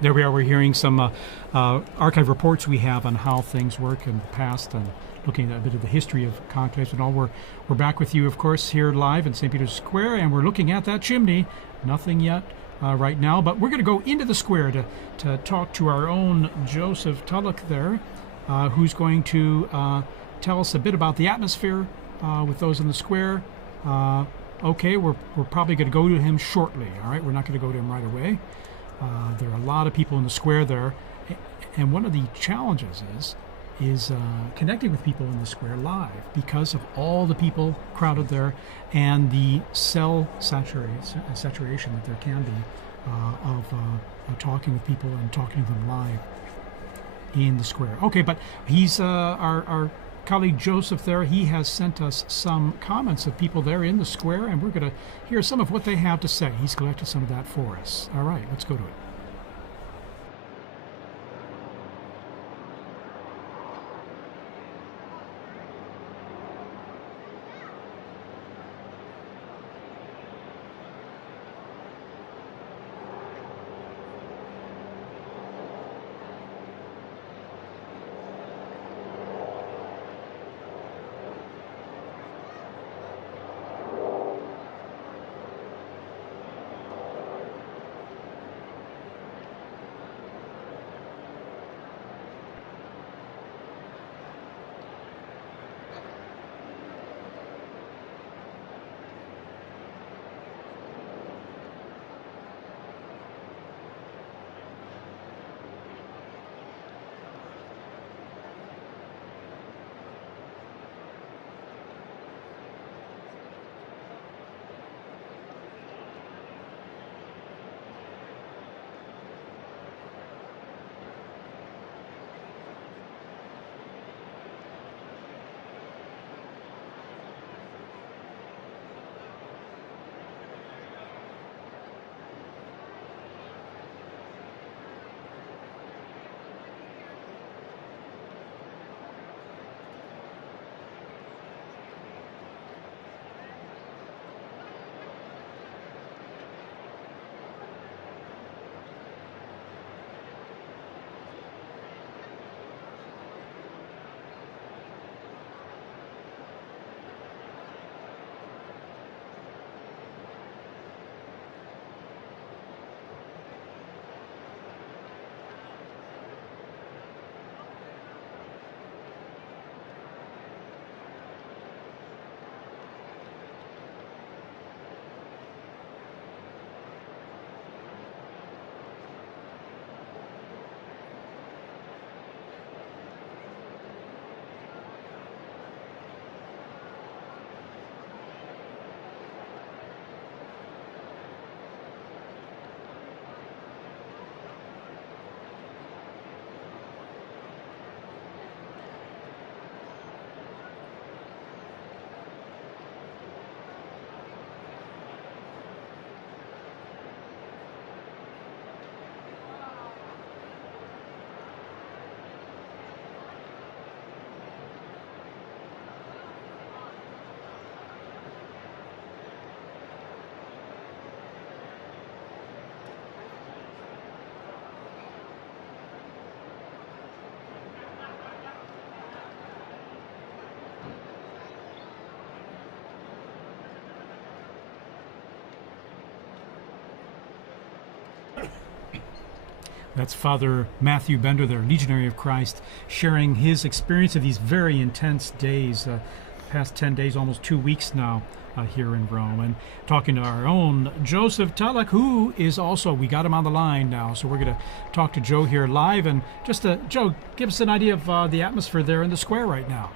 There we are. We're hearing some archive reports we have on how things work in the past and looking at a bit of the history of conclaves and all. We're back with you, of course, here live in St. Peter's Square, and we're looking at that chimney. Nothing yet right now, but we're going to go into the square to talk to our own Joseph Tulloch there, who's going to tell us a bit about the atmosphere with those in the square. Okay, we're probably going to go to him shortly, all right? We're not going to go to him right away. There are a lot of people in the square there, and one of the challenges is connecting with people in the square live because of all the people crowded there and the cell saturation that there can be of talking with people and talking to them live in the square. Okay, but he's our colleague Joseph there. He has sent us some comments of people there in the square, and we're going to hear some of what they have to say. He's collected some of that for us. All right, let's go to it. That's Father Matthew Bender there, Legionary of Christ, sharing his experience of these very intense days, past 10 days, almost 2 weeks now here in Rome, and talking to our own Joseph Tulloch, who is also, we got him on the line now, so we're going to talk to Joe here live. And just, Joe, give us an idea of the atmosphere there in the square right now.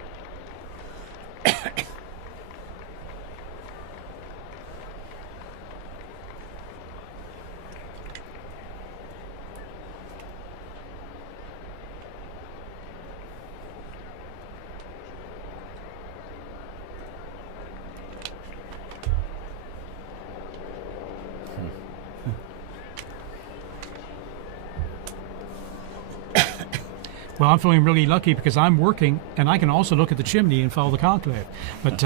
Well, I'm feeling really lucky because I'm working and I can also look at the chimney and follow the conclave. But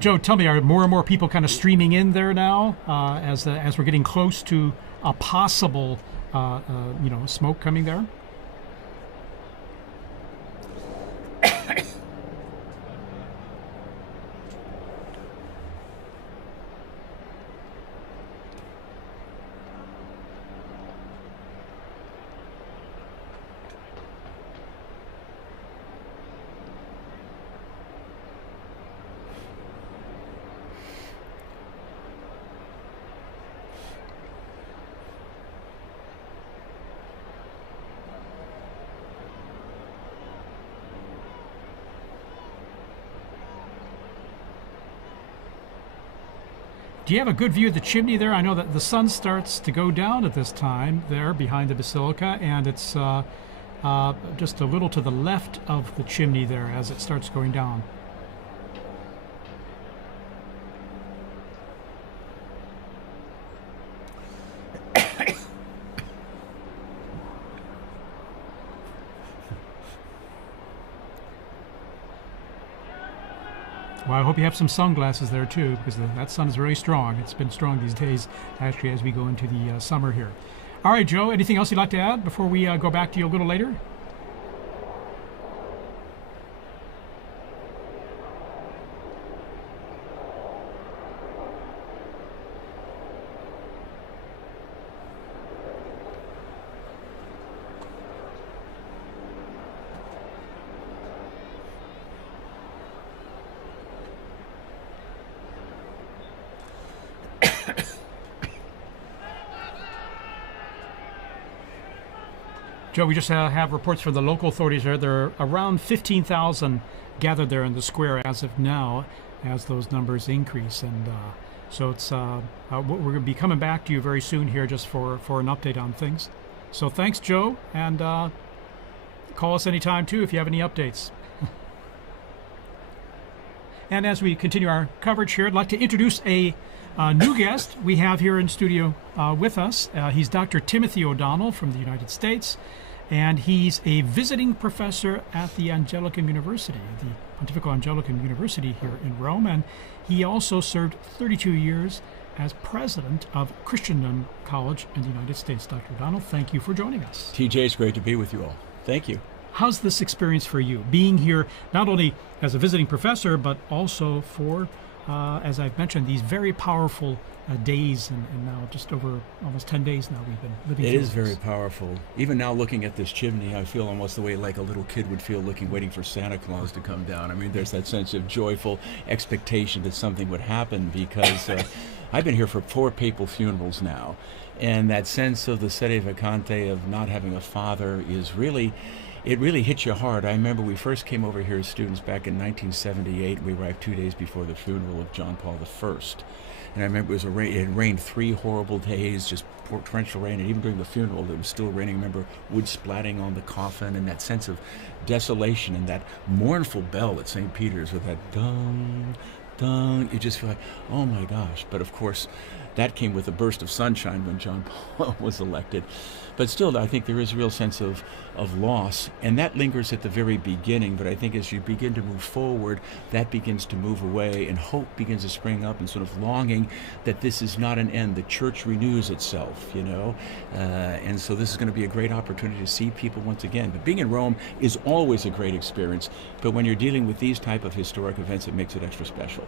Joe, tell me, are more and more people kind of streaming in there now as we're getting close to a possible smoke coming there? Do you have a good view of the chimney there? I know that the sun starts to go down at this time there behind the basilica, and it's just a little to the left of the chimney there as it starts going down. Well, I hope you have some sunglasses there too, because that sun is very strong. It's been strong these days, actually, as we go into the summer here. All right, Joe, anything else you'd like to add before we go back to you a little later? Joe, we just have reports from the local authorities there. There are around 15,000 gathered there in the square as of now, as those numbers increase. And so it's we're going to be coming back to you very soon here just for an update on things. So thanks, Joe, and call us anytime too if you have any updates. And as we continue our coverage here, I'd like to introduce a new guest we have here in studio with us. He's Dr. Timothy O'Donnell from the United States, and he's a visiting professor at the Angelicum University, the Pontifical Angelicum University here in Rome, and he also served 32 years as president of Christendom College in the United States. Dr. O'Donnell, thank you for joining us. TJ, it's great to be with you all. Thank you. How's this experience for you, being here not only as a visiting professor, but also for, as I've mentioned, these very powerful days, and now just over almost 10 days now we've been living through It is this. very powerful. Even now looking at this chimney, I feel almost the way like a little kid would feel waiting for Santa Claus to come down. I mean, there's that sense of joyful expectation that something would happen, because I've been here for 4 papal funerals now, and that sense of the sede vacante of not having a father is really... It really hits you hard. I remember we first came over here as students back in 1978. We arrived 2 days before the funeral of John Paul I. And I remember it had rained 3 horrible days, just torrential rain. And even during the funeral, it was still raining. I remember wood splatting on the coffin, and that sense of desolation, and that mournful bell at St. Peter's with that dung, dung. You just feel like, oh my gosh. But of course, that came with a burst of sunshine when John Paul was elected. But still, I think there is a real sense of loss, and that lingers at the very beginning. But I think as you begin to move forward, that begins to move away, and hope begins to spring up, and sort of longing that this is not an end. The church renews itself, and so this is going to be a great opportunity to see people once again. But being in Rome is always a great experience, but when you're dealing with these type of historic events, it makes it extra special.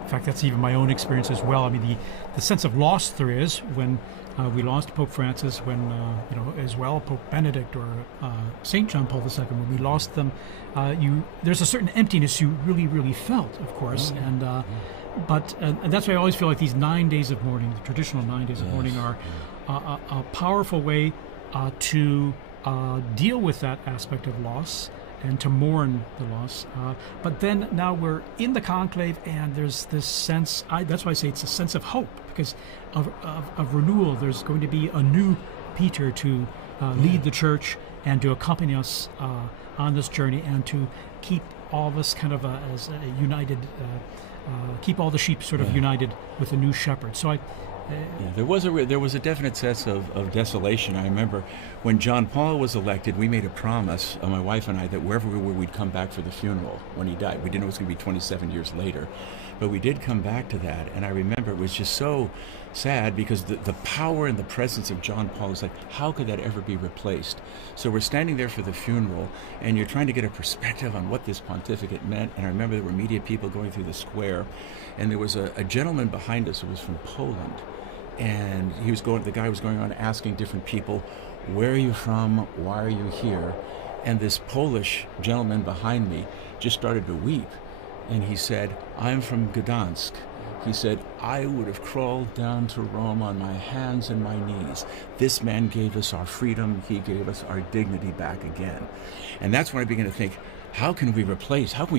In fact, that's even my own experience as well. I mean, the sense of loss there is when we lost Pope Francis, when, as well, Pope Benedict or St. John Paul II, when we lost them, there's a certain emptiness you really, really felt, of course. And but that's why I always feel like these 9 days of mourning, the traditional 9 days of mourning, are a powerful way to deal with that aspect of loss and to mourn the loss. But then now we're in the conclave, and there's this sense, that's why I say it's a sense of hope, because of renewal. There's going to be a new Peter to lead the church and to accompany us on this journey, and to keep all of us kind of as a united, keep all the sheep sort of united with a new shepherd. So Yeah, there was a definite sense of desolation. I remember when John Paul was elected, we made a promise, my wife and I, that wherever we were, we'd come back for the funeral when he died. We didn't know it was going to be 27 years later, but we did come back to that. And I remember it was just so sad because the power and the presence of John Paul is like, how could that ever be replaced? So we're standing there for the funeral, and you're trying to get a perspective on what this pontificate meant. And I remember there were media people going through the square, and there was a gentleman behind us who was from Poland. And the guy was going on asking different people, where are you from? Why are you here? And this Polish gentleman behind me just started to weep. And he said, I'm from Gdansk. He said, I would have crawled down to Rome on my hands and my knees. This man gave us our freedom. He gave us our dignity back again. And that's when I began to think, how can we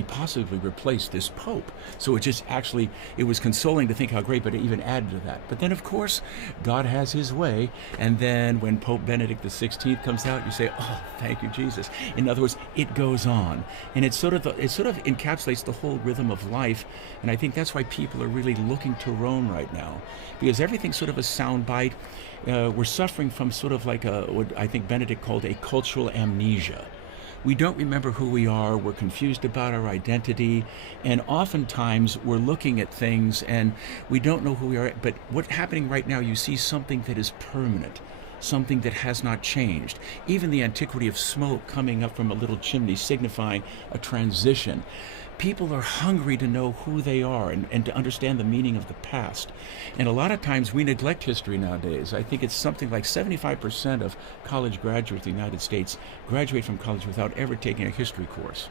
possibly replace this Pope? So it was consoling to think how great, but it even added to that. But then, of course, God has his way. And then when Pope Benedict XVI comes out, you say, oh, thank you, Jesus. In other words, it goes on. And it sort of encapsulates the whole rhythm of life. And I think that's why people are really looking to Rome right now, because everything's sort of a soundbite. We're suffering from sort of like what I think Benedict called a cultural amnesia. We don't remember who we are, we're confused about our identity, and oftentimes we're looking at things and we don't know who we are. But what's happening right now, you see something that is permanent, something that has not changed. Even the antiquity of smoke coming up from a little chimney signifying a transition. People are hungry to know who they are and to understand the meaning of the past. And a lot of times we neglect history nowadays. I think it's something like 75% of college graduates in the United States graduate from college without ever taking a history course.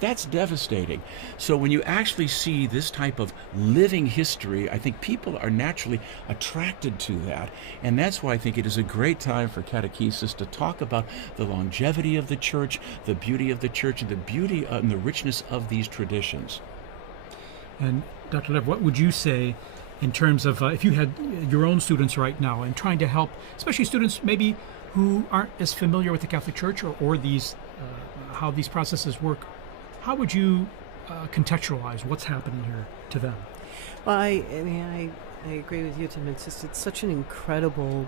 That's devastating. So when you actually see this type of living history, I think people are naturally attracted to that. And that's why I think it is a great time for catechesis to talk about the longevity of the church, the beauty of the church, and the beauty and the richness of these traditions. And Dr. Lev, what would you say in terms of if you had your own students right now and trying to help, especially students maybe who aren't as familiar with the Catholic Church or these how these processes work, how would you contextualize what's happening here to them? Well, I agree with you, Tim. It's such an incredible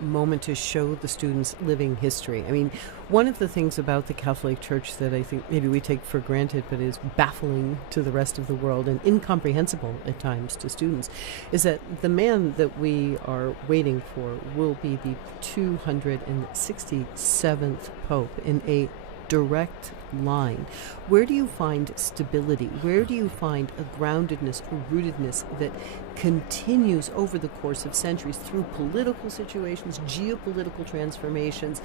moment to show the students living history. I mean, one of the things about the Catholic Church that I think maybe we take for granted but is baffling to the rest of the world and incomprehensible at times to students is that the man that we are waiting for will be the 267th Pope in a direct line. Where do you find stability? Where do you find a groundedness, a rootedness that continues over the course of centuries through political situations, geopolitical transformations,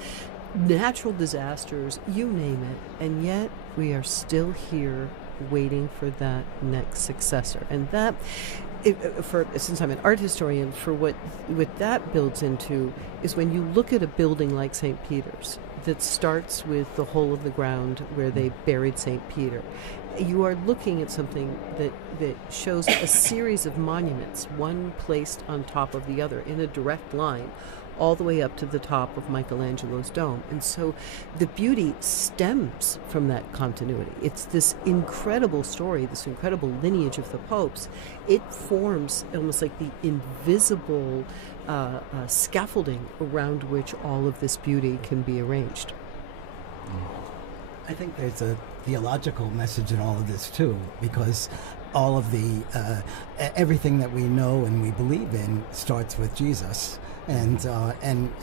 natural disasters, you name it, and yet we are still here waiting for that next successor. And that, since I'm an art historian, for what that builds into is when you look at a building like St. Peter's, that starts with the hole of the ground where they buried St. Peter. You are looking at something that shows a series of monuments, one placed on top of the other in a direct line, all the way up to the top of Michelangelo's dome. And so the beauty stems from that continuity. It's this incredible story, this incredible lineage of the popes. It forms almost like the invisible scaffolding around which all of this beauty can be arranged. I think there's a theological message in all of this too, because all of the everything that we know and we believe in starts with Jesus. And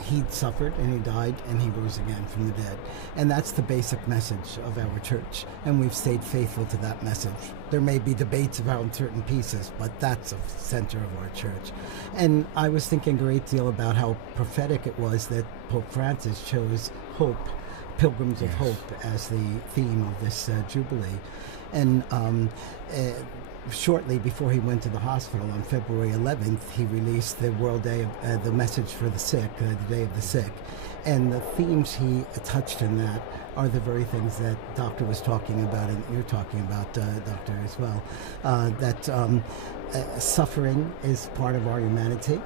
he suffered and he died and he rose again from the dead. And that's the basic message of our church. And we've stayed faithful to that message. There may be debates about certain pieces, but that's the center of our church. And I was thinking a great deal about how prophetic it was that Pope Francis chose hope, Pilgrims of Hope, as the theme of this Jubilee. And shortly before he went to the hospital on February 11th, he released the World Day of the Message for the Sick, the Day of the Sick. And the themes he touched in that are the very things that Doctor was talking about, and you're talking about, Doctor, as well. That suffering is part of our humanity.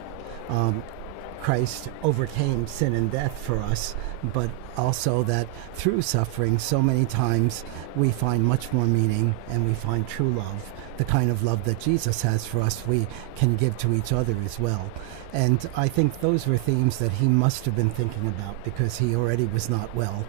Christ overcame sin and death for us, but also that through suffering, so many times we find much more meaning and we find true love. the kind of love that Jesus has for us, we can give to each other as well. And I think those were themes that he must have been thinking about, because he already was not well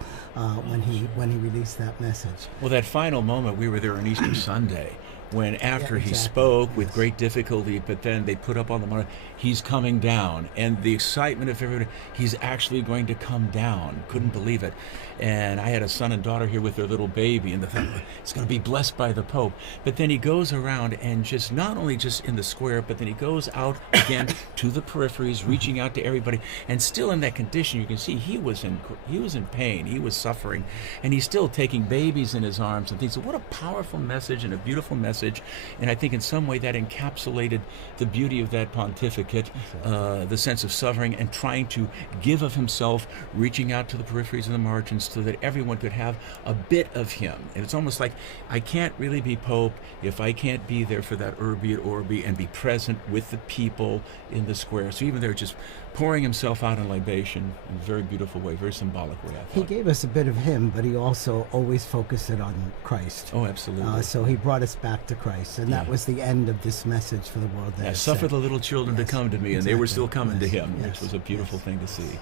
when he released that message. Well, that final moment, we were there on Easter Sunday, when after he exactly. spoke with Yes. great difficulty, but then they put up on the monitor, he's coming down, and the excitement of everybody, he's actually going to come down. Couldn't believe it. And I had a son and daughter here with their little baby, and the thing, it's going to be blessed by the Pope. But then he goes around and just not only just in the square, but then he goes out again to the peripheries, reaching out to everybody, and still in that condition. You can see he was in pain, he was suffering, and he's still taking babies in his arms and things. So what a powerful message and a beautiful message. And I think in some way that encapsulated the beauty of that pontificate, the sense of suffering and trying to give of himself, reaching out to the peripheries and the margins, so that everyone could have a bit of him. And it's almost like, I can't really be Pope if I can't be there for that Urbi et Orbi and be present with the people in the square. So even there, just pouring himself out in libation in a very beautiful way, very symbolic way, I thought. He gave us a bit of him, but he also always focused it on Christ. Oh, absolutely. So he brought us back to Christ, and that was the end of this message for the world. That is suffer set. the little children to come to me, and they were still coming to him, which was a beautiful thing to see.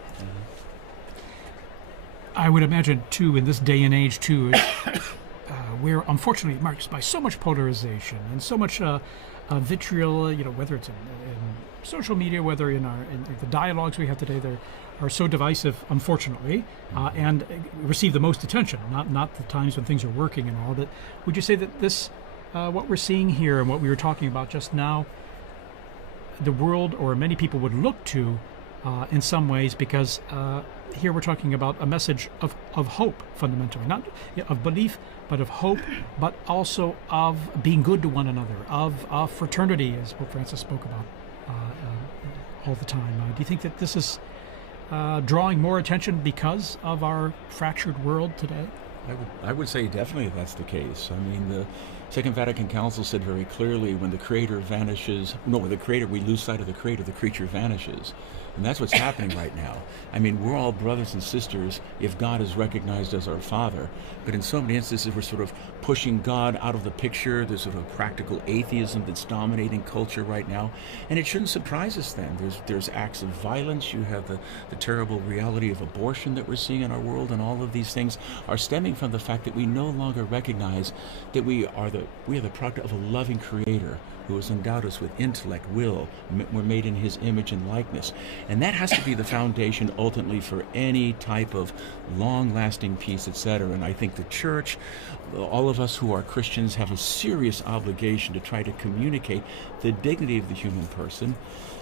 I would imagine, too, in this day and age, too, we're unfortunately marked by so much polarization and so much vitriol, whether it's in social media, whether in the dialogues we have today, they are so divisive, unfortunately, and receive the most attention, not the times when things are working and all. But would you say that this, what we're seeing here and what we were talking about just now, the world or many people would look to in some ways, because here we're talking about a message of hope, fundamentally, not of belief, but of hope, but also of being good to one another, of fraternity, as Pope Francis spoke about all the time. Do you think that this is drawing more attention because of our fractured world today? I would say definitely that's the case. I mean, the Second Vatican Council said very clearly, when the Creator vanishes, we lose sight of the Creator, the creature vanishes. And that's what's happening right now. I mean, we're all brothers and sisters if God is recognized as our Father. But in so many instances, we're sort of pushing God out of the picture. There's sort of practical atheism that's dominating culture right now. And it shouldn't surprise us then. There's acts of violence. You have the terrible reality of abortion that we're seeing in our world. And all of these things are stemming from the fact that we no longer recognize that we are the product of a loving Creator who has endowed us with intellect, will. We're made in His image and likeness. And that has to be the foundation ultimately for any type of long-lasting peace, etc. And I think the Church, all of us who are Christians, have a serious obligation to try to communicate the dignity of the human person.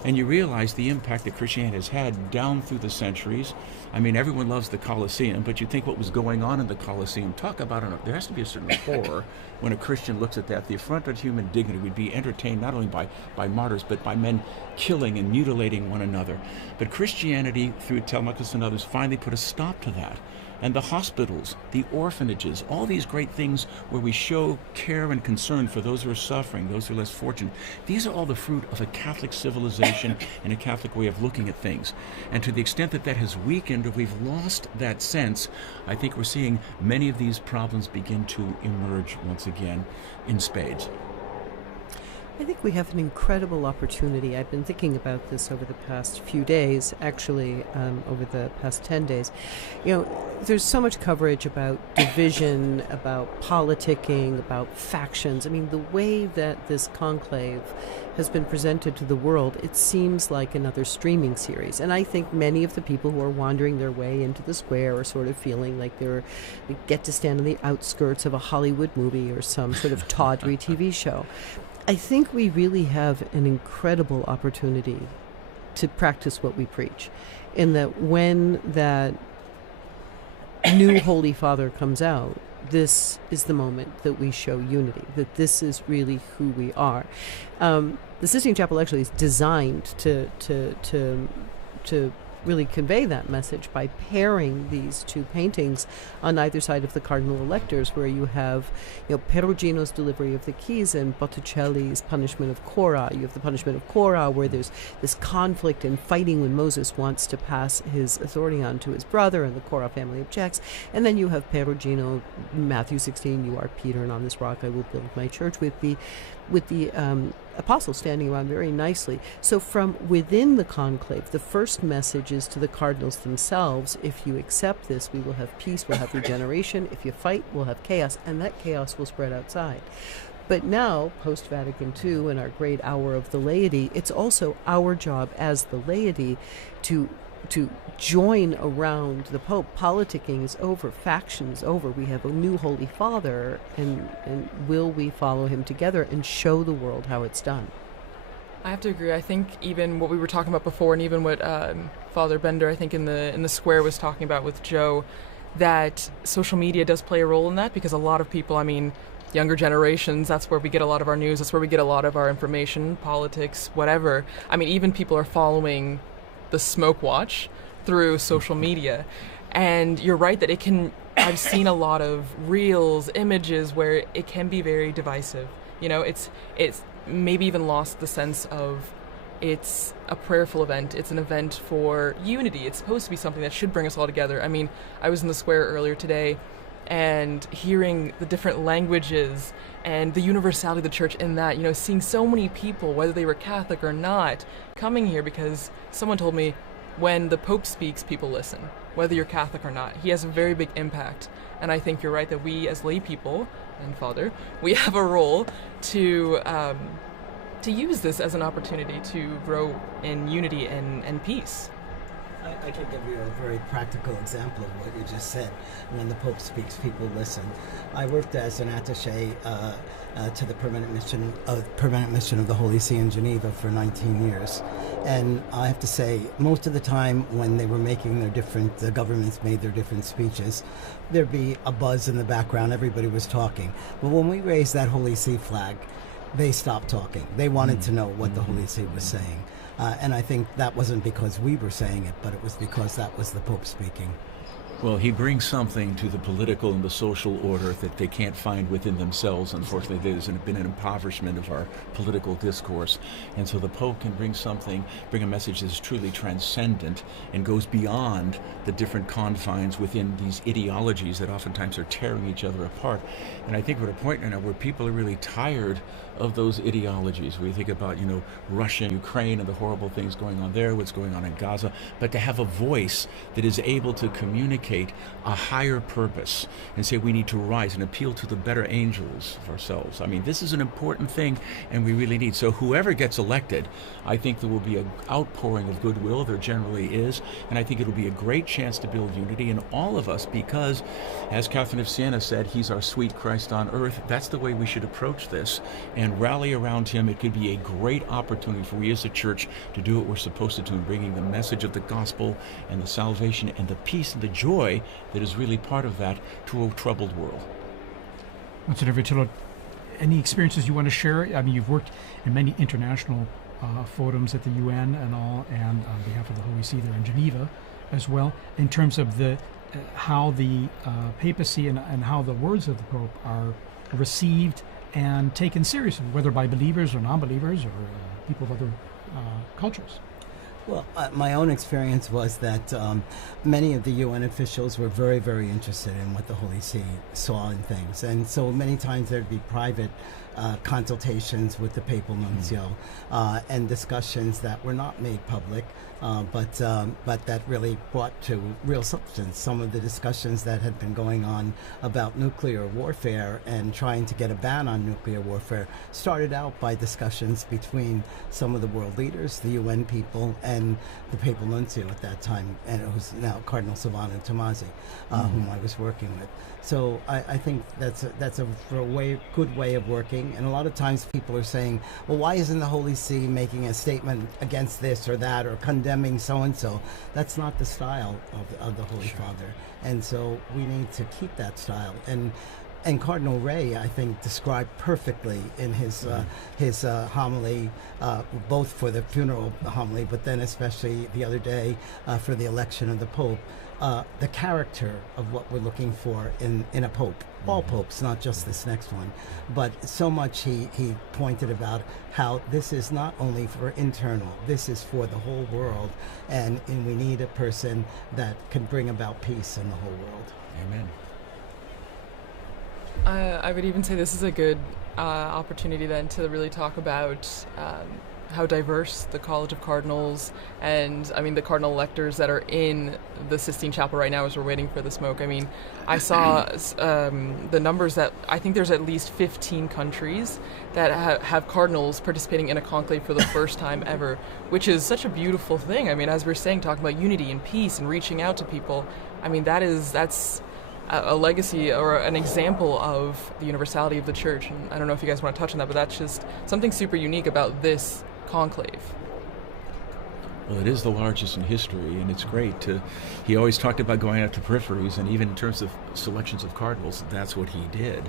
And you realize the impact that Christianity has had down through the centuries. I mean, everyone loves the Colosseum, but you think what was going on in the Colosseum, talk about it, there has to be a certain horror when a Christian looks at that. The affront of human dignity would be entertained not only by martyrs, but by men killing and mutilating one another. But Christianity, through Telemachus and others, finally put a stop to that. And the hospitals, the orphanages, all these great things where we show care and concern for those who are suffering, those who are less fortunate, these are all the fruit of a Catholic civilization and a Catholic way of looking at things. And to the extent that that has weakened or we've lost that sense, I think we're seeing many of these problems begin to emerge once again in spades. I think we have an incredible opportunity. I've been thinking about this over the past few days, actually, over the past 10 days. There's so much coverage about division, about politicking, about factions. I mean, the way that this conclave has been presented to the world, it seems like another streaming series. And I think many of the people who are wandering their way into the square are sort of feeling like they get to stand on the outskirts of a Hollywood movie or some sort of tawdry TV show. I think we really have an incredible opportunity to practice what we preach, in that when that new Holy Father comes out, this is the moment that we show unity, that this is really who we are. The Sistine Chapel actually is designed to really convey that message by pairing these two paintings on either side of the cardinal electors, where you have, Perugino's delivery of the keys and Botticelli's punishment of Korah. You have the punishment of Korah, where there's this conflict and fighting when Moses wants to pass his authority on to his brother, and the Korah family objects. And then you have Perugino, Matthew 16, you are Peter, and on this rock I will build my church, with the apostles standing around very nicely. So from within the conclave, the first message is to the cardinals themselves: if you accept this, we will have peace, we'll have regeneration. If you fight, we'll have chaos, and that chaos will spread outside. But now, post-Vatican II and our great hour of the laity, it's also our job as the laity to join around the Pope. Politicking is over, faction is over. We have a new Holy Father, and will we follow him together and show the world how it's done? I have to agree. I think even what we were talking about before, and even what Father Bender, I think in the square, was talking about with Joe, that social media does play a role in that, because a lot of people, younger generations, that's where we get a lot of our news, that's where we get a lot of our information, politics, whatever. Even people are following the smoke watch through social media. And you're right that I've seen a lot of reels, images where it can be very divisive. It's maybe even lost the sense of it's a prayerful event. It's an event for unity. It's supposed to be something that should bring us all together. I was in the square earlier today, and hearing the different languages and the universality of the church in that, seeing so many people, whether they were Catholic or not, coming here because someone told me when the Pope speaks, people listen, whether you're Catholic or not. He has a very big impact. And I think you're right that we as lay people, and Father, we have a role to use this as an opportunity to grow in unity and peace. I can give you a very practical example of what you just said. When the Pope speaks, people listen. I worked as an attaché to the permanent mission of the Holy See in Geneva for 19 years. And I have to say, most of the time when they were making the governments made their different speeches, there'd be a buzz in the background, everybody was talking. But when we raised that Holy See flag, they stopped talking. They wanted to know what the Holy See was saying. And I think that wasn't because we were saying it, but it was because that was the Pope speaking. Well, he brings something to the political and the social order that they can't find within themselves. Unfortunately, there's been an impoverishment of our political discourse. And so the Pope can bring a message that is truly transcendent and goes beyond the different confines within these ideologies that oftentimes are tearing each other apart. And I think we're at a point right now where people are really tired of those ideologies. We think about, Russia, Ukraine, and the horrible things going on there, what's going on in Gaza, but to have a voice that is able to communicate a higher purpose and say we need to rise and appeal to the better angels of ourselves. This is an important thing, and we really need. So whoever gets elected, I think there will be an outpouring of goodwill. There generally is, and I think it'll be a great chance to build unity in all of us, because, as Catherine of Siena said, he's our sweet Christ on earth. That's the way we should approach this and rally around him. It could be a great opportunity for we as a church to do what we're supposed to do in bringing the message of the gospel and the salvation and the peace and the joy that is really part of that to a troubled world. Monsignor Vitillo, any experiences you want to share? You've worked in many international forums at the UN and all, and on behalf of the Holy See there in Geneva as well, in terms of how the papacy and how the words of the Pope are received and taken seriously, whether by believers or non-believers or people of other cultures. Well, my own experience was that many of the UN officials were very, very interested in what the Holy See saw in things. And so many times there'd be private consultations with the papal nuncio and discussions that were not made public, but that really brought to real substance. Some of the discussions that had been going on about nuclear warfare and trying to get a ban on nuclear warfare started out by discussions between some of the world leaders, the UN people, and the papal nuncio at that time, and it was now Cardinal Silvano Tomasi, whom I was working with. So I think that's a good way of working. And a lot of times people are saying, well, why isn't the Holy See making a statement against this or that or condemning so-and-so? That's not the style of the Holy Father. And so we need to keep that style. And And Cardinal Ray, I think, described perfectly in his homily, both for the funeral homily, but then especially the other day for the election of the Pope, the character of what we're looking for in a Pope. All popes, not just this next one. But so much he pointed about how this is not only for internal, this is for the whole world, and we need a person that can bring about peace in the whole world. Amen. I would even say this is a good opportunity then to really talk about how diverse the College of Cardinals and, I mean, the cardinal electors that are in the Sistine Chapel right now as we're waiting for the smoke. I mean, I saw the numbers that I think there's at least 15 countries that have cardinals participating in a conclave for the first time ever, which is such a beautiful thing. I mean, as we're saying, talking about unity and peace and reaching out to people, I mean, that's a legacy or an example of the universality of the church. And I don't know if you guys want to touch on that, but that's just something super unique about this conclave. Well, it is the largest in history, and it's great. He always talked about going out to peripheries, and even in terms of selections of cardinals, that's what he did.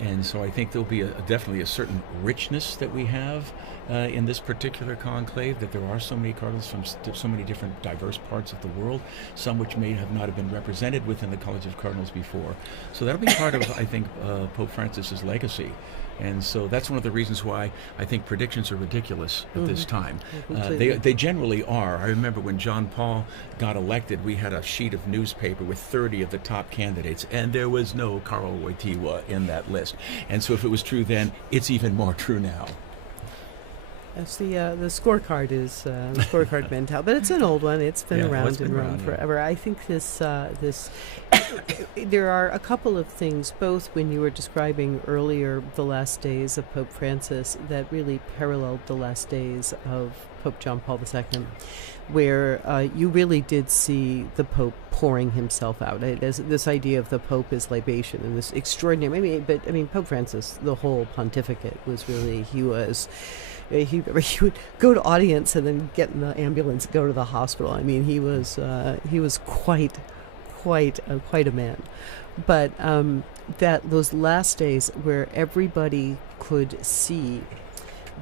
And so I think there'll be definitely a certain richness that we have in this particular conclave, that there are so many cardinals from so many different diverse parts of the world, some which may have not have been represented within the College of Cardinals before. So that'll be part of, I think, Pope Francis's legacy. And so that's one of the reasons why I think predictions are ridiculous at this time. They generally are. I remember when John Paul got elected, we had a sheet of newspaper with 30 of the top candidates, and there was no Karol Wojtyła in that list. And so if it was true then, it's even more true now. That's the scorecard is the scorecard mentality, but it's an old one. It's been around in Rome forever. I think this there are a couple of things, both when you were describing earlier the last days of Pope Francis, that really paralleled the last days of Pope John Paul II, where you really did see the Pope pouring himself out. This idea of the Pope as libation and this extraordinary. I mean, Pope Francis, the whole pontificate was really he would go to audience and then get in the ambulance and go to the hospital. I mean, he was quite a man. But that those last days where everybody could see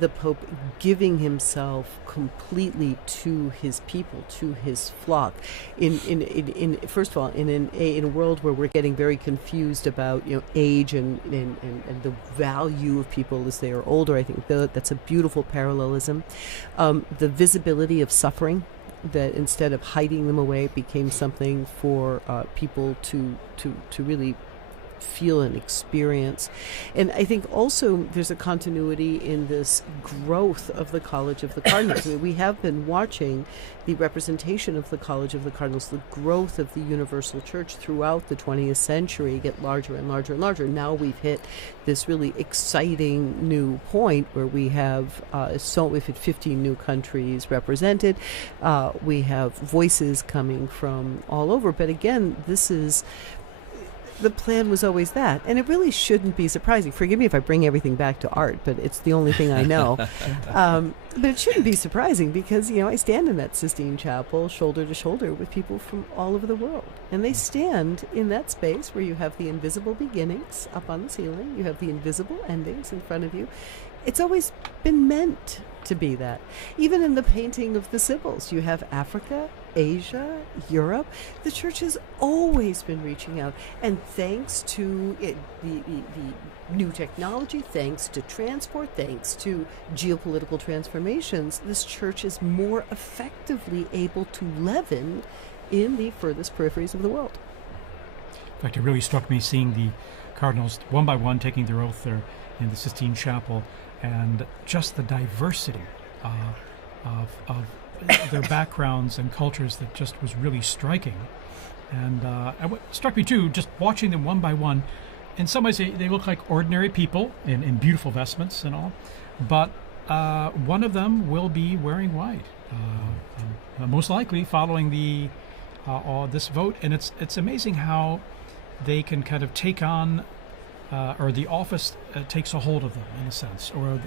the Pope giving himself completely to his people, to his flock. In first of all, in a world where we're getting very confused about age and the value of people as they are older, I think that's a beautiful parallelism. The visibility of suffering, that instead of hiding them away, it became something for people to really feel and experience. And I think also there's a continuity in this growth of the College of the Cardinals. I mean, we have been watching the representation of the College of the Cardinals, the growth of the Universal Church throughout the 20th century get larger and larger and larger. Now we've hit this really exciting new point where we have we've hit 15 new countries represented. We have voices coming from all over. But again, the plan was always that, and it really shouldn't be surprising. Forgive me if I bring everything back to art, but it's the only thing I know. But it shouldn't be surprising because, I stand in that Sistine Chapel shoulder to shoulder with people from all over the world. And they stand in that space where you have the invisible beginnings up on the ceiling, you have the invisible endings in front of you. It's always been meant to be that. Even in the painting of the Sibyls, you have Africa, Asia, Europe. The church has always been reaching out, and thanks to the new technology, thanks to transport, thanks to geopolitical transformations, this church is more effectively able to leaven in the furthest peripheries of the world. In fact, it really struck me seeing the cardinals one by one taking their oath there in the Sistine Chapel, and just the diversity of their backgrounds and cultures that just was really striking. And what struck me too, just watching them one by one, in some ways they look like ordinary people in beautiful vestments and all, but one of them will be wearing white, most likely following this vote. And it's amazing how they can kind of take on, or the office takes a hold of them in a sense, or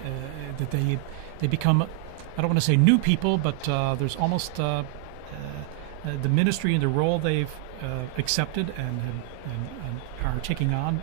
that they become, I don't want to say new people, but there's almost the ministry and the role they've accepted and are taking on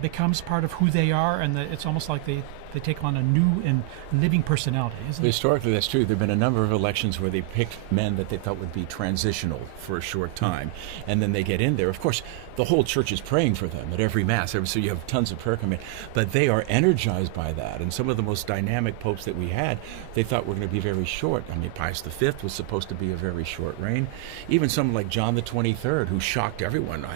becomes part of who they are, and it's almost like they take on a new and living personality, isn't it? Historically, that's true. There have been a number of elections where they picked men that they thought would be transitional for a short time, and then they get in there. Of course, the whole church is praying for them at every Mass, so you have tons of prayer coming in, but they are energized by that. And some of the most dynamic popes that we had, they thought were going to be very short. I mean, Pius V was supposed to be a very short reign. Even someone like John the 23rd, who shocked everyone,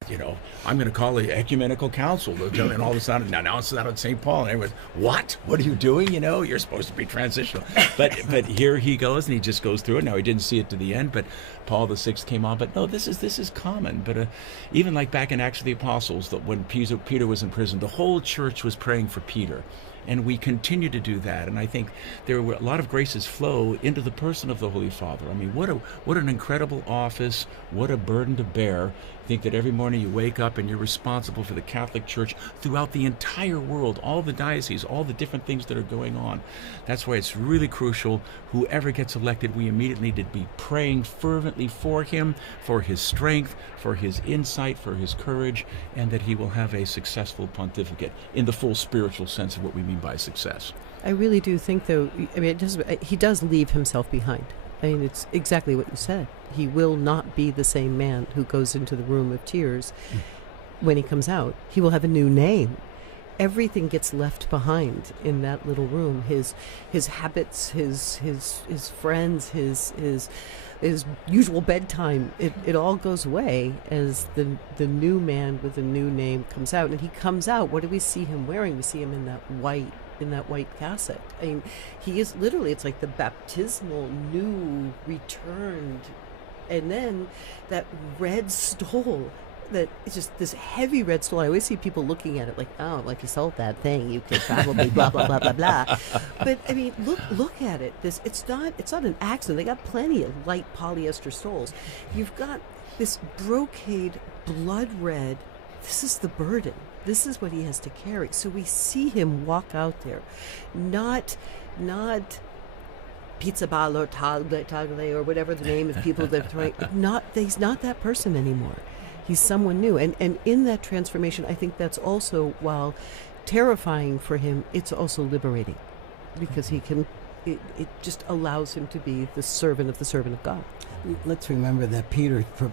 I'm going to call an ecumenical council, and all of a sudden, now it's not on St. Paul, and everyone's, what? What are you doing? You're supposed to be transitional. But here he goes, and he just goes through it. Now, he didn't see it to the end, but Paul VI came on. But no, this is common. But even like back in Acts of the Apostles, when Peter was in prison, the whole church was praying for Peter. And we continue to do that. And I think there were a lot of graces flow into the person of the Holy Father. I mean, what an incredible office, what a burden to bear. Think that every morning you wake up and you're responsible for the Catholic Church throughout the entire world, all the dioceses, all the different things that are going on. That's why it's really crucial. Whoever gets elected, we immediately need to be praying fervently for him, for his strength, for his insight, for his courage, and that he will have a successful pontificate in the full spiritual sense of what we mean by success. I really do think, though, he does leave himself behind. I mean, it's exactly what you said. He will not be the same man who goes into the room of tears when he comes out. He will have a new name. Everything gets left behind in that little room. His habits, his friends, his usual bedtime. It all goes away as the new man with a new name comes out. And he comes out. What do we see him wearing? We see him in that white cassock. I mean, he is literally, it's like the baptismal new returned, and then that red stole, that it's just this heavy red stole. I always see people looking at it like, oh, like you sold that thing, you could probably blah blah blah blah blah. But I mean, look at it. It's not an accident. They got plenty of light polyester stoles. You've got this brocade blood red. This is the burden. This is what he has to carry. So we see him walk out there, not pizza ball or tagle or whatever the name of people that are throwing. He's not that person anymore. He's someone new. And in that transformation, I think that's also, while terrifying for him, it's also liberating, because it just allows him to be the servant of God. Let's remember that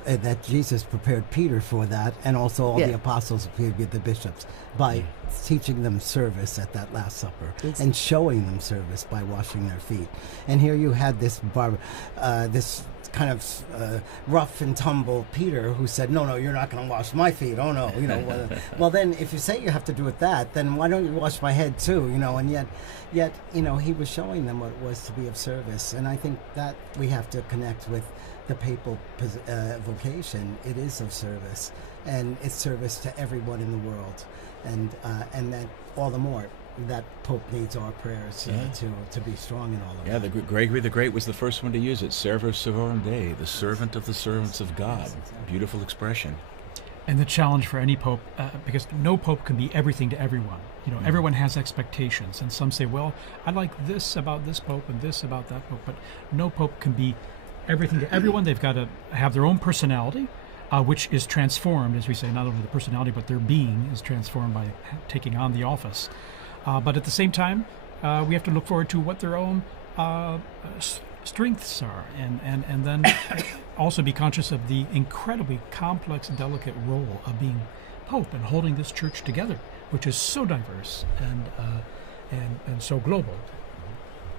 that Jesus prepared Peter for that, and also all the apostles prepared the bishops by teaching them service at that Last Supper and showing them service by washing their feet. And here you had this kind of rough and tumble Peter who said, no, you're not going to wash my feet. Oh no, well then if you say you have to do it then why don't you wash my head too? And yet he was showing them what it was to be of service. And I think that we have to connect with the papal vocation. It is of service, and it's service to everyone in the world, and that all the more that Pope needs our prayers to be strong in all of that. Yeah, Gregory the Great was the first one to use it. Servus servorum Dei, the servant of the servants of God. Yes, exactly. Beautiful expression. And the challenge for any pope, because no pope can be everything to everyone. Everyone has expectations, and some say, well, I like this about this pope and this about that pope, but no pope can be everything to everyone. They've got to have their own personality, which is transformed, as we say, not only the personality, but their being is transformed by taking on the office. But at the same time, we have to look forward to what their own strengths are, and then also be conscious of the incredibly complex, delicate role of being Pope and holding this church together, which is so diverse and so global.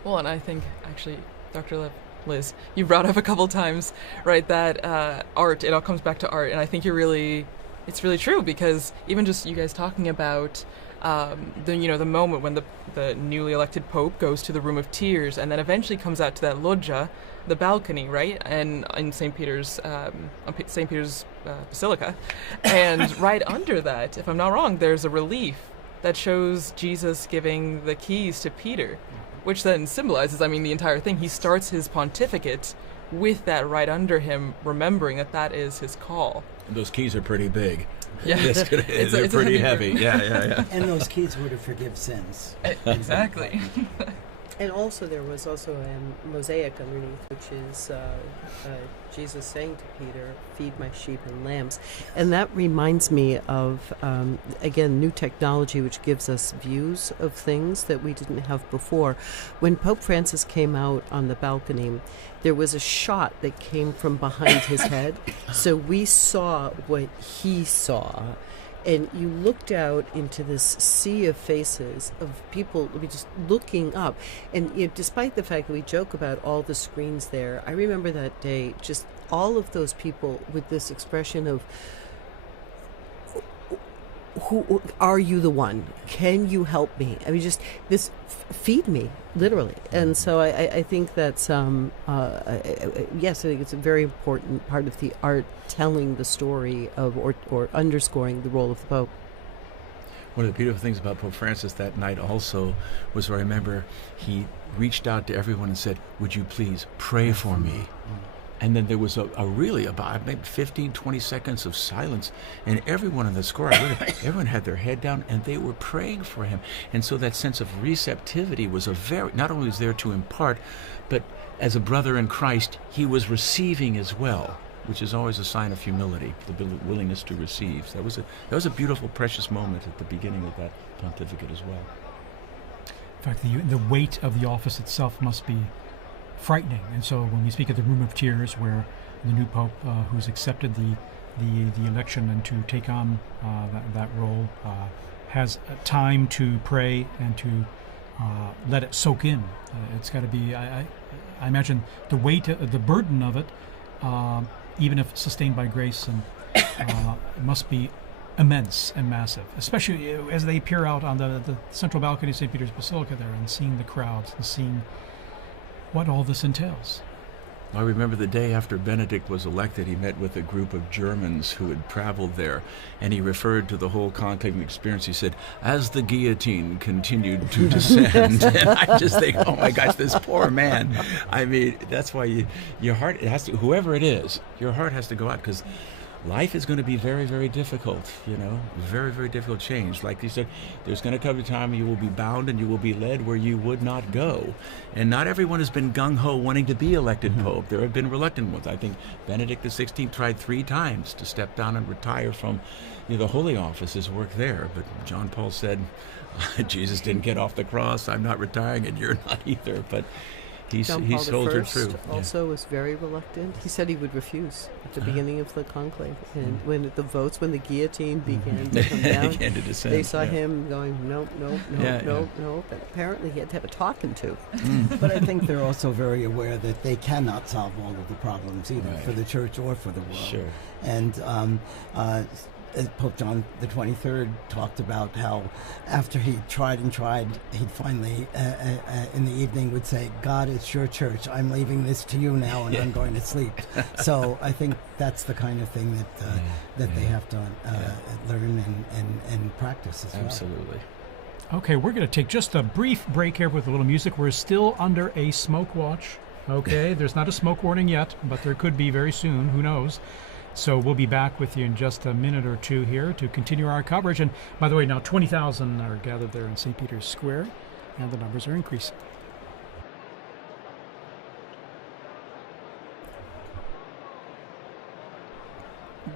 Well, and I think, actually, Dr. Liz, you brought up a couple times, right, that art, it all comes back to art, and I think it's really true, because even just you guys talking about the moment when the newly elected Pope goes to the Room of Tears and then eventually comes out to that loggia, the balcony, right, and in St. Peter's Basilica, and right under that, if I'm not wrong, there's a relief that shows Jesus giving the keys to Peter, which then symbolizes, the entire thing. He starts his pontificate with that right under him, remembering that is his call. And those keys are pretty big. Yeah, they're pretty heavy. Yeah. And those keys were to forgive sins. Exactly. And also there was also a mosaic underneath, which is Jesus saying to Peter, "Feed my sheep and lambs." And that reminds me of, again, new technology which gives us views of things that we didn't have before. When Pope Francis came out on the balcony, there was a shot that came from behind his head. So we saw what he saw. And you looked out into this sea of faces of people just looking up. And despite the fact that we joke about all the screens there, I remember that day, just all of those people with this expression of, who are you the one? Can you help me? I mean, just this, feed me, literally. And so I think that's, yes, I think it's a very important part of the art, telling the story of, or underscoring the role of the Pope. One of the beautiful things about Pope Francis that night also was, I remember he reached out to everyone and said, "Would you please pray for me?" And then there was a really about maybe 15, 20 seconds of silence, and everyone in the square, everyone had their head down, and they were praying for him. And so that sense of receptivity was not only was there to impart, but as a brother in Christ, he was receiving as well, which is always a sign of humility, the willingness to receive. So that was a beautiful, precious moment at the beginning of that pontificate as well. In fact, the weight of the office itself must be frightening. And so when we speak of the room of tears, where the new pope who's accepted the election and to take on that role has time to pray and to let it soak in, it's got to be, I imagine the weight, the burden of it, even if sustained by grace, and it must be immense and massive, especially as they peer out on the central balcony of St. Peter's Basilica there and seeing the crowds and seeing what all this entails. I remember the day after Benedict was elected, he met with a group of Germans who had traveled there, and he referred to the whole conclave experience. He said, "As the guillotine continued to descend," and I just think, oh my gosh, this poor man. I mean, that's why your heart, it has to, whoever it is, your heart has to go out, because life is going to be very, very difficult, very, very difficult change. Like you said, there's going to come a time you will be bound and you will be led where you would not go. And not everyone has been gung-ho wanting to be elected Pope. There have been reluctant ones. I think Benedict XVI tried 3 times to step down and retire from the Holy Office, his work there. But John Paul said, Jesus didn't get off the cross. I'm not retiring, and you're not either. But he soldiered through. Also was very reluctant. He said he would refuse at the beginning of the conclave, and when the guillotine began to come down, began to descend, they saw him going, nope. And apparently he had to have a talking to. But I think they're also very aware that they cannot solve all of the problems either, for the church or for the world. Sure. And Pope John the 23rd talked about how after he tried, he'd finally, in the evening, would say, "God, it's your church. I'm leaving this to you now, and I'm going to sleep." So I think that's the kind of thing that they have to learn and practice as well. Absolutely. Okay, we're going to take just a brief break here with a little music. We're still under a smoke watch. Okay, there's not a smoke warning yet, but there could be very soon. Who knows? So we'll be back with you in just a minute or two here to continue our coverage. And by the way, now 20,000 are gathered there in St. Peter's Square, and the numbers are increasing.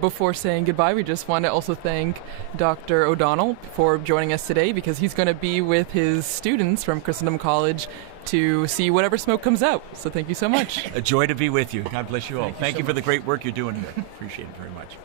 Before saying goodbye, we just want to also thank Dr. O'Donnell for joining us today, because he's going to be with his students from Christendom College to see whatever smoke comes out. So thank you so much. A joy to be with you. God bless you all. Thank you for the great work you're doing here. Appreciate it very much.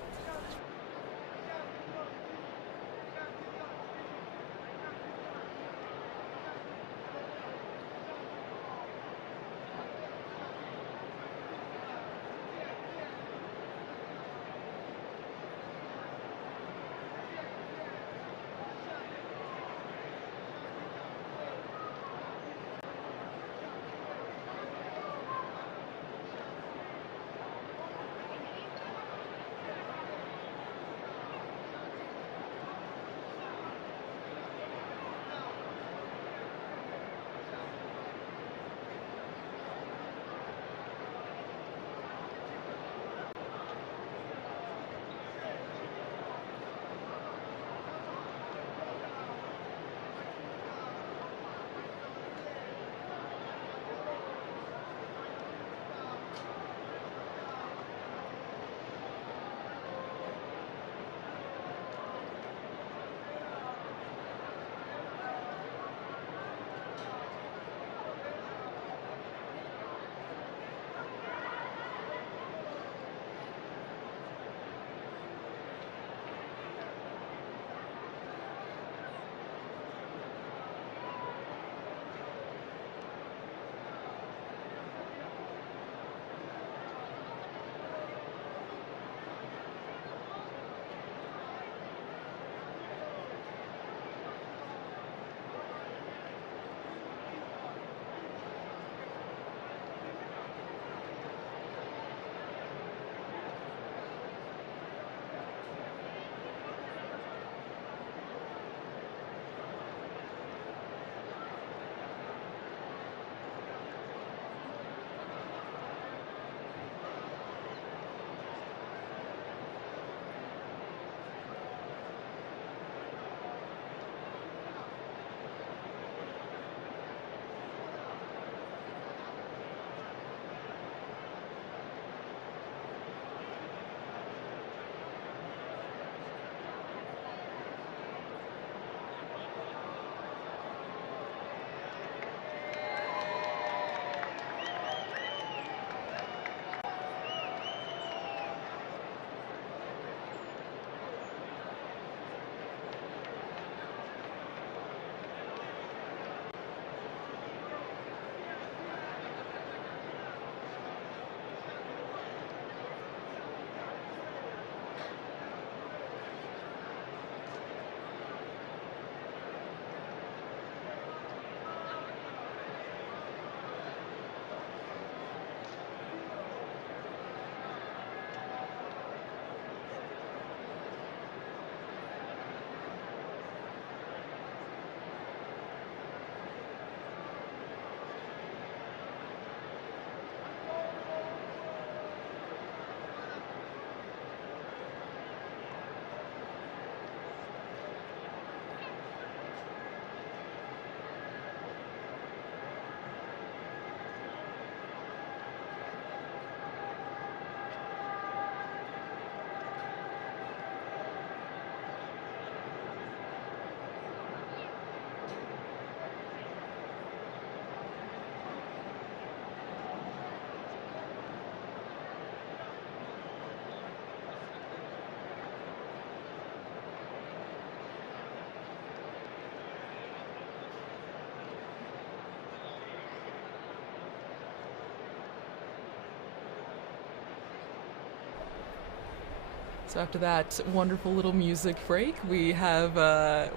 So after that wonderful little music break, we have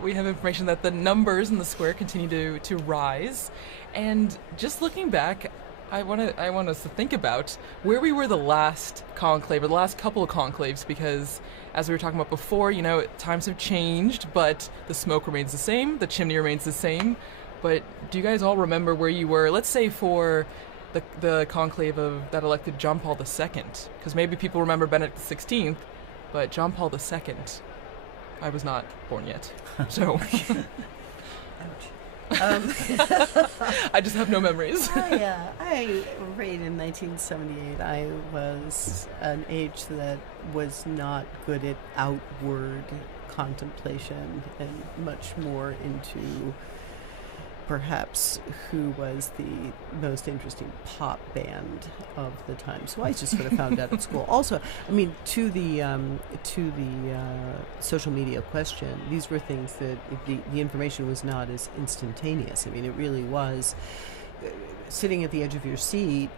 information that the numbers in the square continue to rise, and just looking back, I want us to think about where we were the last conclave, or the last couple of conclaves, because as we were talking about before, times have changed, but the smoke remains the same, the chimney remains the same. But do you guys all remember where you were, let's say for the conclave that elected John Paul II? Because maybe people remember Benedict XVI, but John Paul II, I was not born yet, so... I just have no memories. I reigned in 1978. I was an age that was not good at outward contemplation and much more into perhaps who was the most interesting pop band of the time. So I just sort of found out at school. Also, I mean, to the social media question, these were things that the information was not as instantaneous. I mean, it really was sitting at the edge of your seat.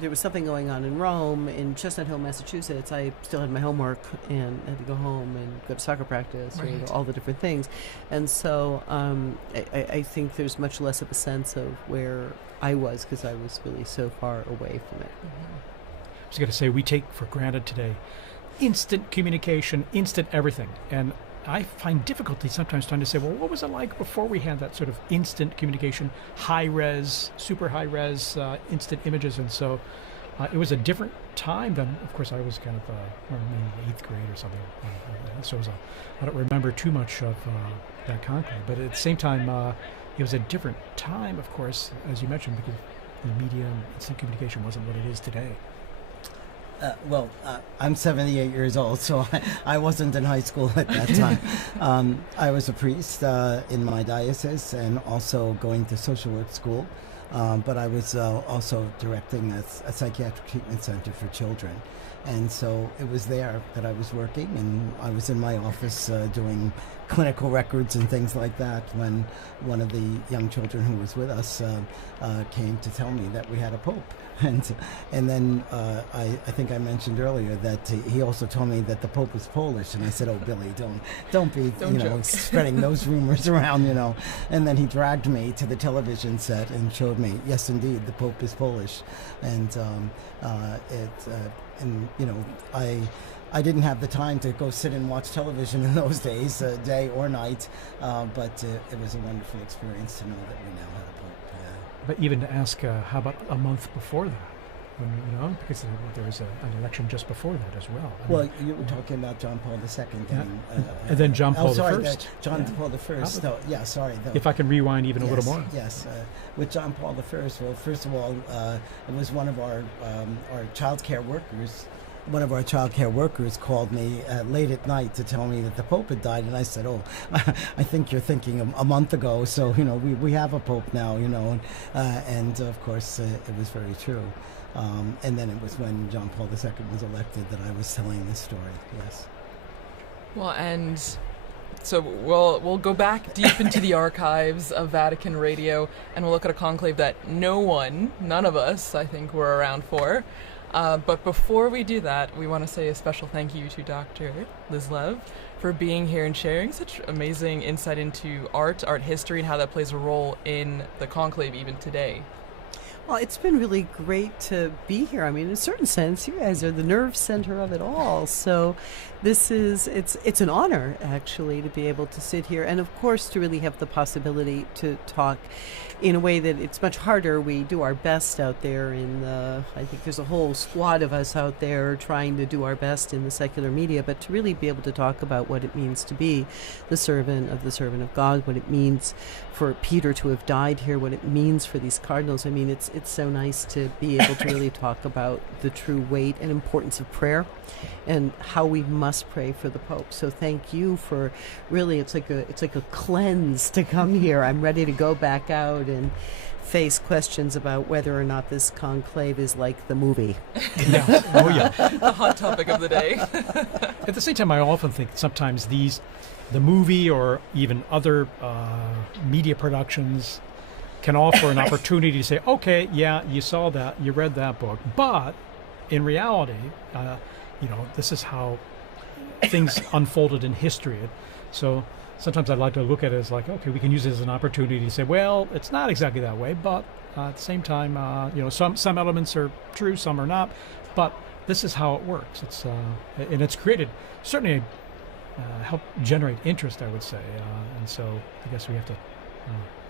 There was something going on in Rome, in Chestnut Hill, Massachusetts. I still had my homework and had to go home and go to soccer practice, right, or all the different things. And so I think there's much less of a sense of where I was, because I was really so far away from it. Mm-hmm. I was going to say, we take for granted today instant communication, instant everything. And I find difficulty sometimes trying to say, well, what was it like before we had that sort of instant communication, high-res, super high-res, instant images? And so it was a different time than, of course, I was kind of maybe 8th grade or something. So I don't remember too much of that conclave. But at the same time, it was a different time, of course, as you mentioned, because the media and instant communication wasn't what it is today. I'm 78 years old, so I wasn't in high school at that time. I was a priest in my diocese and also going to social work school, but I was also directing a psychiatric treatment center for children. And so it was there that I was working, and I was in my office doing clinical records and things like that when one of the young children who was with us came to tell me that we had a pope. And then I think I mentioned earlier that he also told me that the Pope was Polish, and I said, "Oh, Billy, don't be spreading those rumors around, And then he dragged me to the television set and showed me, yes, indeed, the Pope is Polish, and I didn't have the time to go sit and watch television in those days, day or night, but it was a wonderful experience to know that we now had a Pope. But even to ask, how about a month before that? Because there was an election just before that as well. Well, you were talking about John Paul II. And then John Paul I. John Paul I. Sorry. If I can rewind even a little more. Yes. With John Paul I, well, first of all, it was one of our child care workers. One of our child care workers called me late at night to tell me that the Pope had died, and I said, "Oh, I think you're thinking a month ago. So we have a Pope now, and of course it was very true. And then it was when John Paul II was elected that I was telling this story. Yes. Well, and so we'll go back deep into the archives of Vatican Radio, and we'll look at a conclave that none of us, I think, were around for. But before we do that, we want to say a special thank you to Dr. Liz Lev for being here and sharing such amazing insight into art history, and how that plays a role in the conclave even today. Well, it's been really great to be here. I mean, in a certain sense, you guys are the nerve center of it all. So it's an honor, actually, to be able to sit here, and of course to really have the possibility to talk in a way that it's much harder. We do our best out there I think there's a whole squad of us out there trying to do our best in the secular media, but to really be able to talk about what it means to be the servant of God, what it means for Peter to have died here, what it means for these cardinals. I mean, it's so nice to be able to really talk about the true weight and importance of prayer and how we must pray for the Pope. So thank you for really, it's like a cleanse to come here. I'm ready to go back out and face questions about whether or not this conclave is like the movie. Yeah. Oh, yeah. The hot topic of the day. At the same time, I often think sometimes the movie or even other media productions can offer an opportunity to say, okay, yeah, you saw that, you read that book, but in reality, this is how things unfolded in history. So sometimes I like to look at it as like, okay, we can use it as an opportunity to say, well, it's not exactly that way, but at the same time, some elements are true, some are not, but this is how it works. And it's created, certainly helped generate interest, I would say. And so I guess we have to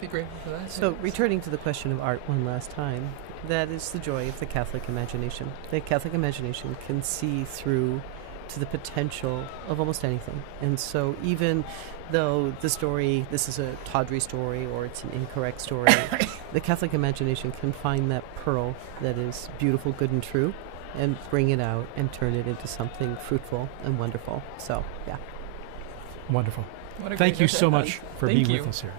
be grateful for that. So returning to the question of art one last time, that is the joy of the Catholic imagination. The Catholic imagination can see through to the potential of almost anything. And so even though this is a tawdry story or it's an incorrect story, the Catholic imagination can find that pearl that is beautiful, good, and true and bring it out and turn it into something fruitful and wonderful. So, yeah. Wonderful. What a Thank great you note to so end much on. for Thank being you. with us here.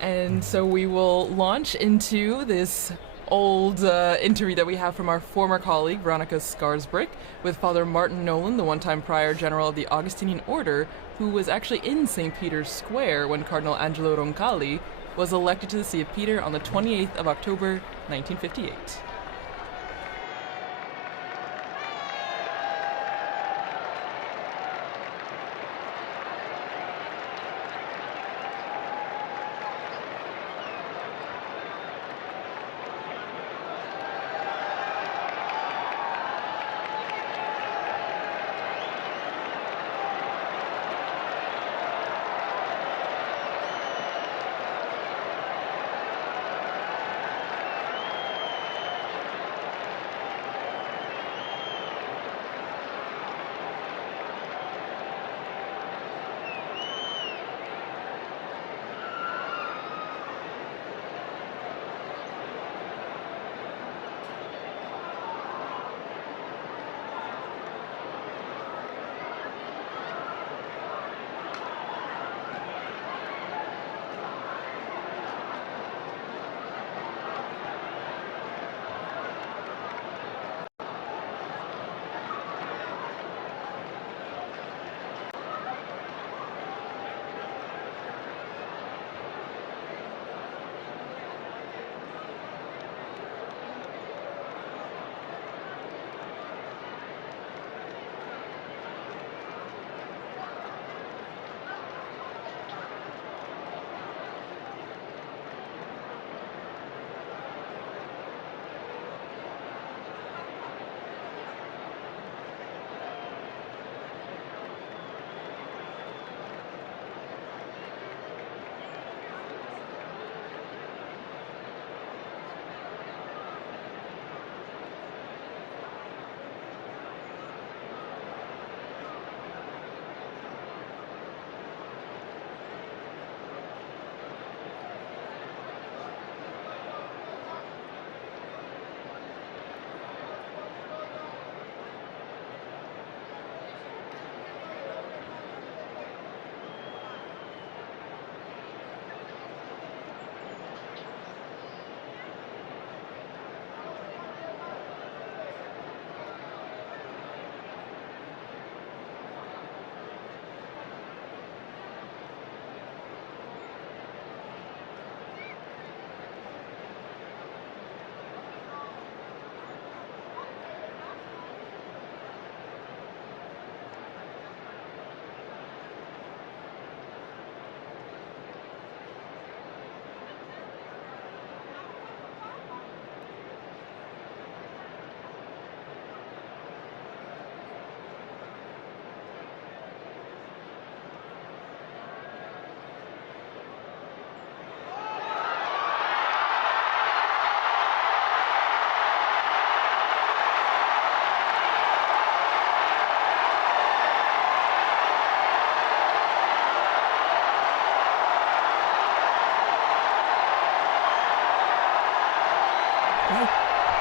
And so we will launch into this old interview that we have from our former colleague, Veronica Skarsbrick, with Father Martin Nolan, the one-time prior general of the Augustinian Order, who was actually in St. Peter's Square when Cardinal Angelo Roncalli was elected to the See of Peter on the 28th of October, 1958.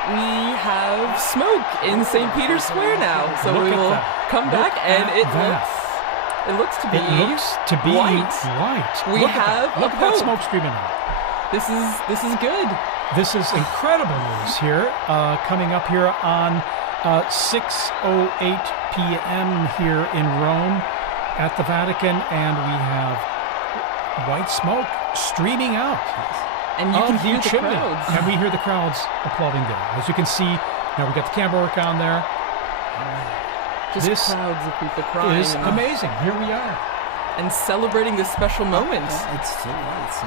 We have smoke in St. Peter's Square now, so Look we at will that. come Look back, and at it that. looks to be white. We Look at have that. Look a at that pope. smoke streaming out. This is good. This is incredible news here, coming up here on 6:08 p.m. here in Rome at the Vatican, and we have white smoke streaming out. And you can hear the chimney. crowds. And we hear the crowds applauding there. As you can see, now we got the camera work on there. Just this crowds of people crying. is amazing. Here we are. And celebrating this special moment. It's so late, so...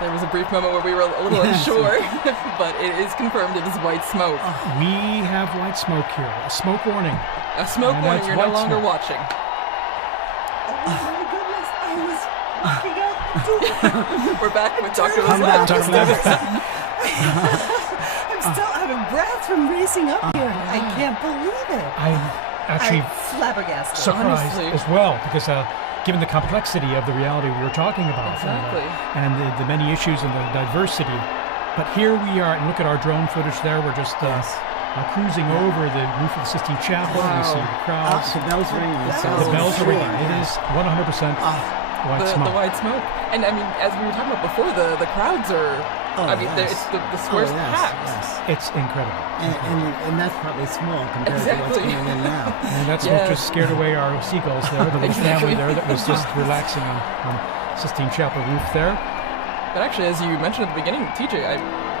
There was a brief moment where we were a little unsure, but it is confirmed it is white smoke. We have white smoke here. A smoke warning. A smoke And warning, that's you're no white longer smoke. watching. Oh my goodness, I was walking up. We're back with Dr. Come back. Dr. Levitt. I'm still out of breath from racing up here. I can't believe it. I'm actually I'm flabbergasted. surprised honestly. as well, because given the complexity of the reality we were talking about, Exactly. and the many issues and the diversity. But here we are, and look at our drone footage there. We're just cruising over the roof of the Sistine Chapel. Wow. We see the crowds. the bells ringing. The bells are ringing. It is 100% white The smoke. white smoke. And I mean, as we were talking about before, the crowds are, it's the square's packed. It's incredible. And that's probably small compared to what's Exactly. going in now. And that smoke just scared away our seagulls there, the little Exactly. family there that was just relaxing on Sistine Chapel roof there. But actually, as you mentioned at the beginning, TJ,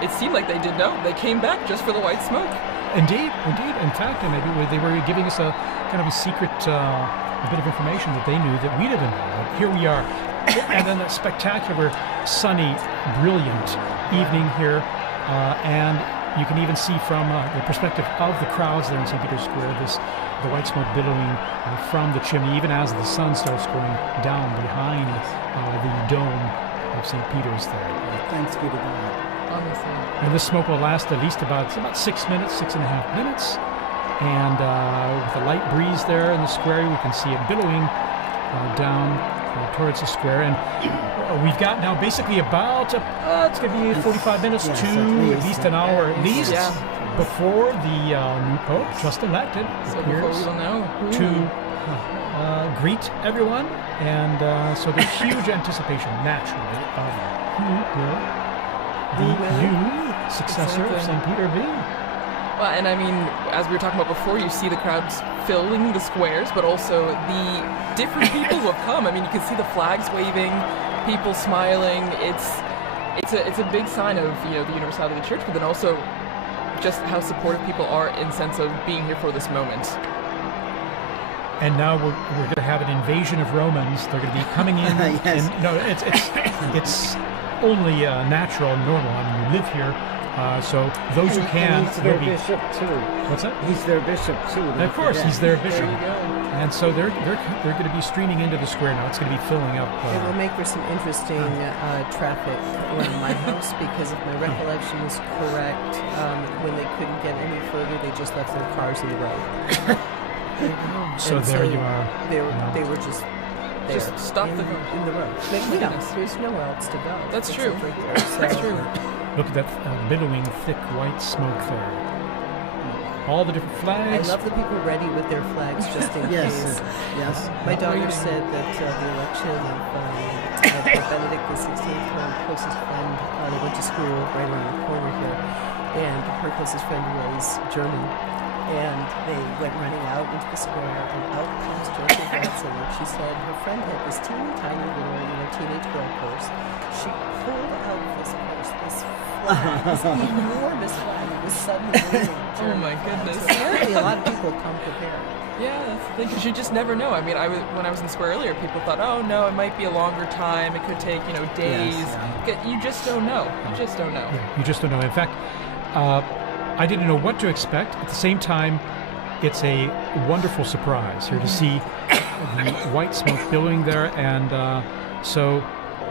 it seemed like they did know. They came back just for the white smoke. Indeed. In fact, maybe they were giving us a kind of a secret, a bit of information that they knew that we didn't know. But here we are, and then a spectacular, sunny, brilliant evening here, and you can even see from the perspective of the crowds there in St. Peter's Square, the white smoke billowing from the chimney, even as the sun starts going down behind the dome of St. Peter's there. Thanks be to God. Honestly. And this smoke will last at least about 6 minutes, 6.5 minutes. And with a light breeze there in the square, we can see it billowing down towards the square. And we've got now basically about, it's going to be 45 minutes Yes, to at least an hour at least Yeah. before the new Pope, just elected, So before appears we will know. to greet everyone. And so there's huge anticipation, naturally, of who will the new successor of Exactly. St. Peter be. Well, and I mean, as we were talking about before, you see the crowds filling the squares, but also the different people who have come. I mean, you can see the flags waving, people smiling. It's a big sign of, you know, the universality of the church, but then also just how supportive people are in sense of being here for this moment. And now we're going to have an invasion of Romans. They're going to be coming in. Yes. And, no, it's only natural and normal. I mean, you live here, so those who can, And he's they'll their be. bishop too. What's that? He's their bishop too. And of course, he's their bishop. There you go. And so they're going to be streaming into the square now. It's going to be filling up. It will make for some interesting traffic around my house because if my recollection is correct, when they couldn't get any further, they just left their cars in the road. So And there you are. They were just there Just stop in, the- in the road. my goodness. There's nowhere else to go. That's except true. right there. That's So- true. Look at that billowing, thick white smoke there. All the different I flags. love the people ready with their flags just in Yes, case. yes. My daughter Waiting. said that the election of Pope Benedict XVI, her closest friend, they went to school right around the corner here, and her closest friend was German. And they went running out into the square, and out comes Joseph Watson, and she said her friend had this teeny tiny little, teenage girl purse. She pulled out this purse, this flag, this enormous flag. It was suddenly waving. Oh my goodness. So apparently, a lot of people come prepared. Yeah, that's the thing, because you just never know. I mean, when I was in the square earlier, people thought, oh no, it might be a longer time. It could take, days. Yes, You just don't know. You just don't know. Yeah, you just don't know. In fact, I didn't know what to expect. At the same time, it's a wonderful surprise here to see the white smoke billowing there. And so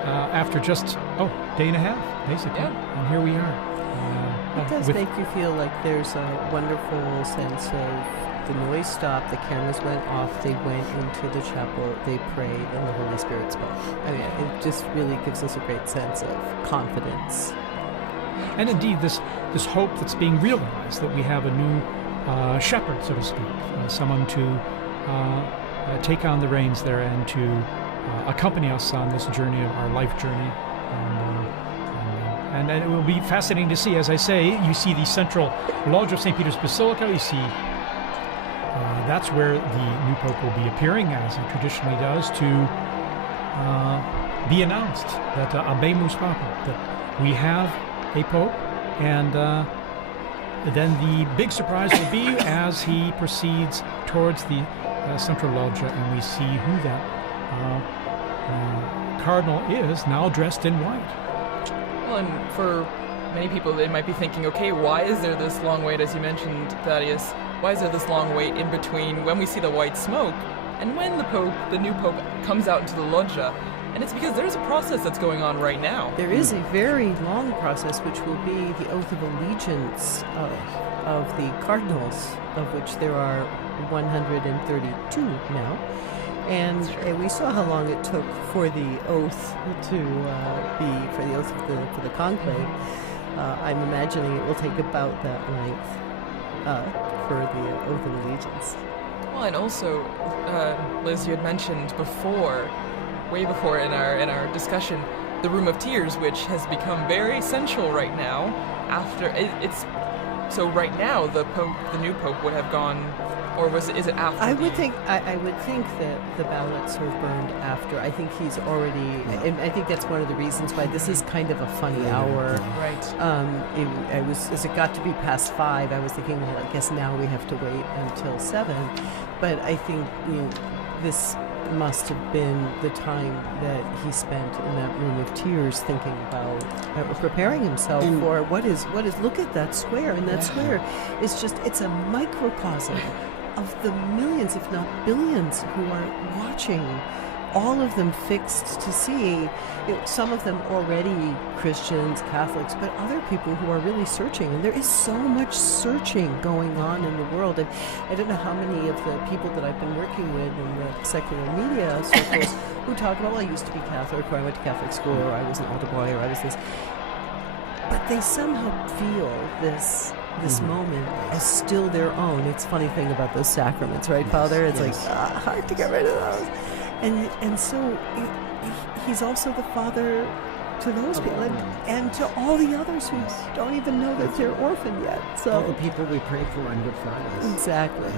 after just, day and a half, basically. Yeah. And here we are. It does with- make you feel like there's a wonderful sense of the noise stopped, the cameras went off, they went into the chapel, they prayed, and the Holy Spirit spoke. I mean, it just really gives us a great sense of confidence. And indeed, this hope that's being realized, that we have a new shepherd, so to speak, someone to take on the reins there and to accompany us on this journey, of our life journey. And it will be fascinating to see. As I say, you see the central lodge of St. Peter's Basilica. You see that's where the new pope will be appearing, as he traditionally does, to be announced that Habemus Papam, that we have a pope, and then the big surprise will be as he proceeds towards the central loggia, and we see who that cardinal is, now dressed in white. Well, and for many people, they might be thinking, okay, why is there this long wait, as you mentioned, Thaddeus? Why is there this long wait in between when we see the white smoke and when the new pope, comes out into the loggia? And it's because there's a process that's going on right now. There is a very long process, which will be the oath of allegiance of the cardinals, of which there are 132 now. And we saw how long it took for the oath to for the conclave. I'm imagining it will take about that length for the oath of allegiance. Well, and also, Liz, you had mentioned before, way before in our discussion, the Room of Tears, which has become very central right now. So right now the new pope would have gone. Or is it after? I would think that the ballots are burned after. I think he's already, and I think that's one of the reasons why this is kind of a funny hour. Right. As it got to be past 5, I was thinking, well, I guess now we have to wait until 7. But I think this must have been the time that he spent in that Room of Tears, thinking about preparing himself for what is. Look at that square, and that square is it's a microcosm of the millions, if not billions, who are watching, all of them fixed to see, some of them already Christians, Catholics, but other people who are really searching. And there is so much searching going on in the world. And I don't know how many of the people that I've been working with in the secular media circles who talk about, well, I used to be Catholic, or I went to Catholic school, or I was an altar boy, or I was this. But they somehow feel this moment as still their own. It's a funny thing about those sacraments, right, Father? It's hard to get rid of those. And so he's also the father to those people and to all the others who don't even know that they're orphaned yet. So all the people we pray for on Good Fridays. Exactly.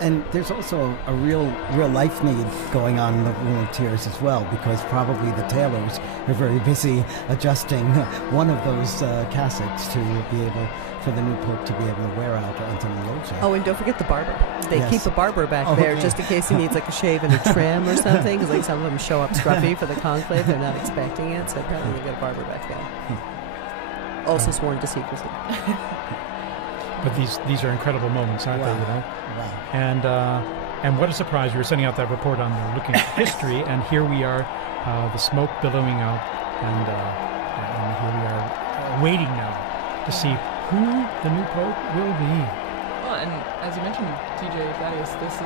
And there's also a real life need going on in the Room of Tears as well, because probably the tailors are very busy adjusting one of those cassocks to be able, for the new pope to be able to wear out onto the loggia. Oh, and don't forget the barber. They keep a barber back there just in case he needs like a shave and a trim or something, because like some of them show up scruffy for the conclave. They're not expecting it, so apparently they get a barber back there. Also sworn to secrecy. But these are incredible moments, aren't they? You know? Wow. And what a surprise! We were sending out that report on looking at history, and here we are, the smoke billowing out, and here we are waiting now to see who the new pope will be. Well, and as you mentioned, TJ Thaddeus, this is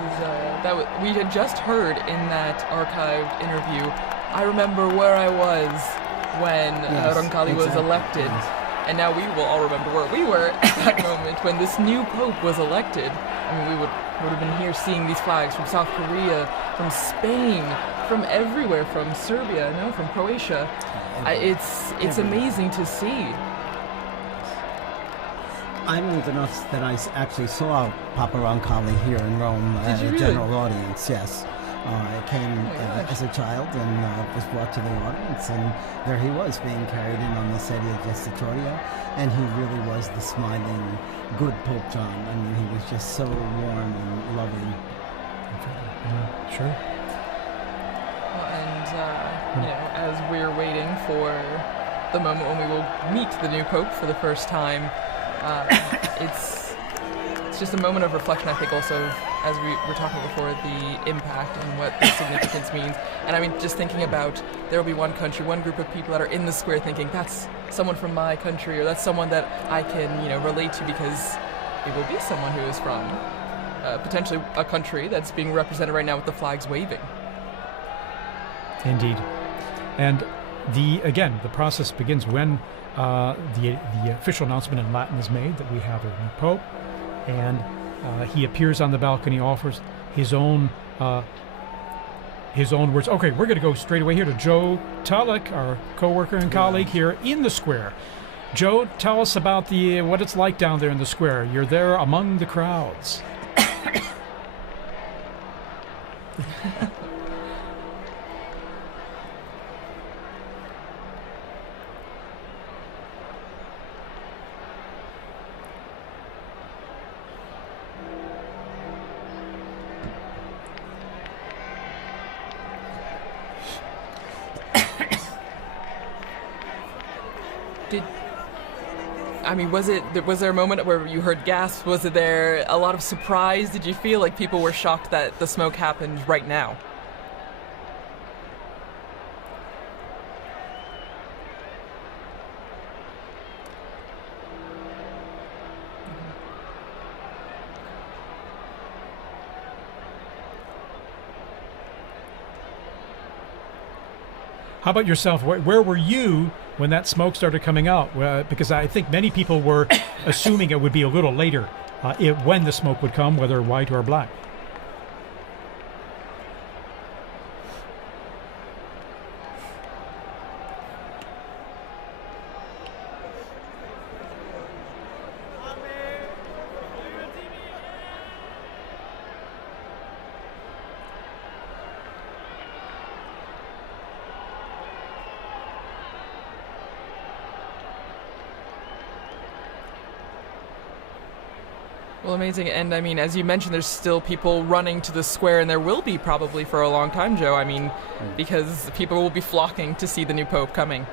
we had just heard in that archived interview. I remember where I was when Roncalli was elected. And now we will all remember where we were at that moment when this new pope was elected. I mean, we would have been here seeing these flags from South Korea, from Spain, from everywhere, from Serbia, from Croatia. It's amazing to see. I'm old enough that I actually saw Papa Roncalli here in Rome at a general audience, yes. I came as a child and was brought to the audience, and there he was being carried in on the sedia gestatoria, and he really was the smiling, good Pope John. I mean, he was just so warm and loving. Sure. Well, and as we're waiting for the moment when we will meet the new Pope for the first time, it's just a moment of reflection, I think, also, as we were talking before, the impact and what the significance means. And I mean, just thinking about, there will be one country, one group of people that are in the square thinking, that's someone from my country, or that's someone that I can, relate to, because it will be someone who is from potentially a country that's being represented right now with the flags waving. Indeed. And the process begins when the official announcement in Latin is made that we have a new pope, and he appears on the balcony, offers his own words. Okay, we're going to go straight away here to Joe Tulloch, our co-worker and colleague here in the square. Joe, tell us about what it's like down there in the square. You're there among the crowds. Was there a moment where you heard gasps? Was there a lot of surprise? Did you feel like people were shocked that the smoke happened right now? How about yourself? Where were you when that smoke started coming out? Because I think many people were assuming it would be a little later when the smoke would come, whether white or black. Well, amazing. And I mean, as you mentioned, there's still people running to the square, and there will be probably for a long time, Joe. I mean, because people will be flocking to see the new Pope coming.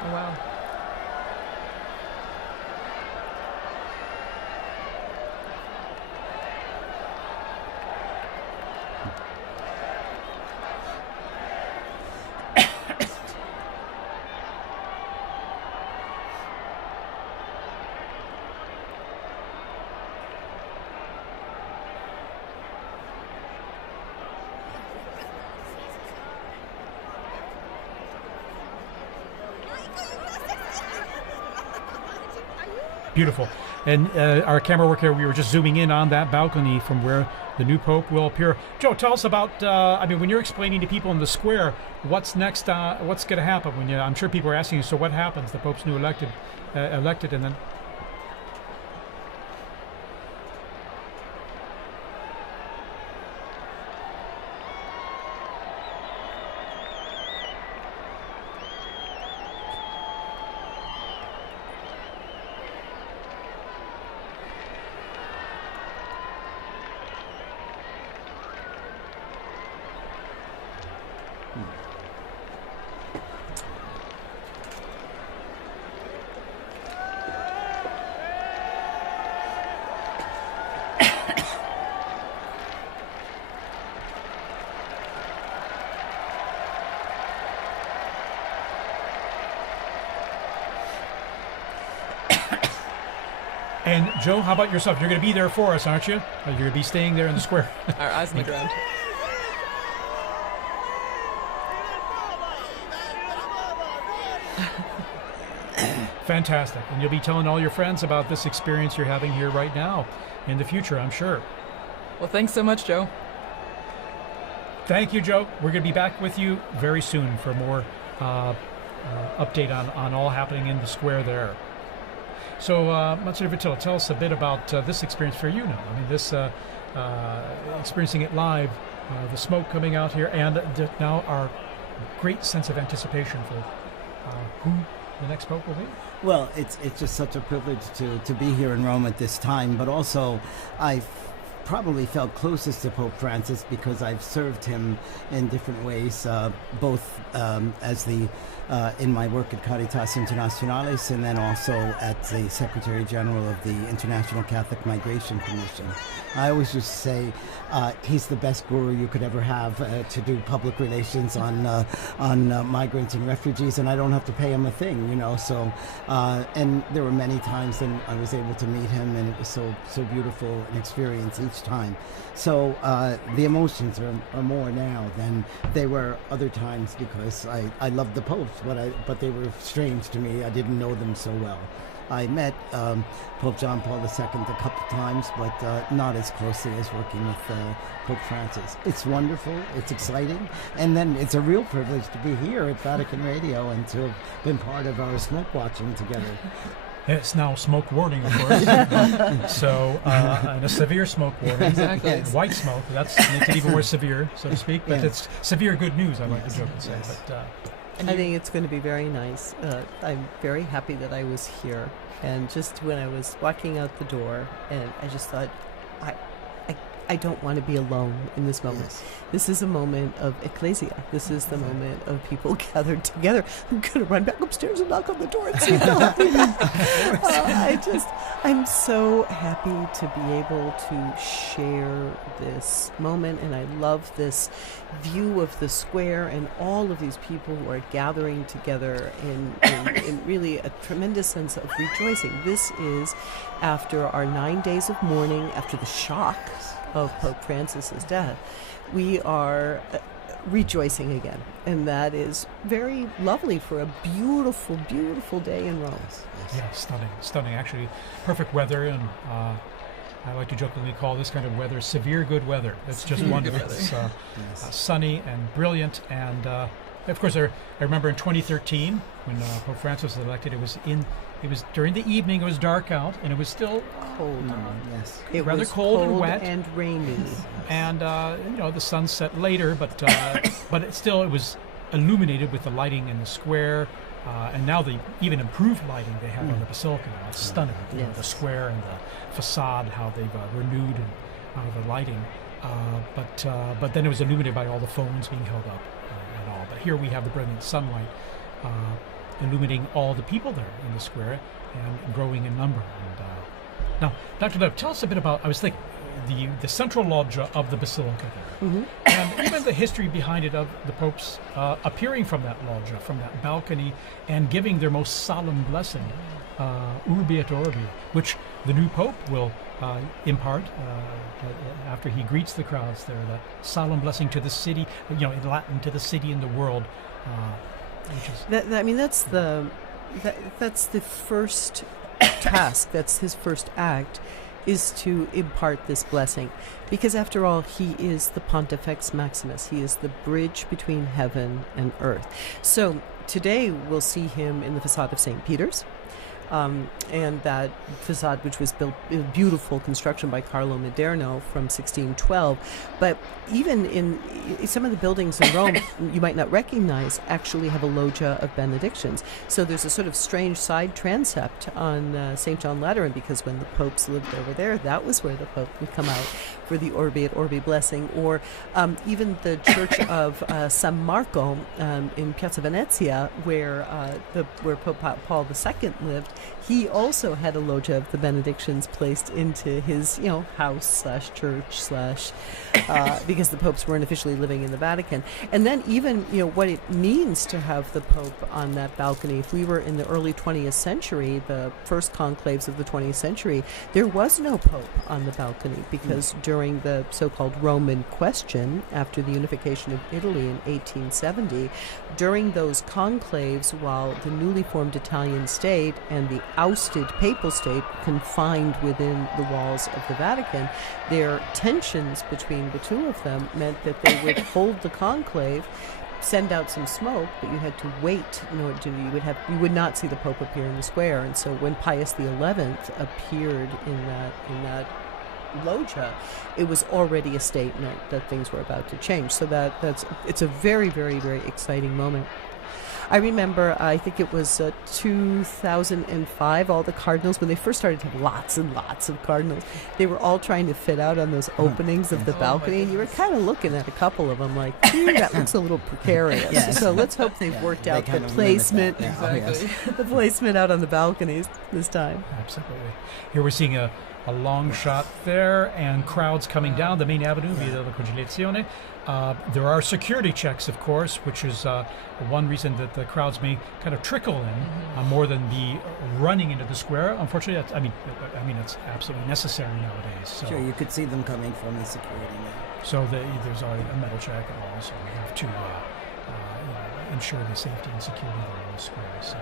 Oh, wow. Beautiful. And our camera work here, we were just zooming in on that balcony from where the new Pope will appear. Joe, tell us about, when you're explaining to people in the square, what's next, what's going to happen? I'm sure people are asking you, so what happens? The Pope's new elected, and then... And Joe, how about yourself? You're going to be there for us, aren't you? You're going to be staying there in the square. Our eyes on the ground. Fantastic. And you'll be telling all your friends about this experience you're having here right now in the future, I'm sure. Well, thanks so much, Joe. Thank you, Joe. We're going to be back with you very soon for more update on all happening in the square there. So, Monsignor Vitilla, tell us a bit about this experience for you now. I mean, this experiencing it live, the smoke coming out here, and now our great sense of anticipation for who the next Pope will be. Well, it's just such a privilege to be here in Rome at this time, but also I probably felt closest to Pope Francis because I've served him in different ways, both as the in my work at Caritas Internationalis and then also at the Secretary General of the International Catholic Migration Commission. I always used to say he's the best guru you could ever have to do public relations on migrants and refugees, and I don't have to pay him a thing, you know. So, and there were many times when I was able to meet him, and it was so beautiful an experience each time. So the emotions are more now than they were other times because I loved the popes, but they were strange to me. I didn't know them so well. I met Pope John Paul II a couple times, but not as closely as working with Pope Francis. It's wonderful, it's exciting, and then it's a real privilege to be here at Vatican Radio and to have been part of our smoke watching together. It's now smoke warning, of course. So, and a severe smoke warning. Exactly. Yes. White smoke, that makes it even more severe, so to speak. But it's severe good news, I like to joke and say. But And I think it's going to be very nice. I'm very happy that I was here. And just when I was walking out the door, and I just thought, I don't want to be alone in this moment. Yes. This is a moment of ecclesia. This is the moment of people gathered together. I'm going to run back upstairs and knock on the door and see if they'll let me in. I'm so happy to be able to share this moment, and I love this view of the square and all of these people who are gathering together in really a tremendous sense of rejoicing. This is after our 9 days of mourning, after the shock of Pope Francis's death. We are rejoicing again, and that is very lovely for a beautiful, beautiful day in Rome. Yeah, stunning. Actually, perfect weather, and I like to jokingly call this kind of weather severe good weather. It's just wonderful. It's sunny and brilliant, and of course, I remember in 2013 when Pope Francis was elected. It was during the evening. It was dark out, and it was still Cold. Yes. It rather was cold and wet, and rainy. and the sun set later, but it was illuminated with the lighting in the square, and now the even improved lighting they have on the basilica. It's stunning. You know, the square and the facade, how they've renewed the lighting, but then it was illuminated by all the phones being held up and all. But here we have the brilliant sunlight illuminating all the people there in the square and growing in number. And now, Dr. Lev, tell us a bit about, I was thinking, the central loggia of the basilica there, and even the history behind it of the popes appearing from that loggia, from that balcony, and giving their most solemn blessing, Urbi et Orbi, which the new pope will impart after he greets the crowds there, that solemn blessing to the city, in Latin, to the city and the world. That's the first task. That's his first act, is to impart this blessing, because after all, he is the Pontifex Maximus. He is the bridge between heaven and earth. So today we'll see him in the facade of St. Peter's. And that facade, which was built, a beautiful construction by Carlo Maderno from 1612. But even in some of the buildings in Rome, you might not recognize, actually have a loggia of benedictions. So there's a sort of strange side transept on St. John Lateran, because when the popes lived over there, that was where the pope would come out for the Urbi et Orbi blessing. Or even the church of San Marco in Piazza Venezia, where Pope Paul II lived. He also had a loggia of the benedictions placed into his, house / church / because the popes weren't officially living in the Vatican. And then even, what it means to have the Pope on that balcony. If we were in the early 20th century, the first conclaves of the 20th century, there was no Pope on the balcony, because during the so-called Roman question, after the unification of Italy in 1870, during those conclaves, while the newly formed Italian state and the ousted papal state confined within the walls of the Vatican, their tensions between the two of them meant that they would hold the conclave, send out some smoke, but you had to wait in order to, you would not see the Pope appear in the square. And so when Pius XI appeared in that loggia, it was already a statement that things were about to change. So it's a very, very, very exciting moment. I remember, I think it was 2005, all the cardinals, when they first started to have lots and lots of cardinals, they were all trying to fit out on those openings of the balcony, and you were kind of looking at a couple of them like, that looks a little precarious. Yes. So let's hope they've worked out the placement, the placement out on the balconies this time. Absolutely. Here we're seeing a long shot there, and crowds coming down the main avenue, Via della Conciliazione. There are security checks, of course, which is one reason that the crowds may kind of trickle in more than the running into the square. Unfortunately, it's absolutely necessary nowadays. So, sure, you could see them coming from the security now. So there's already a metal check, and also we have to ensure the safety and security there in the square. So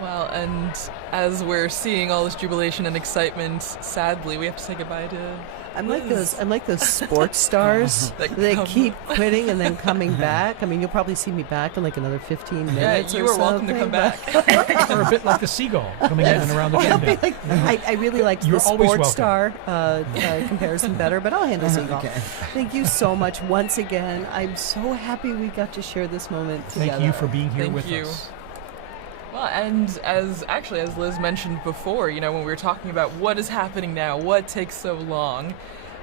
Well, and as we're seeing all this jubilation and excitement, sadly, we have to say goodbye to I'm Liz. like those sports stars that keep quitting and then coming back. I mean, you'll probably see me back in like another 15 minutes. Yeah, you or are welcome to something, come back. Or a bit like the seagull coming in and around the chimney. I really like You're the always sports welcome. star comparison better, but I'll handle seagull. Okay. Thank you so much once again. I'm so happy we got to share this moment together. Thank you for being here Thank with you. us. Well, and as Liz mentioned before, when we were talking about what is happening now, what takes so long,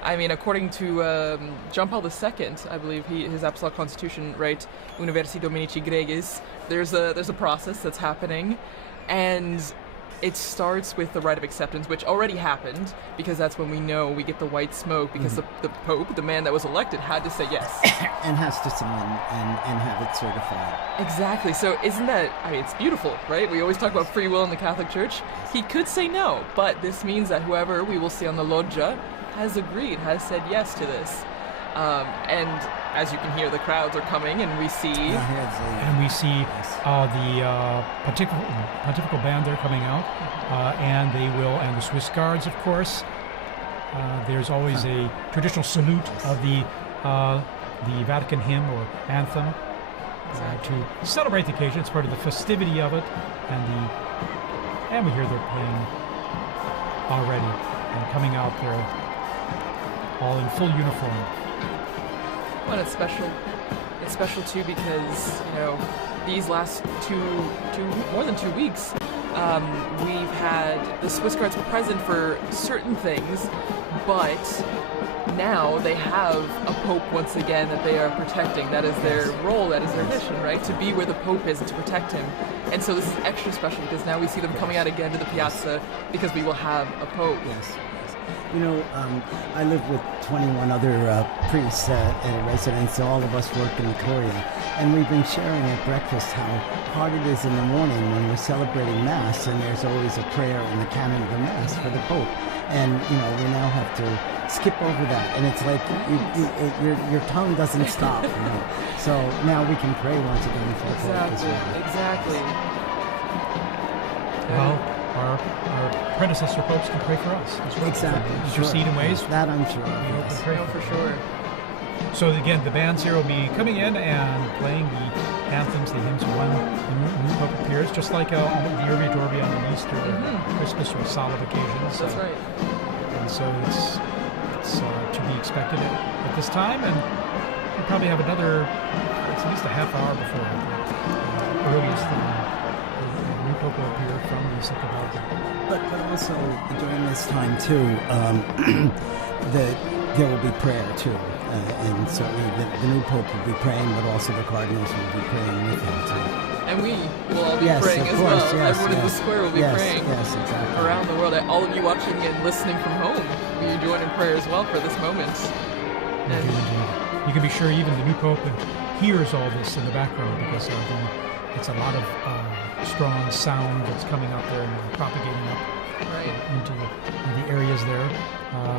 I mean, according to John Paul II, I believe his Apostolic Constitution, right, Universi Dominici Gregis, there's a process that's happening, and it starts with the rite of acceptance, which already happened, because that's when we get the white smoke, because the Pope, the man that was elected, had to say yes. And has to sign and have it certified. Exactly. So isn't that, it's beautiful, right? We always talk about free will in the Catholic Church. He could say no, but this means that whoever we will see on the loggia has agreed, has said yes to this. And as you can hear, the crowds are coming, and we see... And we see the pontifical band there coming out, and the Swiss Guards, of course. There's always a traditional salute of the Vatican hymn or anthem to celebrate the occasion. It's part of the festivity of it, and we hear they're playing already and coming out there all in full uniform. Well, it's special. It's special too because these last more than 2 weeks, we've had the Swiss Guards were present for certain things, but now they have a Pope once again that they are protecting. That is their role. That is their mission, right? To be where the Pope is and to protect him. And so this is extra special because now we see them coming out again to the piazza because we will have a Pope. Yes. I live with 21 other priests at a residence. All of us work in the Curia. And we've been sharing at breakfast how hard it is in the morning when we're celebrating Mass, and there's always a prayer in the canon of the Mass for the Pope. And, we now have to skip over that. And it's like your tongue doesn't stop. So now we can pray once again for the Pope as well. Exactly. Well, our predecessor popes can pray for us as well. Exactly. Intercede in ways. That I'm sure. We hope and pray For sure. So again, the bands here will be coming in and playing the anthems, the hymns when the new Pope appears, just like the Urbi et Orbi on the Easter, Christmas, or solemn occasions. That's right. And so it's to be expected at this time, and we'll probably have another, it's at least a half hour before earliest the new Pope will appear from the Sacred Altar. But also during this time too, there will be prayer too, and certainly the new Pope will be praying, but also the cardinals will be praying with him too. And we will all be Yes, praying of as course, well. yes, Everyone in the yes. square will be Yes, praying yes, exactly. around the world. All of you watching and listening from home, you join in prayer as well for this moment. And You can be sure even the new Pope hears all this in the background because it's a lot of strong sound that's coming up there and propagating up into the areas there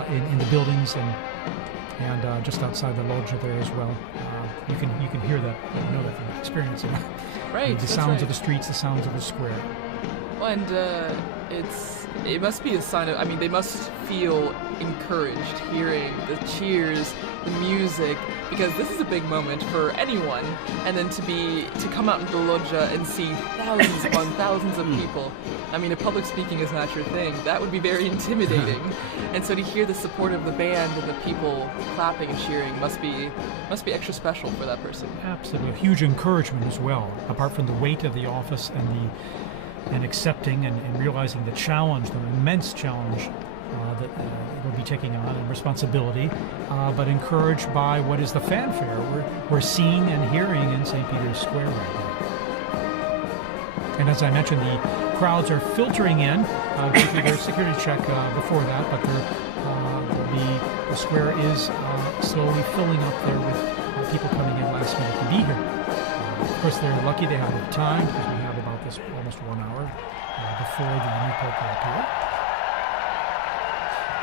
in the buildings and just outside the loggia there as well. You can hear that, know that from experience. right, The that's sounds right. of the streets, the sounds of the square. Well, and it must be a sign of, they must feel encouraged hearing the cheers, the music, because this is a big moment for anyone. And then to come out into the loggia and see thousands upon thousands of people. If public speaking is not your thing, that would be very intimidating. And so to hear the support of the band and the people clapping and cheering must be extra special for that person. Absolutely, a huge encouragement as well. Apart from the weight of the office and accepting and realizing the challenge, the immense challenge that we'll be taking on and responsibility, but encouraged by what is the fanfare we're seeing and hearing in St. Peter's Square right now. And as I mentioned, the crowds are filtering in. Briefly, there's a security check before that, but the square is slowly filling up there with people coming in last minute to be here. Of course, they're lucky they have time because we have about this almost 1 hour before the new Pope will appear.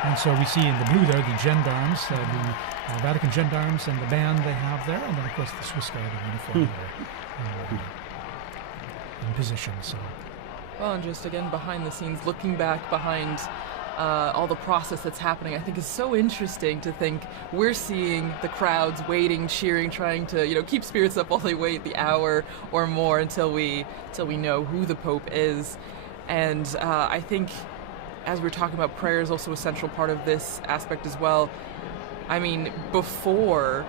And so we see in the blue there the gendarmes, the Vatican gendarmes and the band they have there, and then of course the Swiss Guard in uniform there in position. So Well, and just again behind the scenes, looking back behind all the process that's happening, I think is so interesting to think we're seeing the crowds waiting, cheering, trying to keep spirits up while they wait the hour or more until we know who the Pope is. And I think, as we're talking about, prayer is also a central part of this aspect as well. I mean, before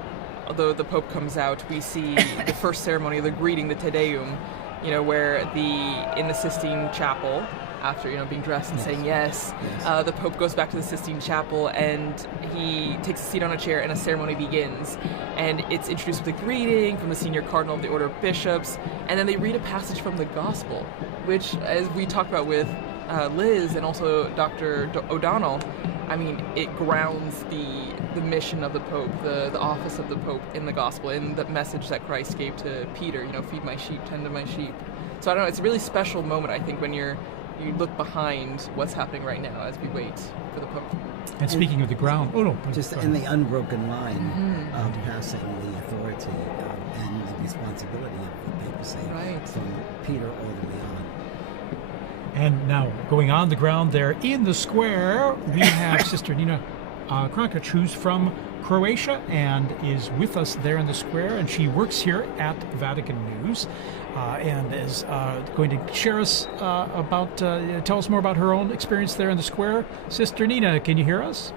the Pope comes out, we see the first ceremony, the greeting, the Te Deum, where in the Sistine Chapel, after being dressed and saying yes, the Pope goes back to the Sistine Chapel and he takes a seat on a chair and a ceremony begins. And it's introduced with a greeting from the senior cardinal of the Order of Bishops, and then they read a passage from the Gospel, which, as we talked about with Liz and also Dr. O'Donnell, I mean, it grounds the mission of the Pope, the office of the Pope in the Gospel, in the message that Christ gave to Peter, feed my sheep, tend to my sheep. So I don't know, it's a really special moment, I think, when you look behind what's happening right now as we wait for the Pope. And speaking of the ground, just in the unbroken line of passing the authority and the responsibility of the papacy from Peter all the way on. And now, going on the ground there in the square, we have Sister Nina Krankic, who's from Croatia and is with us there in the square, and she works here at Vatican News and is going to share us tell us more about her own experience there in the square. Sister Nina, can you hear us?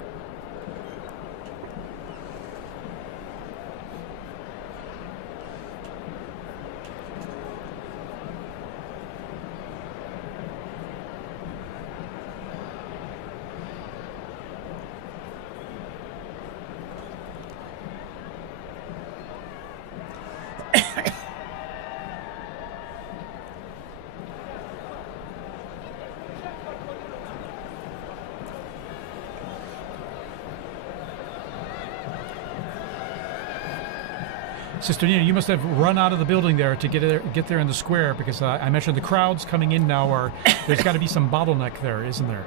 Sister Nina, you must have run out of the building there to get there in the square, because I mentioned the crowds coming in now there's got to be some bottleneck there, isn't there?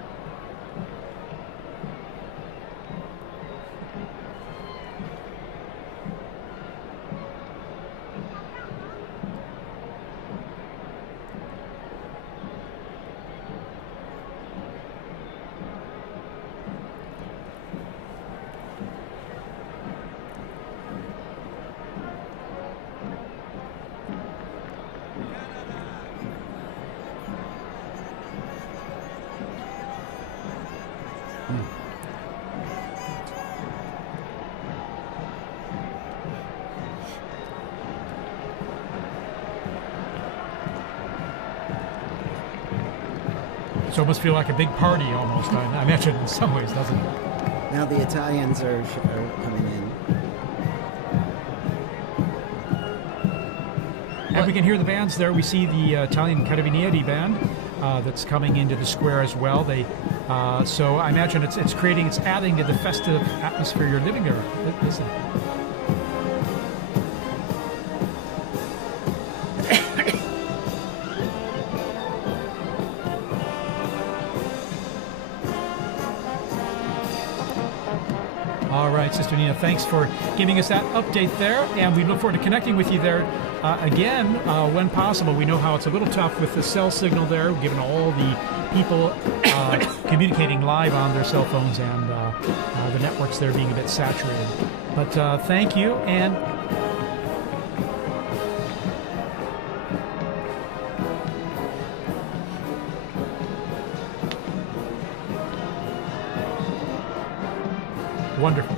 So it must feel like a big party almost, I imagine, in some ways, doesn't it? Now the Italians are coming in. And we can hear the bands there. We see the Italian Carabinieri band that's coming into the square as well. So I imagine it's adding to the festive atmosphere you're living there, isn't it? All right, Sister Nina, thanks for giving us that update there, and we look forward to connecting with you there again when possible. We know how it's a little tough with the cell signal there, given all the people communicating live on their cell phones and the networks there being a bit saturated. But thank you, and wonderful.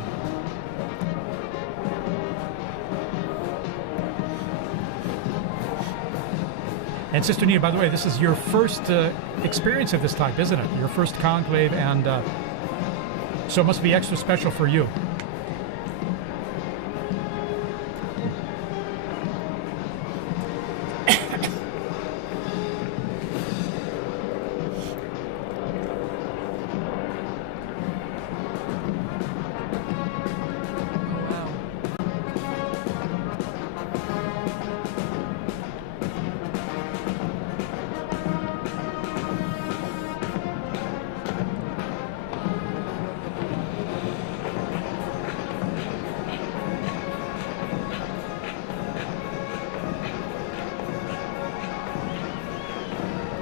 And Sister Nina, by the way, this is your first experience of this type, isn't it? Your first conclave, and so it must be extra special for you.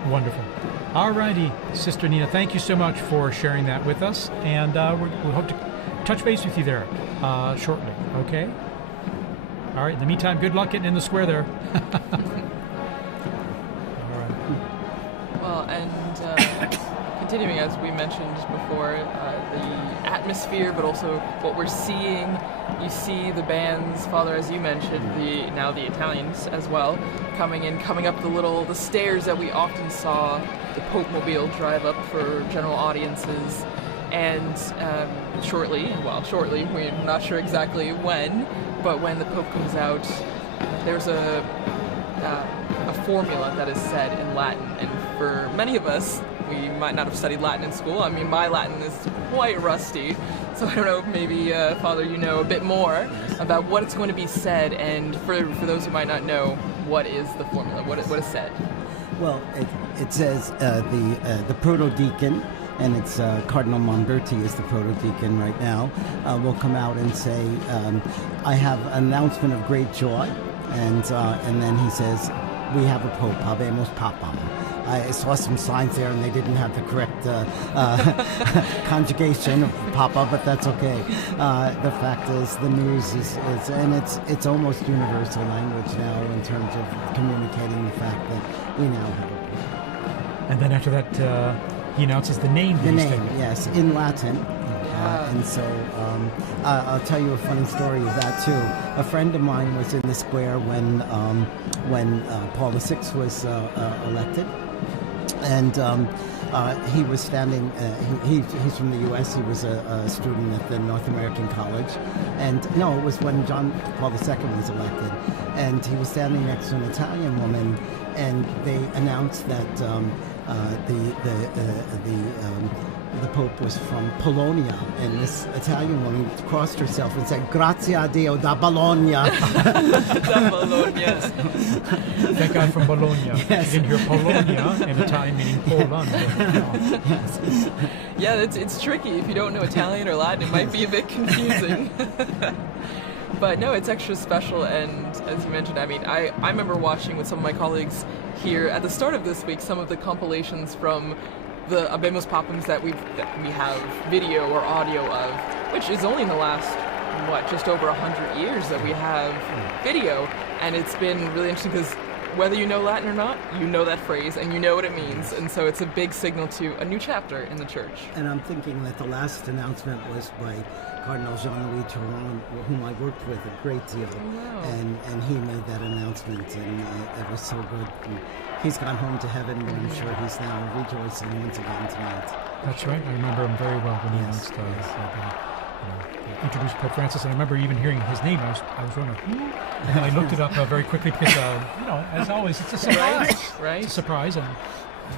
Wonderful. All righty, Sister Nina, thank you so much for sharing that with us, and we hope to touch base with you there shortly, okay? All right, in the meantime, good luck getting in the square there. All right. Well, and continuing, as we mentioned before, the atmosphere, but also what we're seeing. You see the bands, Father, as you mentioned, now the Italians as well, coming up the stairs that we often saw the Pope Mobile drive up for general audiences. And shortly, we're not sure exactly when, but when the Pope comes out, there's a formula that is said in Latin. And for many of us, we might not have studied Latin in school. I mean, my Latin is quite rusty, so I don't know if maybe, Father, you know a bit more about what it's going to be said, and for those who might not know, what is the formula? What is said? Well, it says the proto-deacon, and it's Cardinal Monberti is the proto-deacon right now, will come out and say, I have an announcement of great joy, and then he says, we have a Pope, Habemus, papam. I saw some signs there, and they didn't have the correct conjugation of papa, but that's okay. The fact is, the news is and it's almost universal language now in terms of communicating the fact that we now have a Pope. And then after that, he announces the name. The name, yes, in Latin. And so I'll tell you a funny story of that too. A friend of mine was in the square when Paul VI was elected, and he was standing. He's from the U.S. He was a student at the North American College, and no, it was when John Paul II was elected, and he was standing next to an Italian woman, and they announced that the Pope was from Polonia, and this Italian woman crossed herself and said, "Grazie a Dio da Bologna." Da Bologna. That guy from Bologna. Yes. You can hear Polonia in Italian meaning Poland. Yes. Yeah, it's tricky. If you don't know Italian or Latin, it might be a bit confusing. But no, it's extra special, and as you mentioned, I mean, I remember watching with some of my colleagues here at the start of this week some of the compilations from the Habemus Papams that we have video or audio of, which is only in the last, just over 100 years that we have video, and it's been really interesting because whether you know Latin or not, you know that phrase and you know what it means, and so it's a big signal to a new chapter in the church. And I'm thinking that the last announcement was by Cardinal Jean-Louis Touron, whom I worked with a great deal, and he made that announcement, and it was so good. And he's gone home to heaven, but I'm sure he's now rejoicing once again tonight. That's right. I remember him very well when he announced introduced Pope Francis, and I remember even hearing his name. I was wondering who, and then I looked it up very quickly because, as always, it's a surprise. Right. It's a surprise,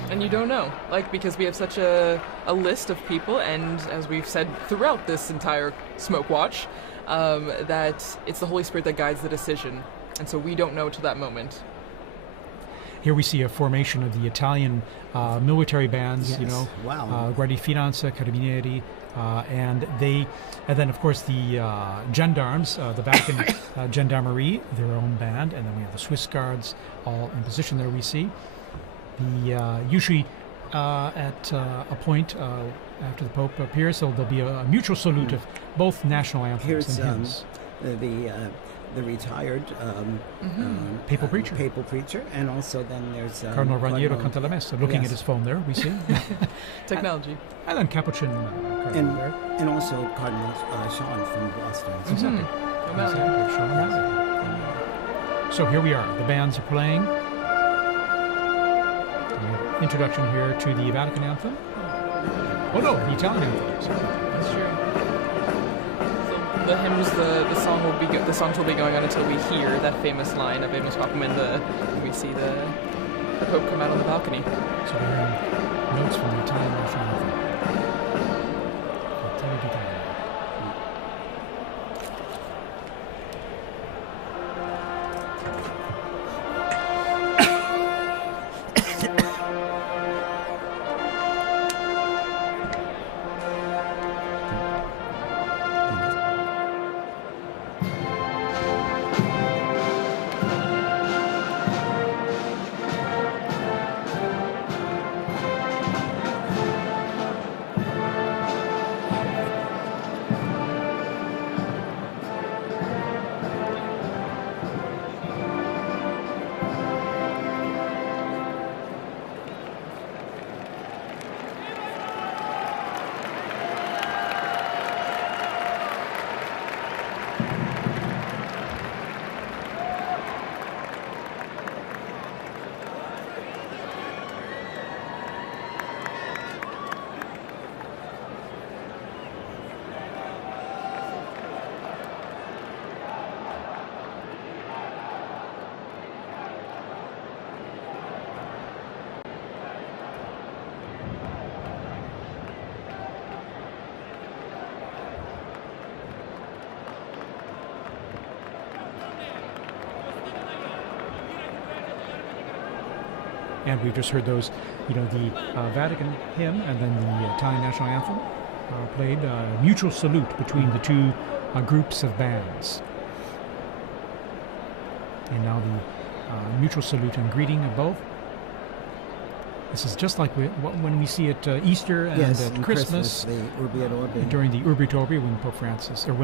and you don't know, because we have such a list of people, and as we've said throughout this entire Smoke Watch, that it's the Holy Spirit that guides the decision, and so we don't know to that moment. Here we see a formation of the Italian military bands, Yes. Wow. Guardia di Finanza, Carabinieri, and then of course the gendarmes, the Vatican Gendarmerie, their own band, and then we have the Swiss Guards all in position there. We see usually at a point after the Pope appears, so there'll be a mutual salute of both national anthems. Here's and hymns. the retired Papal preacher, and also then there's Cardinal Raniero Canta la Messa, looking Yes. at his phone there, we see. Technology. And then Capuchin Cardinal there. and also Cardinal Sean from Boston. Exactly. Exactly. Sean O'Malley. So here we are. The bands are playing. Introduction here to the Vatican anthem. Oh no, the Italian anthem. Sorry. That's true. So the hymns, the songs will be going on until we hear that famous line of Habemus Papam, and we see the Pope come out on the balcony. So we're hearing notes from the Italian national anthem. And we've just heard those, the Vatican hymn and then the Italian national anthem played, mutual salute between the two groups of bands. And now the mutual salute and greeting of both. This is just like when we see at Easter and at Christmas, the Urbi et Orbi. During the Urbi et Orbi, when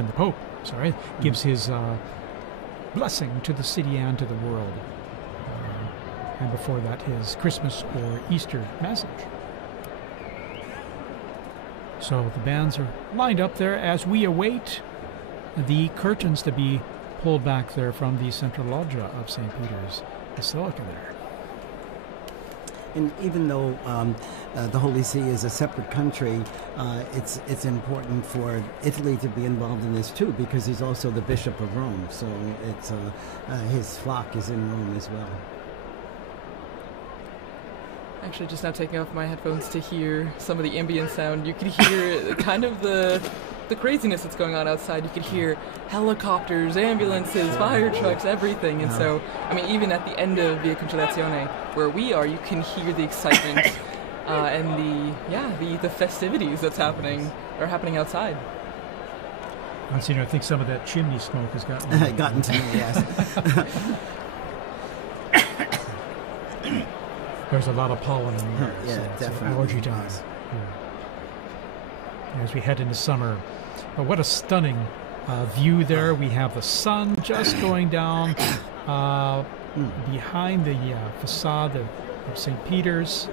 the Pope gives his blessing to the city and to the world. And before that, his Christmas or Easter message. So the bands are lined up there as we await the curtains to be pulled back there from the central loggia of St. Peter's Basilica there. And even though the Holy See is a separate country, it's important for Italy to be involved in this too, because he's also the Bishop of Rome. So it's his flock is in Rome as well. Actually, just now taking off my headphones to hear some of the ambient sound, you could hear kind of the craziness that's going on outside. You could hear helicopters, ambulances, fire trucks, everything. And so, I mean, even at the end of Via Conciliazione, where we are, you can hear the excitement and the festivities that's happening outside. Monsignor, I think some of that chimney smoke has gotten to me, yes. There's a lot of pollen in the air. Definitely. Allergy time. As we head into summer. But what a stunning view there. We have the sun just going down behind the facade of St. Peter's.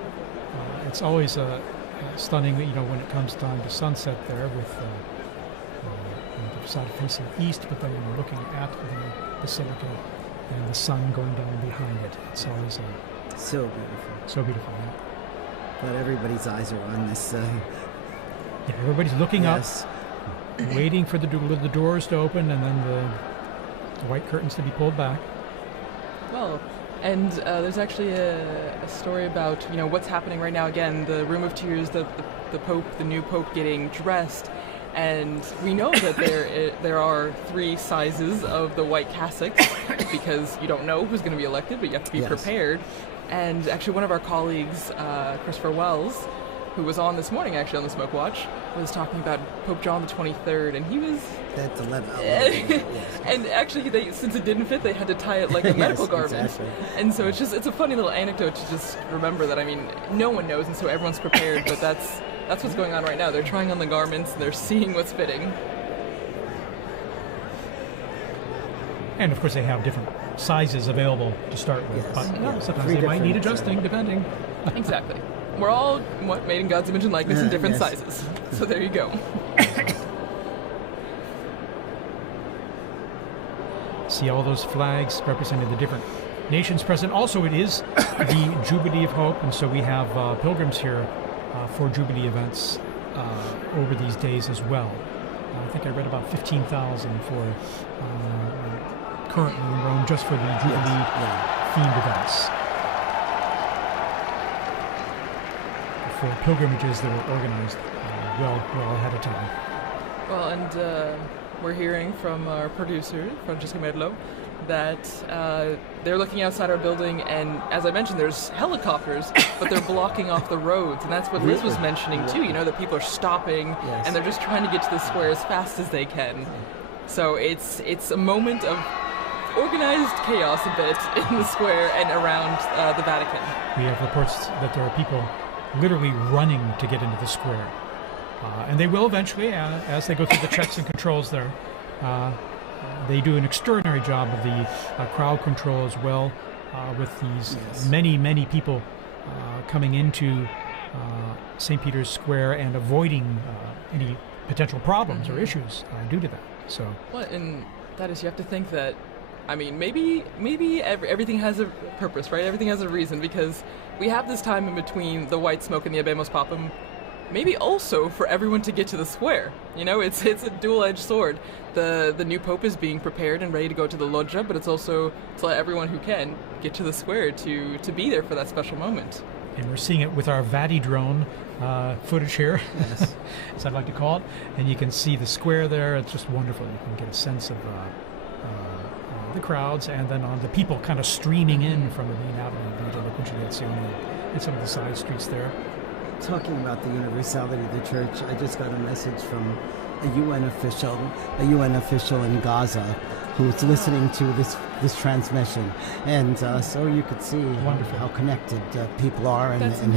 It's always stunning, when it comes time to sunset there with the facade facing east, but then when you're looking at the basilica and the sun going down behind it, it's always so beautiful. So beautiful, But everybody's eyes are on this. Everybody's looking up, waiting for the doors to open and then the white curtains to be pulled back. Well, and there's actually a story about what's happening right now. Again, the Room of Tears, the Pope, the new Pope getting dressed, and we know that there are 3 sizes of the white cassocks because you don't know who's going to be elected, but you have to be prepared. And actually, one of our colleagues, Christopher Wells, who was on this morning actually on the Smoke Watch, was talking about Pope John the 23rd, and he was... That's 11. And actually, since it didn't fit, they had to tie it like a medical garment. Exactly. And so it's a funny little anecdote to just remember that, I mean, no one knows, and so everyone's prepared, but that's what's going on right now. They're trying on the garments, and they're seeing what's fitting. And of course they have different sizes available to start with, but sometimes they might need adjusting depending. Exactly. We're all made in God's image and likeness in different sizes. So there you go. See all those flags representing the different nations present. Also, it is the Jubilee of Hope, and so we have pilgrims here for Jubilee events over these days as well. I think I read about 15,000 for currently in Rome just for the Jubilee themed events. For pilgrimages that were organized well ahead of time. Well, and we're hearing from our producer, Francesca Merlo, that they're looking outside our building, and as I mentioned, there's helicopters, but they're blocking off the roads, and that's what Liz was mentioning too, that people are stopping, and they're just trying to get to the square as fast as they can. So it's a moment of organized chaos a bit in the square and around the Vatican. We have reports that there are people literally running to get into the square. And they will eventually, as they go through the checks and controls there. They do an extraordinary job of the crowd control as well, with these many people coming into St. Peter's Square and avoiding any potential problems or issues due to that. So, well, and that is, you have to think that, I mean, maybe everything has a purpose, right? Everything has a reason, because we have this time in between the white smoke and the Habemus papam, maybe also for everyone to get to the square. It's a dual-edged sword. The new pope is being prepared and ready to go to the loggia, but it's also to let everyone who can get to the square to be there for that special moment. And we're seeing it with our Vati drone footage here, as I'd like to call it. And you can see the square there. It's just wonderful. You can get a sense of the crowds, and then on the people kind of streaming in from the main avenue into the Conciliazione and some of the side streets there. Talking about the universality of the church, I just got a message from a UN official in Gaza who was listening to this transmission, and so you could see how connected people are, and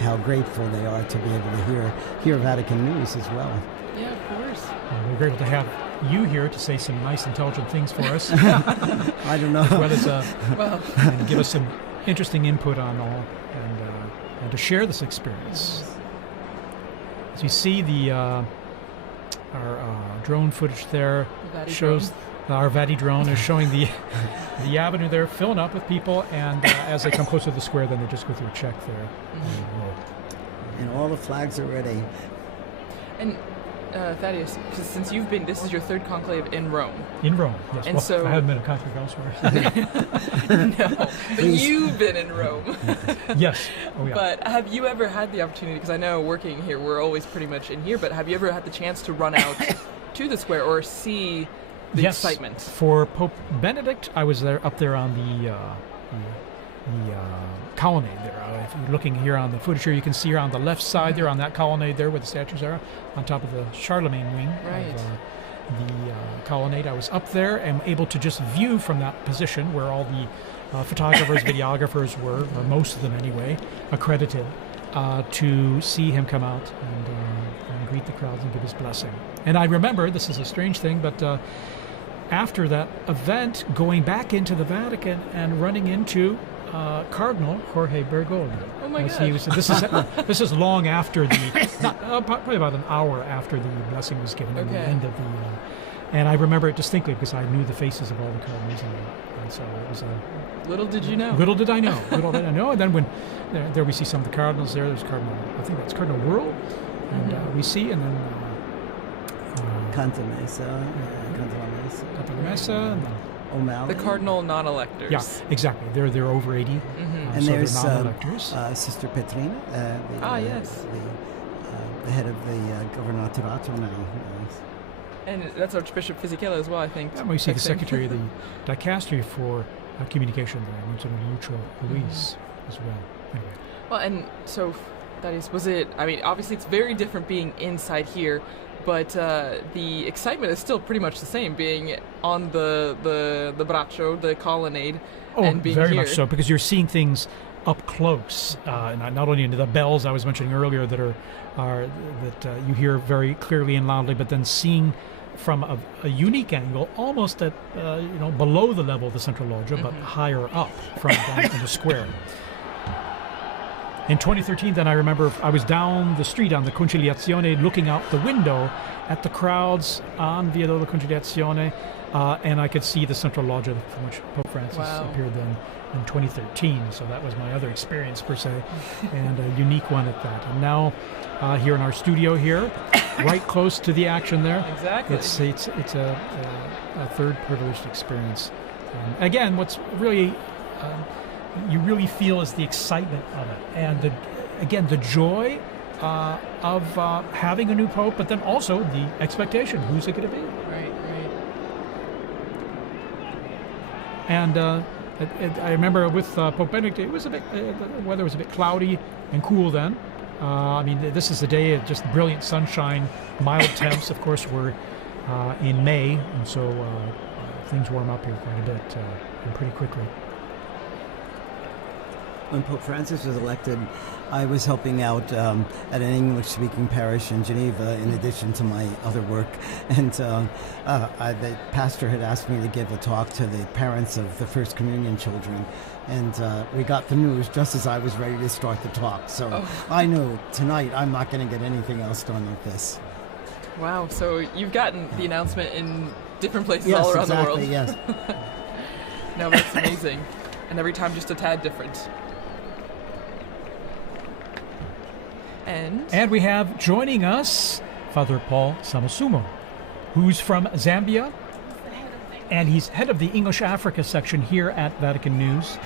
how grateful they are to be able to hear Vatican news as well. Yeah, of course. We're grateful to have you here to say some nice, intelligent things for us. I don't know. As well as and give us some interesting input on all, and to share this experience. As you see, our drone footage there shows our Vati drone is showing the avenue there filling up with people, and as they come closer to the square, then they just go through a check there. And all the flags are ready. And Thaddeus, since you've been, this is your third conclave in Rome. In Rome, yes. And well, so I haven't been a conclave elsewhere. No, but you've been in Rome. Yes. Oh, yeah. But have you ever had the opportunity, because I know working here, we're always pretty much in here, but have you ever had the chance to run out to the square or see the excitement? For Pope Benedict, I was up there on the colonnade there. If you're looking here on the footage here, you can see here on the left side there on that colonnade there where the statues are, on top of the Charlemagne wing of the colonnade. I was up there and able to just view from that position where all the photographers, videographers were, or most of them anyway, accredited, to see him come out and greet the crowds and give his blessing. And I remember, this is a strange thing, but after that event, going back into the Vatican and running into Cardinal Jorge Bergoglio. Oh my gosh. This is long after probably about an hour after the blessing was given at the end of the. And I remember it distinctly because I knew the faces of all the cardinals, and so it was a. Little did you know. Little did I know. Little did I know. And then when there we see some of the cardinals there. There's Cardinal. I think that's Cardinal Wuerl, and we see, and then. Cantamessa, and then O'Malley. The cardinal non-electors. Yeah, exactly. They're over 80. And so there's they're non-electors. Sister Petrina, the head of the Governaturato now. And that's Archbishop Fisichella as well, I think. And we see the secretary of the dicastery for communication there, Monsignor Luis, as well. Anyway. Well, and so, Thaddeus, was it? I mean, obviously, it's very different being inside here. But the excitement is still pretty much the same, being on the braccio, the colonnade, and being very here. Much so, because you're seeing things up close, and not only into the bells I was mentioning earlier that you hear very clearly and loudly, but then seeing from a unique angle, almost at below the level of the central loggia, but higher up from down in the square. In 2013, then I remember I was down the street on the Conciliazione looking out the window at the crowds on Via della Conciliazione, and I could see the central loggia from which Pope Francis appeared then in 2013. So that was my other experience, per se, and a unique one at that. And now here in our studio here, right close to the action there. Exactly. It's a third privileged experience. Again, what's really... you really feel is the excitement of it, and the joy of having a new pope, but then also the expectation: who's it going to be? Right. And I remember with Pope Benedict, it was a bit the weather was a bit cloudy and cool then. I mean, this is the day of just brilliant sunshine, mild temps. Of course, we're in May, and so things warm up here quite a bit and pretty quickly. When Pope Francis was elected, I was helping out at an English-speaking parish in Geneva in addition to my other work. And the pastor had asked me to give a talk to the parents of the First Communion children. And we got the news just as I was ready to start the talk. So I knew tonight I'm not going to get anything else done with this. Wow, so you've gotten the announcement in different places all around the world. Yes, No, that's amazing. And every time just a tad different. And we have joining us Father Paul Samasumo, who's from Zambia, and he's head of the English Africa section here at Vatican News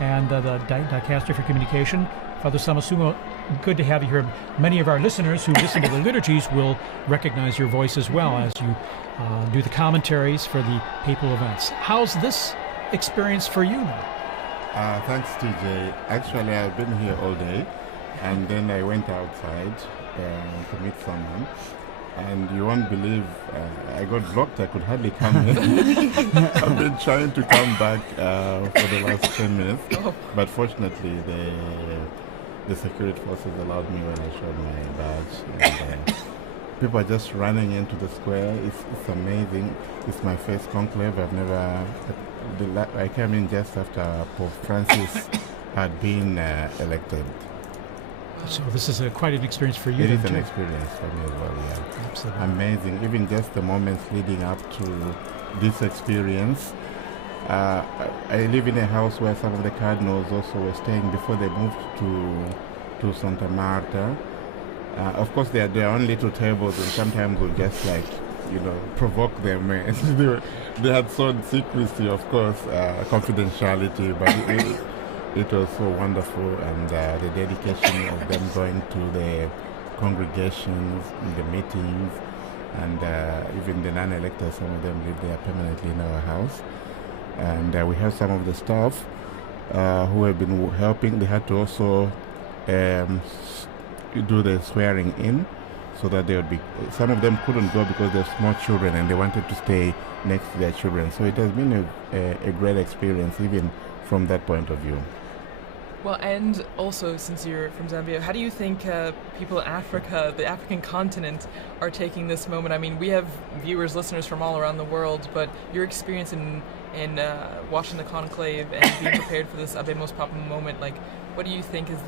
and the Dicastery for Communication. Father Samasumo, good to have you here. Many of our listeners who listen to the liturgies will recognize your voice as well as you do the commentaries for the papal events. How's this experience for you now? Thanks, TJ. Actually, I've been here all day, and then I went outside to meet someone. And you won't believe, I got blocked. I could hardly come in. I've been trying to come back for the last 10 minutes, but fortunately, the security forces allowed me when I showed my badge. And, people are just running into the square. It's amazing. It's my first conclave. I came in just after Pope Francis had been elected. So this is quite an experience for you. It is an experience for me as well, yeah. Absolutely. Amazing. Even just the moments leading up to this experience. I live in a house where some of the cardinals also were staying before they moved to Santa Marta. Of course, they had their own little tables, and sometimes we'll just provoke them. They had sought secrecy, of course, confidentiality, but it was so wonderful, and the dedication of them going to the congregations, the meetings, and even the non-electors, some of them live there permanently in our house. And we have some of the staff who have been helping. They had to also do the swearing in, so that they would be. Some of them couldn't go because they're small children and they wanted to stay next to their children. So it has been a great experience, even from that point of view. Well, and also, since you're from Zambia, how do you think people in Africa, the African continent, are taking this moment? I mean, we have viewers, listeners from all around the world, but your experience in watching the conclave and being prepared for this Habemus papam moment, like, what do you think is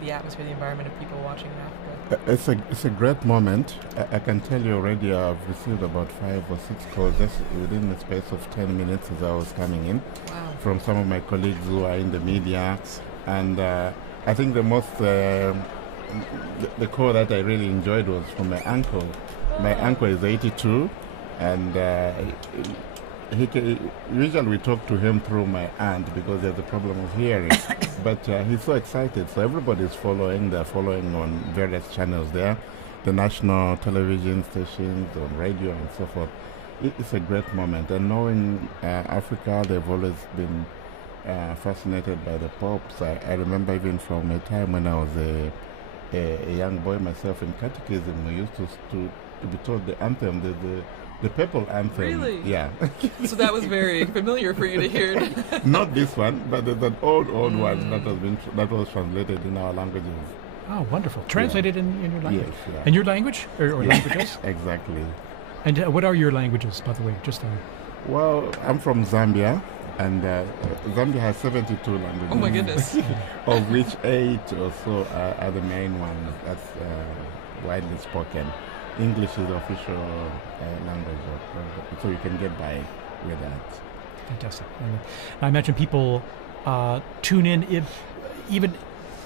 the atmosphere, the environment of people watching in Africa? It's a great moment. I can tell you already I've received about 5 or 6 calls just within the space of 10 minutes as I was coming in. Wow. From some of my colleagues who are in the media. And I think the most, the call that I really enjoyed was from my uncle. My uncle is 82, and usually we talk to him through my aunt because there's a problem of hearing. But he's so excited, so everybody's following. They're following on various channels there, the national television stations, on radio and so forth. It's a great moment. And knowing Africa, they've always been fascinated by the popes. I remember even from a time when I was a young boy myself in catechism, we used to be taught the anthem, the papal anthem. Really? Yeah. So that was very familiar for you to hear. Not this one, but there's an old one that was translated in our languages. Oh, wonderful. Translated in your language? Yes. Yeah. In your language? Or Yes, languages? Exactly. And what are your languages, by the way? Well, I'm from Zambia, and Zambia has 72 languages. Oh my goodness. Of which 8 or so are the main ones that's widely spoken. English is the official language, so you can get by with that. Fantastic. I imagine people tune in even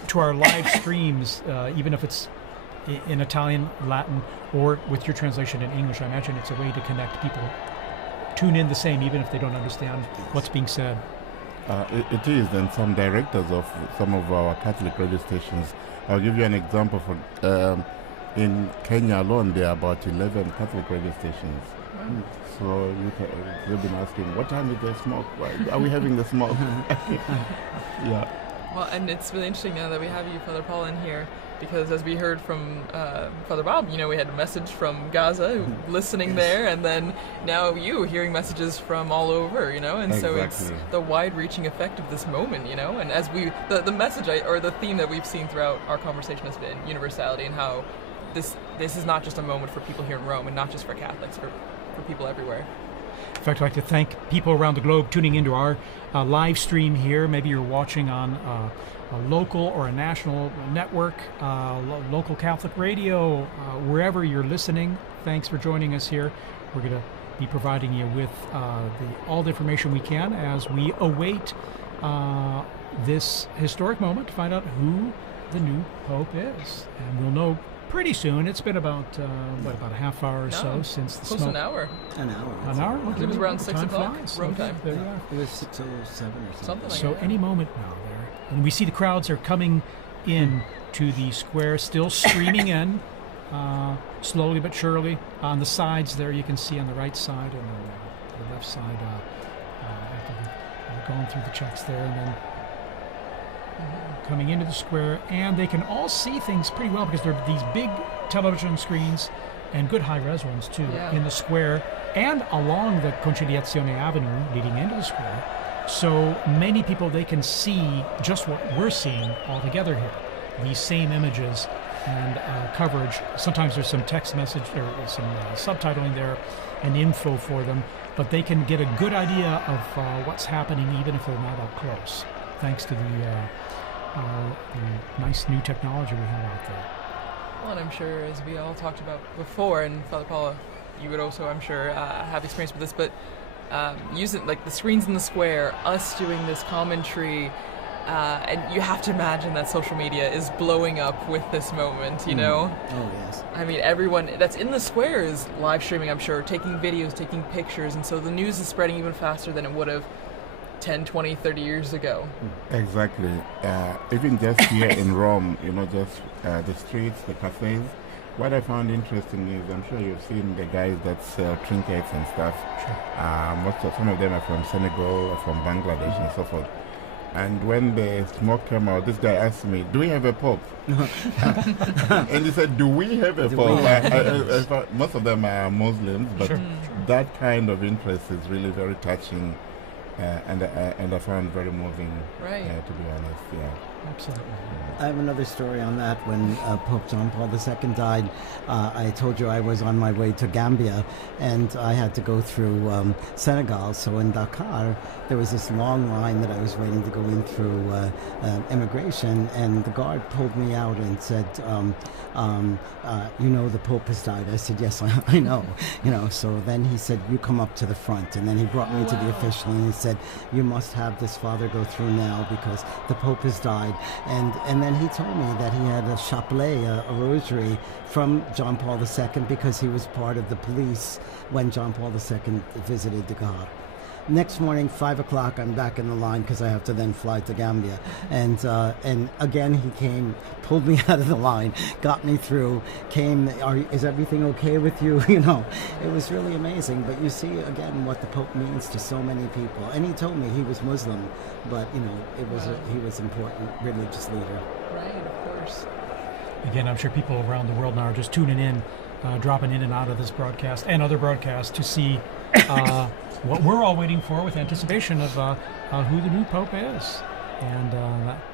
to our live streams, even if it's in Italian, Latin, or with your translation in English. I imagine it's a way to connect people. Tune in the same, even if they don't understand what's being said. It is, and some directors of some of our Catholic radio stations. I'll give you an example. In Kenya alone, there are about 11 Catholic radio stations. Wow. So you've been asking, what time is there smoke? Why are we having the smoke? Yeah. Well, and it's really interesting now that we have you, Father Paul, in here, because as we heard from Father Bob, we had a message from Gaza, listening there, and then now you hearing messages from all over, and Exactly. So it's the wide-reaching effect of this moment, and as the message or the theme that we've seen throughout our conversation has been universality, and how this is not just a moment for people here in Rome, and not just for Catholics, for people everywhere. In fact, I'd like to thank people around the globe tuning into our live stream here. Maybe you're watching on a local or a national network, local Catholic radio, wherever you're listening. Thanks for joining us here. We're going to be providing you with all the information we can as we await this historic moment to find out who the new Pope is. And we'll know pretty soon. It's been about a half hour or so since the close smoke. to an hour. An hour. An hour? Okay. It was around 6 Time o'clock, flies. Rome Okay, time. there you are. It was 6:07 or something. Like So that. any moment now there. And we see the crowds are coming in to the square, still streaming in, slowly but surely. On the sides there, you can see on the right side and the left side, after going through the checks there, and then coming into the square, and they can all see things pretty well because there are these big television screens and good high-res ones too in the square and along the Conciliazione Avenue leading into the square. So many people, they can see just what we're seeing all together here. These same images and coverage. Sometimes there's some text message or some subtitling there and info for them, but they can get a good idea of what's happening even if they're not up close, thanks to the nice new technology we have out there. Well, and I'm sure, as we all talked about before, and Father Paula, you would also, I'm sure, have experience with this, but using like the screens in the square, us doing this commentary, and you have to imagine that social media is blowing up with this moment, you know? Oh, yes. I mean, everyone that's in the square is live streaming, I'm sure, taking videos, taking pictures, and so the news is spreading even faster than it would have 10, 20, 30 years ago. Exactly. Even just here in Rome, you know, just the streets, the cafes. What I found interesting is, I'm sure you've seen the guys that sell trinkets and stuff. Sure. Some of them are from Senegal or from Bangladesh and so forth. And when the smoke came out, this guy asked me, "Do we have a pope?" And he said, "Do we have a pope?" I thought most of them are Muslims, but that kind of interest is really very touching. And I found very moving, to be honest. Yeah, absolutely. I have another story on that. When Pope John Paul II died, I told you I was on my way to Gambia, and I had to go through Senegal. So in Dakar, there was this long line that I was waiting to go in through immigration, and the guard pulled me out and said, "You know, the Pope has died." I said, "Yes, I know." You know. So then he said, "You come up to the front," and then he brought me to the official, and he said, "You must have this father go through now because the Pope has died." And then he told me that he had a chapelet, a rosary from John Paul II because he was part of the police when John Paul II visited Dakar. Next morning, 5 o'clock, I'm back in the line because I have to then fly to Gambia. And again, he came, pulled me out of the line, got me through, came, "Is everything okay with you?" You know, it was really amazing. But you see, again, what the Pope means to so many people. And he told me he was Muslim, but, you know, he was important religious leader. Right, of course. Again, I'm sure people around the world now are just tuning in, dropping in and out of this broadcast and other broadcasts to see what we're all waiting for with anticipation of who the new Pope is. And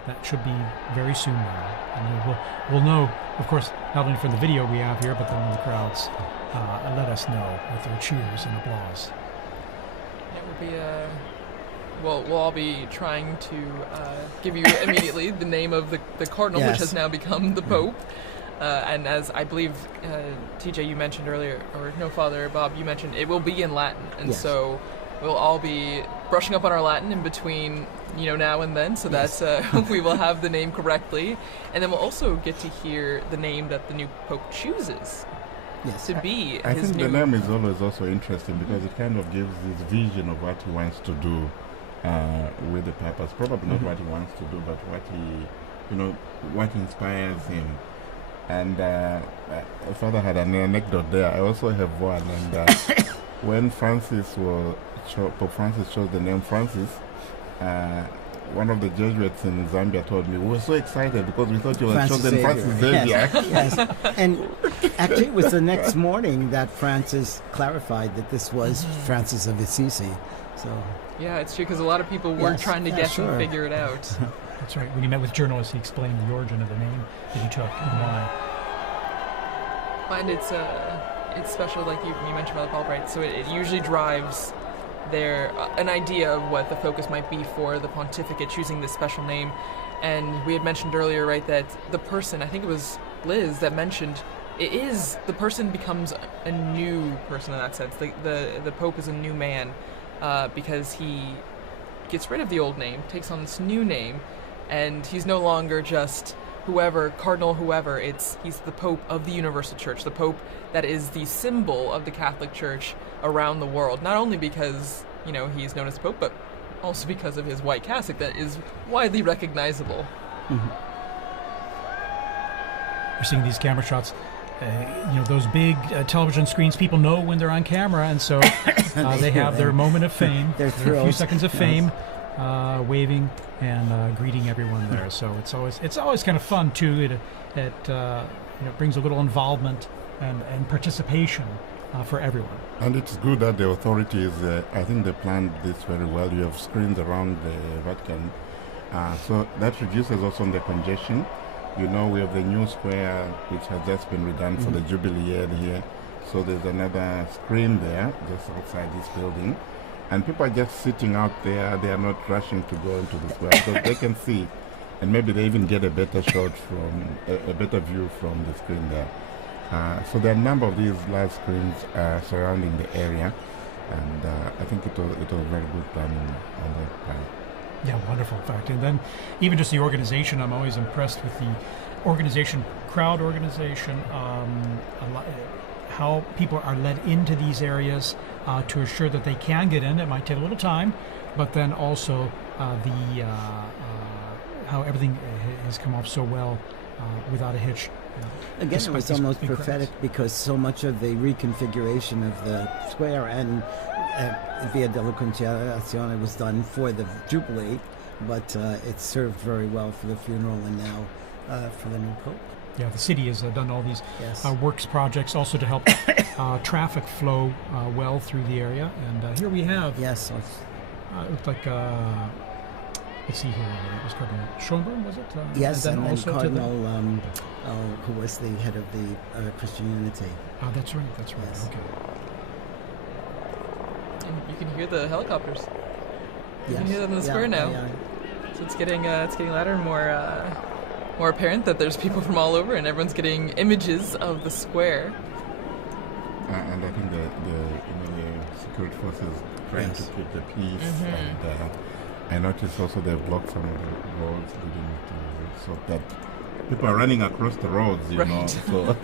that should be very soon now. And we'll know, of course, not only from the video we have here, but then when the crowds let us know with their cheers and applause. It will be we'll all be trying to give you immediately the name of the cardinal, which has now become the Pope. And as I believe, TJ, you mentioned earlier, or no, Father Bob, you mentioned, it will be in Latin. And so we'll all be brushing up on our Latin in between, you know, now and then, so that's we will have the name correctly. And then we'll also get to hear the name that the new Pope chooses to be I his think new... the name is always also interesting because it kind of gives this vision of what he wants to do with the purpose. Probably not what he wants to do, but what he, you know, what inspires him. And Father had an anecdote there. I also have one. And when Pope Francis chose the name Francis, one of the Jesuits in Zambia told me, "We were so excited because we thought you were chosen Francis Xavier." Yes. And actually, it was the next morning that Francis clarified that this was Francis of Assisi. So yeah, it's true, because a lot of people were trying to guess and figure it out. That's right. When he met with journalists, he explained the origin of the name that he took and why. And it's special, like you mentioned, Father Paul, right? So it usually drives an idea of what the focus might be for the pontificate, choosing this special name. And we had mentioned earlier, right, that the person, I think it was Liz that mentioned, the person becomes a new person in that sense. The Pope is a new man because he gets rid of the old name, takes on this new name, and he's no longer just whoever, cardinal whoever. He's the Pope of the Universal Church, the Pope that is the symbol of the Catholic Church around the world, not only because, you know, he's known as Pope, but also because of his white cassock that is widely recognizable. We're seeing these camera shots. You know, those big television screens, people know when they're on camera, and so they have their moment of fame, their few seconds of fame, waving and greeting everyone there. So it's always kind of fun too. It brings a little involvement and participation for everyone. And it's good that the authorities, I think they planned this very well. You have screens around the Vatican, so that reduces also the congestion. We have the new square which has just been redone for the Jubilee year here. So there's another screen there just outside this building. And people are just sitting out there. They are not rushing to go into the square. So they can see, and maybe they even get a better shot a better view from the screen there. So there are a number of these large screens surrounding the area. And I think it was very good planning on that part. Yeah, wonderful, in fact. And then even just the organization, I'm always impressed with the crowd organization, how people are led into these areas to assure that they can get in. It might take a little time, but then also how everything has come off so well without a hitch. Again, it was almost prophetic because so much of the reconfiguration of the square and Via della Conciliazione was done for the Jubilee, but it served very well for the funeral and now for the new Pope. Yeah, the city has done all these works projects also to help traffic flow well through the area. And here we have... Yes. It looked like... let's see here. It was Cardinal Schoenbrunn, was it? Yes, and then also Cardinal, who was the head of the Christian Unity. That's right. Yes. Okay. And you can hear the helicopters. You Yes. can hear them in the square now. Yeah. So it's getting louder and more apparent that there's people from all over, and everyone's getting images of the square. And I think the security forces trying to keep the peace. And I noticed also they've blocked some of the roads leading to, so that people are running across the roads, you know. So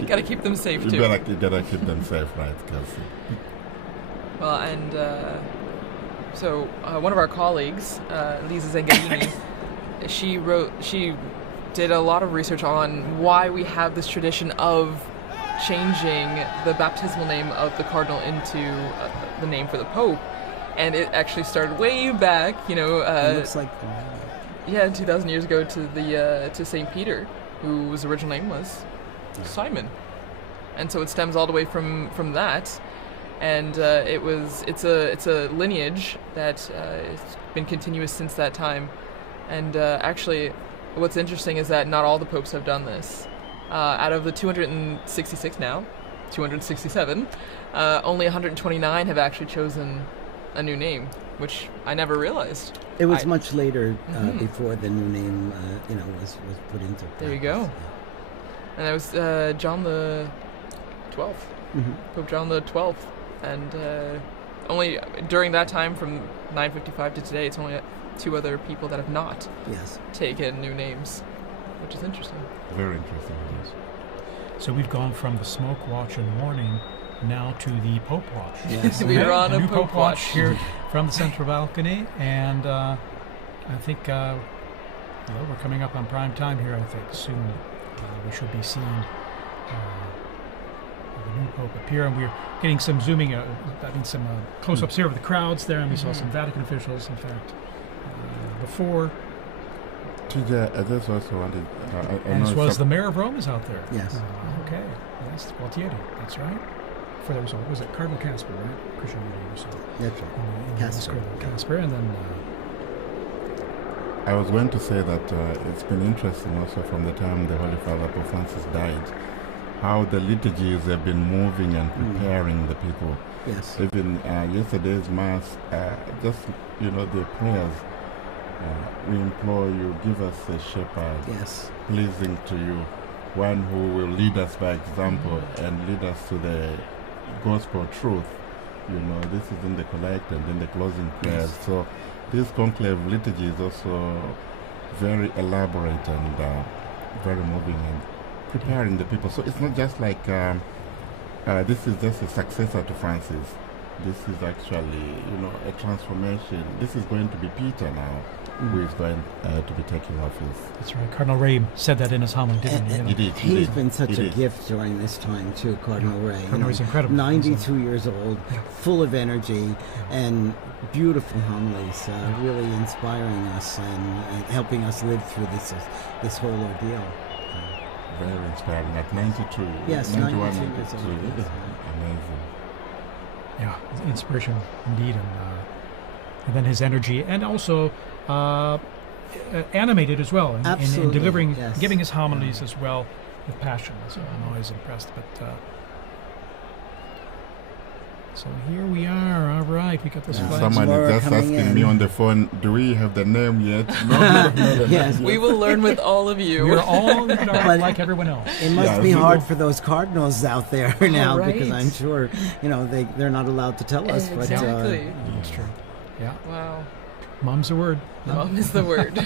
You gotta keep them safe too. you gotta keep them safe, right? Well, and so one of our colleagues, Lisa Zengarini, she did a lot of research on why we have this tradition of changing the baptismal name of the cardinal into the name for the Pope. And it actually started way back, It looks like... 2,000 years ago to St. Peter, whose original name was Simon. And so it stems all the way from that. And it's a lineage that has been continuous since that time. And actually, what's interesting is that not all the popes have done this. Out of the 266 now, 267, only 129 have actually chosen a new name, which I never realized. It was much later before the new name, was put into practice. There you go. And that was John the 12th, Pope John the 12th, and only during that time, from 955 to today, it's only 2 other people that have not taken new names, which is interesting. Very interesting. Yes. So we've gone from the smoke watch in the morning now to the Pope watch. Yes. We are on a new Pope watch here from the central balcony, and I think we're coming up on prime time here. I think soon we should be seeing the new Pope appear, and we're getting some zooming. Some close-ups here of the crowds there, and we saw some Vatican officials. In fact, before. TJ, I just also wanted. As well as the mayor of Rome is out there. Yes. Okay. Yes, Gualtieri. That's right. For there was it Cardinal Casper, right? Christian Unity. That's right. Casper, and then. I was going to say that it's been interesting also from the time the Holy Father Pope Francis died, how the liturgies have been moving and preparing the people. Yes. Even yesterday's Mass, just, the prayers, we implore you, give us a shepherd pleasing to you, one who will lead us by example and lead us to the gospel truth. This is in the collect and in the closing prayers. So this conclave liturgy is also very elaborate and very moving and preparing the people. So it's not just like this is just a successor to Francis. this is actually, a transformation. This is going to be Peter now, who is going to be taking office. That's right. Cardinal Ray said that in his homily, didn't he? He did. He's been such a gift during this time too, Cardinal Ray. Cardinal Ray's incredible. 92 years old, full of energy and beautiful homilies, really inspiring us and helping us live through this whole ordeal. Very inspiring. At 92. Yes, 91, 92 years old. Amazing. Yeah, inspiration indeed, and then his energy, and also animated as well in delivering, giving his homilies as well with passion. So I'm always impressed. But so here we are. All right, we got this flag. Someone is just asking me on the phone, do we have the name yet? No, yes. We will learn with all of you. We're all like everyone else. It must be hard for those cardinals out there now, right. because I'm sure, they're not allowed to tell us. Exactly. That's true. Yeah. Wow. Mom's the word. Mom is the word.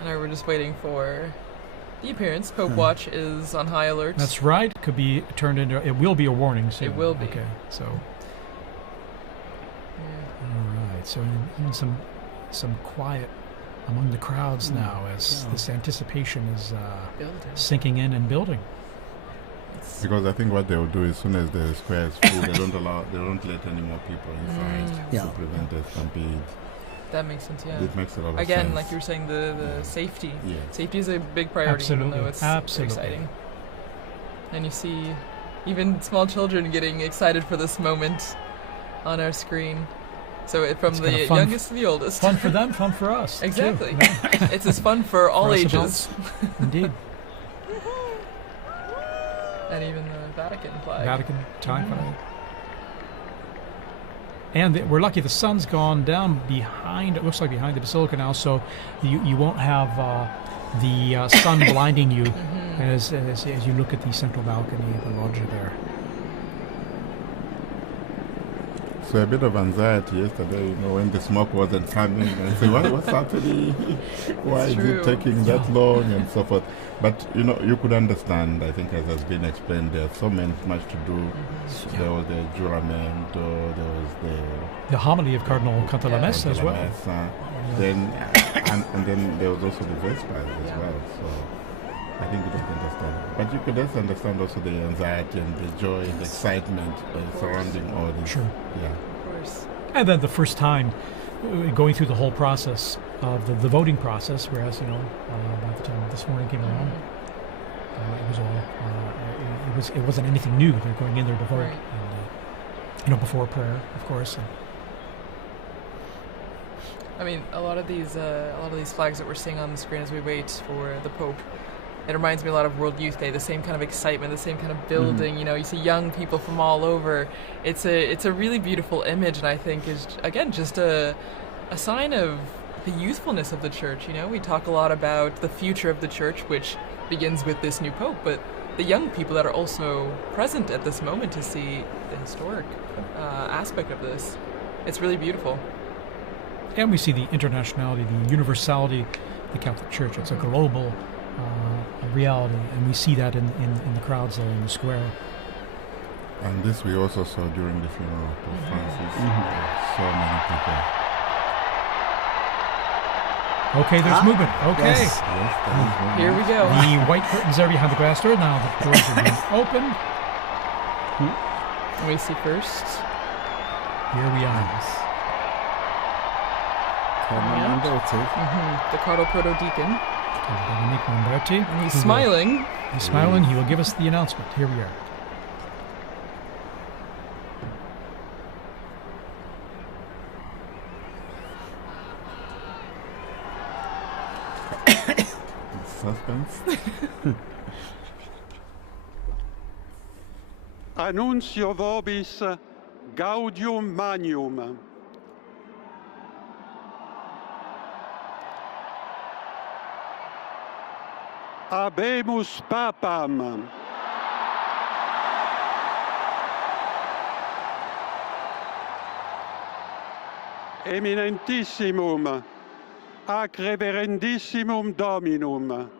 And we're just waiting for the appearance. Pope Watch is on high alert. That's right. Could be turned into. It will be a warning soon. It will be. Okay. So. All right. So even some quiet among the crowds now as this anticipation is sinking in and building. Because I think what they will do as soon as the square is full, they don't let any more people inside to prevent a stampede. That makes sense, yeah. It makes a lot of sense. Again, like you were saying, the safety. Yeah. Safety is a big priority, even though it's exciting. And you see even small children getting excited for this moment on our screen. So from the youngest to the oldest. Fun for them, fun for us. Exactly. It's as fun for all ages. Indeed. And even the Vatican flag. Vatican time flag. And we're lucky the sun's gone down behind, it looks like behind the Basilica now, so you won't have the sun blinding you as you look at the central balcony of the loggia there. So a bit of anxiety yesterday, when the smoke wasn't coming, and say, what's happening? Why is it taking that long, and so forth. But you could understand. I think, as has been explained, there's so much to do. There was the juramento, there was the homily of Cardinal Cantalamessa as well. Then and then there was also the Vespers as well. So I think you don't understand. But you could also understand also the anxiety and the joy and the excitement surrounding all this. Sure. Yeah. Of course. And then the first time going through the whole process of the voting process, whereas, by the time this morning came around, it was all, it wasn't anything new. They're going in there to vote. Right. And, before prayer, of course. I mean, a lot of these flags that we're seeing on the screen as we wait for the Pope, it reminds me a lot of World Youth Day, the same kind of excitement, the same kind of building. You see young people from all over. It's a really beautiful image, and I think is, again, just a sign of the youthfulness of the church. We talk a lot about the future of the church, which begins with this new Pope, but the young people that are also present at this moment to see the historic aspect of this. It's really beautiful. And we see the internationality, the universality of the Catholic Church. It's a global reality, and we see that in the crowds there in the square. And this we also saw during the funeral of Pope Francis. So many people. Okay, there's movement. Okay. Yes, Here we go. The white curtains are behind the glass door. Now the doors are being opened. We see first. Here we are. Cardinal Roberts. The Cardinal Proto-Deacon. And he's smiling. He's smiling. He will give us the announcement. Here we are. Suspense. Annuncio vobis gaudium magnum. Habemus papam. Eminentissimum ac reverendissimum Dominum,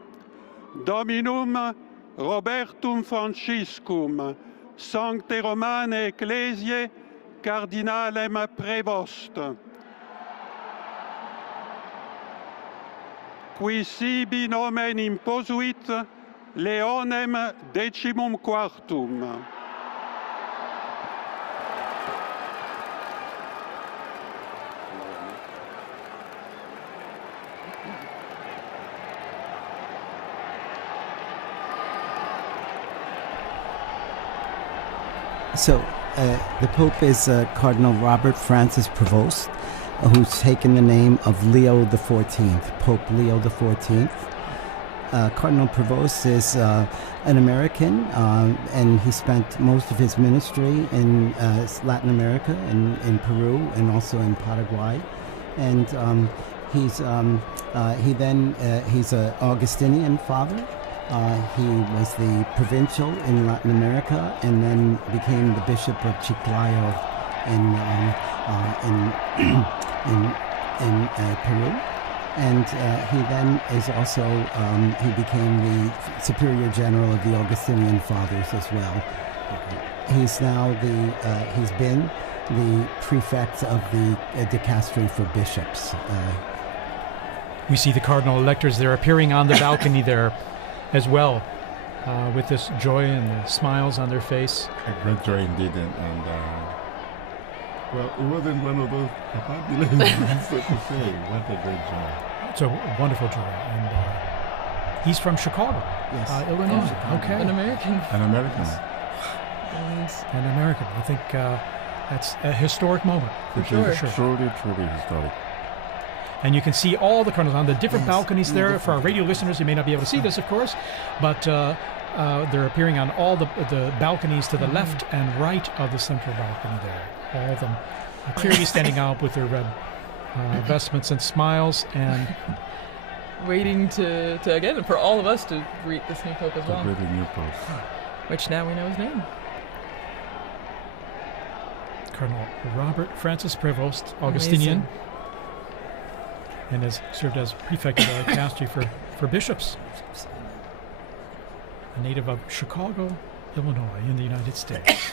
Dominum Robertum Franciscum, Sancte Romane Ecclesiae Cardinalem Prevost. Qui sibi nomen imposuit Leonem XIV. So, the Pope is Cardinal Robert Francis Prevost, who's taken the name of Leo XIV, Pope Leo XIV. Cardinal Prevost is an American, and he spent most of his ministry in Latin America, in Peru, and also in Paraguay. And he's an Augustinian father. He was the provincial in Latin America, and then became the Bishop of Chiclayo in Peru. And he then is also he became the Superior General of the Augustinian Fathers as well. He's now he's been the prefect of the dicastery for bishops. We see the cardinal electors there appearing on the balcony there as well, with this joy and the smiles on their face. A great joy indeed, and well, it wasn't one of those papabulous, so to say. What a great joy. It's a wonderful joy, and he's from Chicago, Yes. Illinois. Chicago. Okay, An American. An American. And an American. I think that's a historic moment. It sure. is truly, truly historic. And you can see all the cardinals on the different Yes, balconies on the there. For our different- radio listeners, you may not be able to see this, of course, but they're appearing on all the balconies to the left and right of the central balcony there. All of them clearly standing out with their red vestments and smiles, and waiting to again for all of us to greet this new pope as The well, really new pope. which now we know his name. Cardinal Robert Francis Prevost, Augustinian, Amazing. and has served as prefect of the dicastery for bishops. A native of Chicago, Illinois, in the United States.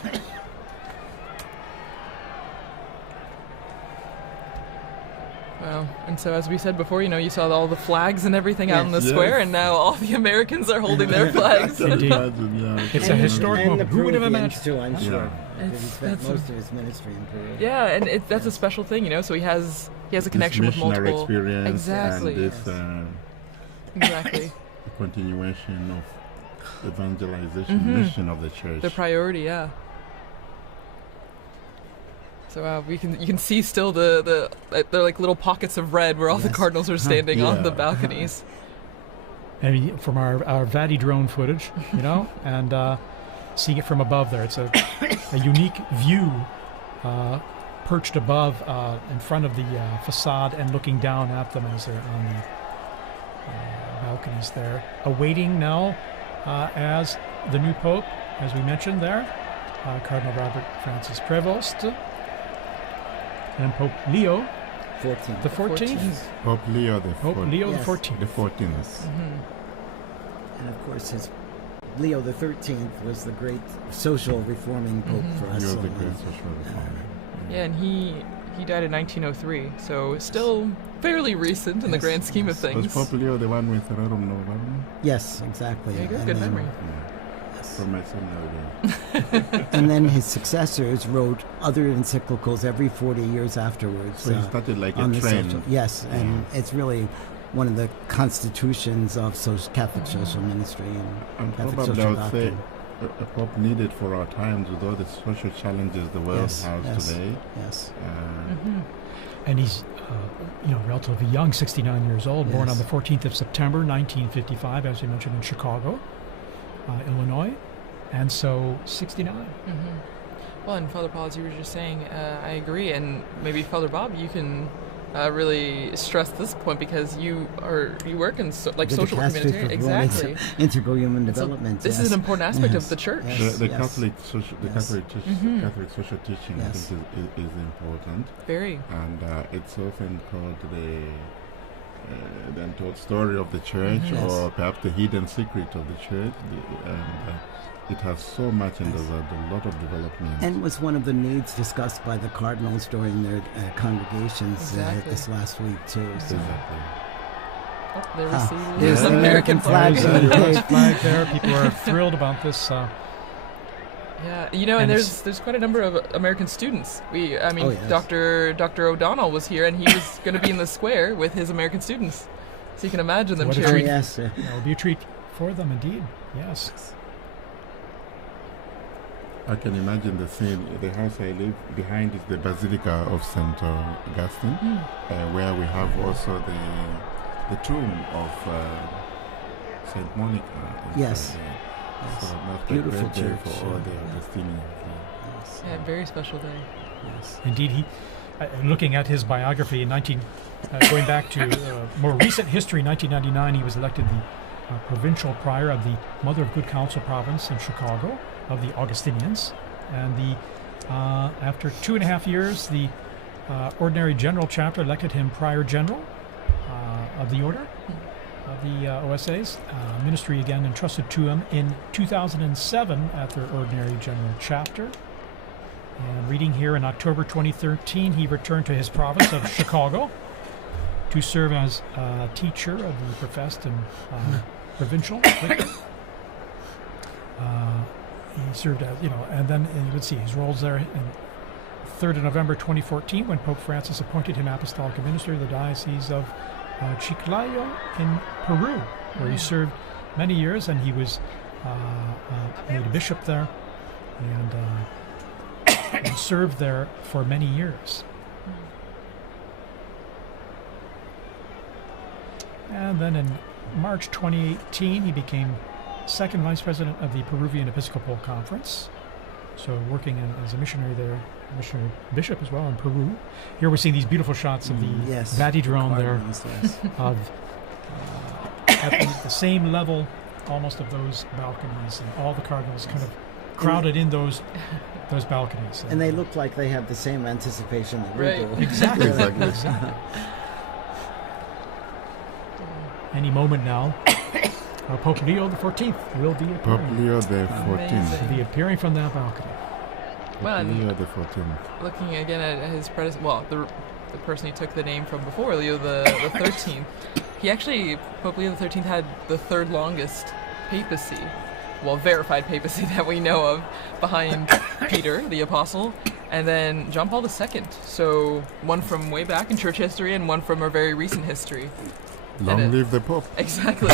Wow. And so, as we said before, you saw all the flags and everything out in the Yes. square, and now all the Americans are holding their flags. Indeed. It's a And- historic and moment. the Who would have Peruvians imagined? too, I'm Yeah. sure. He It's- spent that's most of his ministry in Peru. Yeah, and that's a special thing, So he has a connection with missionary multiple. experience Exactly. and this Exactly. continuation of evangelization Mhm. mission of the church. The priority, yeah. So you can see still they're like little pockets of red where all the Yes. cardinals are standing on the Yeah. balconies. And from our Vati drone footage, and seeing it from above there. It's a unique view, perched above in front of the facade and looking down at them as they're on the balconies there. Awaiting now as the new Pope, as we mentioned there, Cardinal Robert Francis Prevost, and Pope Leo 14. the 14th. Pope Leo the Pope Leo Yes. the 14th. The 14th. And of course, Leo the 13th was the great social reforming pope for He us. was so, a great social reformer. Yeah, and he died in 1903, so still fairly recent in the Yes, grand scheme of yes. Was things. Pope Leo the one with Rerum Novarum? Yes, exactly. There you go, And good then- memory. yes. From my seminary. And then his successors wrote other encyclicals every 40 years afterwards. So he started like a on the trend. social, yes, and it's really one of the constitutions of Catholic social ministry And Catholic probably I social would say doctrine. a pope needed for our times with all the social challenges the world Yes, has yes. today. Yes. And he's, relatively young, 69 years old, born Yes. on the 14th of September, 1955, as you mentioned, in Chicago, Illinois. And so 69. Well, and Father Paul, as you were just saying, I agree, and maybe Father Bob, you can really stress this point because you work in The social dicastery humanitarian. for Exactly. Integral human So development. this yes. is an important aspect Yes. of the church. Yes. The yes. Catholic social, the Yes. Catholic, Mhm. Catholic social teaching, Yes. I think, is important, Very. and it's often called the untold story of the church, Yes. or perhaps the hidden secret of the church. And it has so much, and there's a lot of development. And was one of the needs discussed by the cardinals during their congregations this last week, too. So. Exactly. Oh, they're receiving There's the American flag. There's the US flag there. People are thrilled about this. Yeah, you know, and there's quite a number of American students. Dr. O'Donnell was here, and he was going to be in the square with his American students. So you can imagine them cheering. Yes. That will be a treat for them, indeed. Yes. I can imagine the scene. The house I live behind is the Basilica of St. Augustine, where we have also the tomb of St. Monica. Yes. So that's Beautiful day church for all the Augustinians. Yeah, very special day. Yes. Indeed, he. Looking at his biography, going back to more recent history, 1999, he was elected the provincial prior of the Mother of Good Counsel province in Chicago of the Augustinians, and after 2.5 years, the ordinary general chapter elected him prior general of the order of the OSAs. Ministry again entrusted to him in 2007 at their ordinary general chapter. And reading here, in October 2013, he returned to his province of Chicago to serve as teacher of the professed and provincial. He served as, and then you would see his roles there. In 3rd of November 2014, when Pope Francis appointed him apostolic administrator of the Diocese of Chiclayo in Peru, where he served many years, and he was made a bishop there, and served there for many years. And then in March 2018, he became second vice president of the Peruvian Episcopal Conference, so working as a missionary there, missionary bishop as well in Peru. Here we're seeing these beautiful shots of the Vati drone there, of at the same level almost of those balconies, and all the cardinals kind of crowded in those balconies. And they look like they have the same anticipation that we do. Exactly. Any moment now, Pope Leo XIV will be appearing. Pope Leo XIV. Will be appearing from that balcony. Well, Leo XIV. Looking again at his predecessor, the person he took the name from before, Leo the 13th. He actually, Pope Leo XIII had the third longest papacy, verified papacy that we know of, behind Peter, the apostle, and then John Paul II. So one from way back in church history and one from our very recent history. Long live the Pope. Exactly.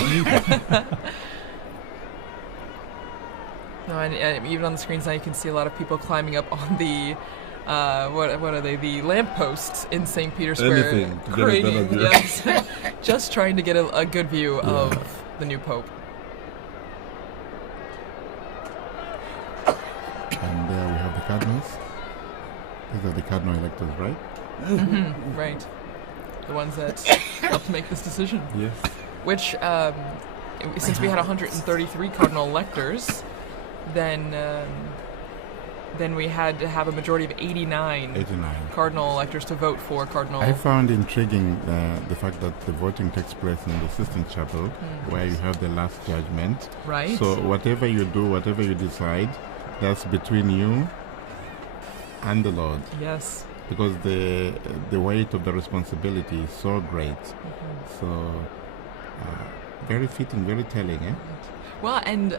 No, and even on the screens now you can see a lot of people climbing up on the what are they? The lampposts in St. Peter's Square. Anything to get a better view. Yes, just trying to get a good view of the new Pope. And there we have the cardinals. These are the cardinal electors, right? Mm-hmm, right. The ones that helped make this decision. Yes. Which, since we had 133 cardinal electors, then we had to have a majority of 89 cardinal electors to vote for cardinal. I found intriguing the fact that the voting takes place in the Sistine Chapel, where you have the last judgment. Right. So whatever you do, whatever you decide, that's between you and the Lord. Yes. Because the weight of the responsibility is so great. So very fitting, very telling, eh? Well, and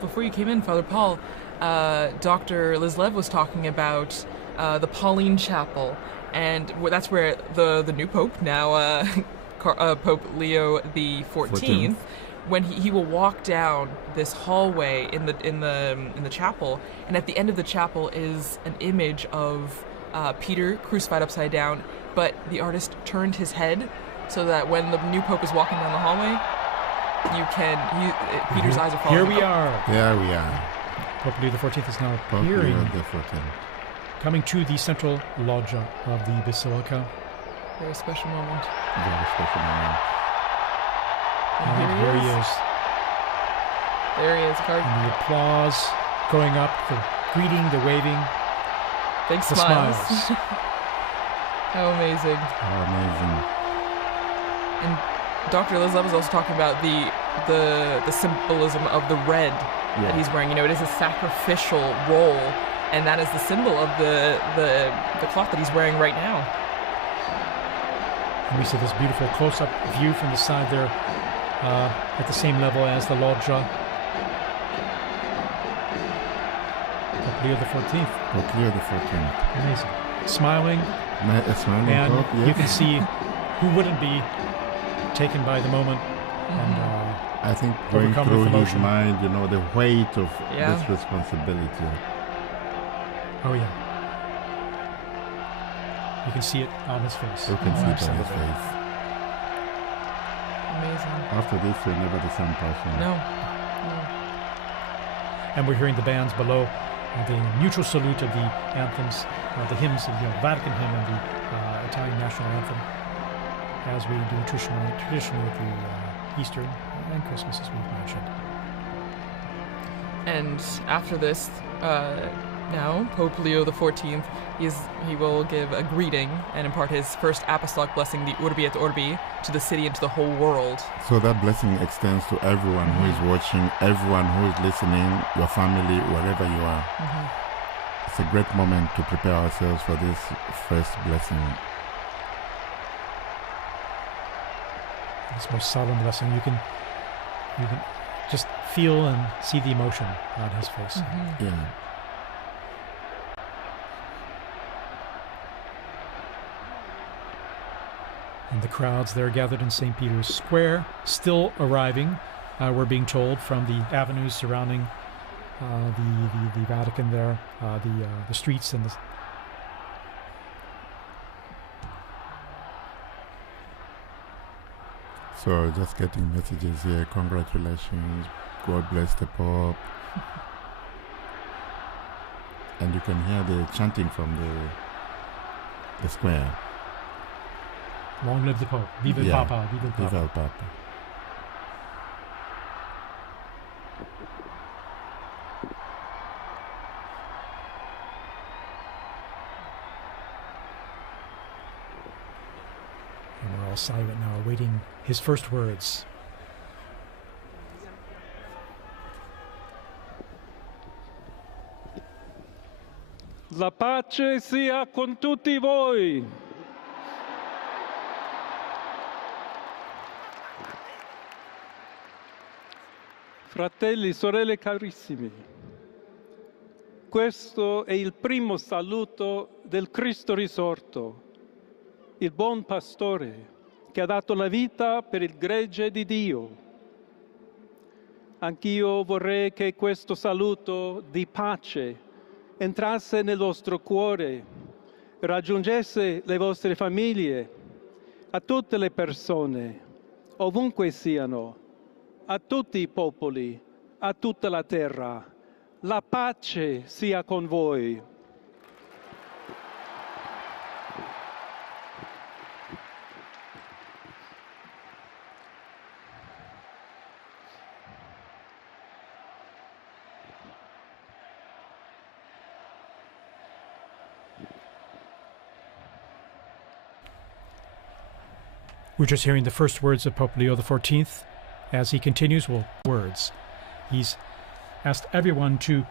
before you came in, Father Paul, Dr. Liz Lev was talking about the Pauline Chapel, and that's where the new Pope, now Pope Leo the 14th, when he will walk down this hallway in the chapel, and at the end of the chapel is an image of Peter crucified upside down, but the artist turned his head so that when the new Pope is walking down the hallway, Peter's eyes are following. Here we are. There we are. Pope Leo XIV is now Pope appearing, Leo XIV. coming to the central loggia of the Basilica. Very special moment. Very special moment. And here he is. There he is, And the applause going up, the greeting, the waving, big the smiles. How amazing. How amazing. And Dr. Liz Lev was also talking about the symbolism of the red that he's wearing. You know, it is a sacrificial role, and that is the symbol of the cloth that he's wearing right now. And we see this beautiful close-up view from the side there, at the same level as the loggia. Pope Leo XIV. Pope Leo XIV. Amazing. Smiling. Smiling And Pope, yes. you can see who wouldn't be taken by the moment. And I think going overcome through with his emotion. mind, the weight of Yeah. this responsibility. oh yeah, you can see it on his face. You can see it on his Absolutely. face. Amazing. After this, you're never the same person. No. And we're hearing the bands below, the mutual salute of the anthems, the hymns, the Vatican hymn and the Italian national anthem, as we do traditionally at the Easter and Christmas, as we've mentioned. And after this, now Pope Leo XIV, he will give a greeting and impart his first apostolic blessing, the Urbi et Orbi, to the city and to the whole world. So that blessing extends to everyone who is watching, everyone who is listening, your family, wherever you are. It's a great moment to prepare ourselves for this first blessing. This most solemn blessing, you can just feel and see the emotion on his face. Yeah. And the crowds there gathered in St. Peter's Square, still arriving, we're being told, from the avenues surrounding the Vatican there, the streets and the... So just getting messages here, congratulations, God bless the Pope. And you can hear the chanting from the square. Long live the Pope. Viva Yeah. Papa. Viva Papa. Viva el Papa. And we're all silent now, awaiting his first words. La pace sia con tutti voi. Fratelli, sorelle carissimi, questo è il primo saluto del Cristo risorto, il buon pastore che ha dato la vita per il gregge di Dio. Anch'io vorrei che questo saluto di pace entrasse nel vostro cuore, raggiungesse le vostre famiglie, a tutte le persone, ovunque siano, a tutti i popoli, a tutta la terra. La pace sia con voi. We're just hearing the first words of Pope Leo XIV. As he continues, words. He's asked everyone to,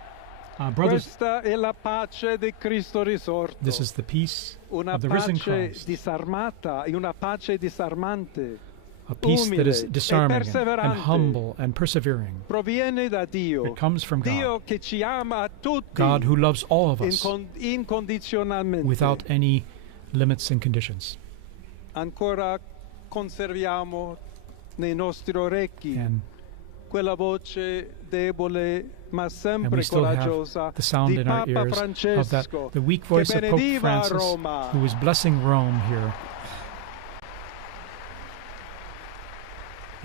brothers, Questa è la pace di Cristo risorto. this is the peace Una of the risen pace Christ, disarmata e una pace disarmante. a peace that is umile e disarming and perseverante. humble and persevering. Proviene da Dio. It comes from Dio God, che ci ama a tutti God who loves all of us incondizionalmente. without any limits and conditions. Ancora conserviamo nei nostri orecchi And quella voce debole ma sempre we still coraggiosa have the sound di in our Papa ears of Francesco, the weak che voice of Pope benediva Francis, Roma. who was blessing Rome here.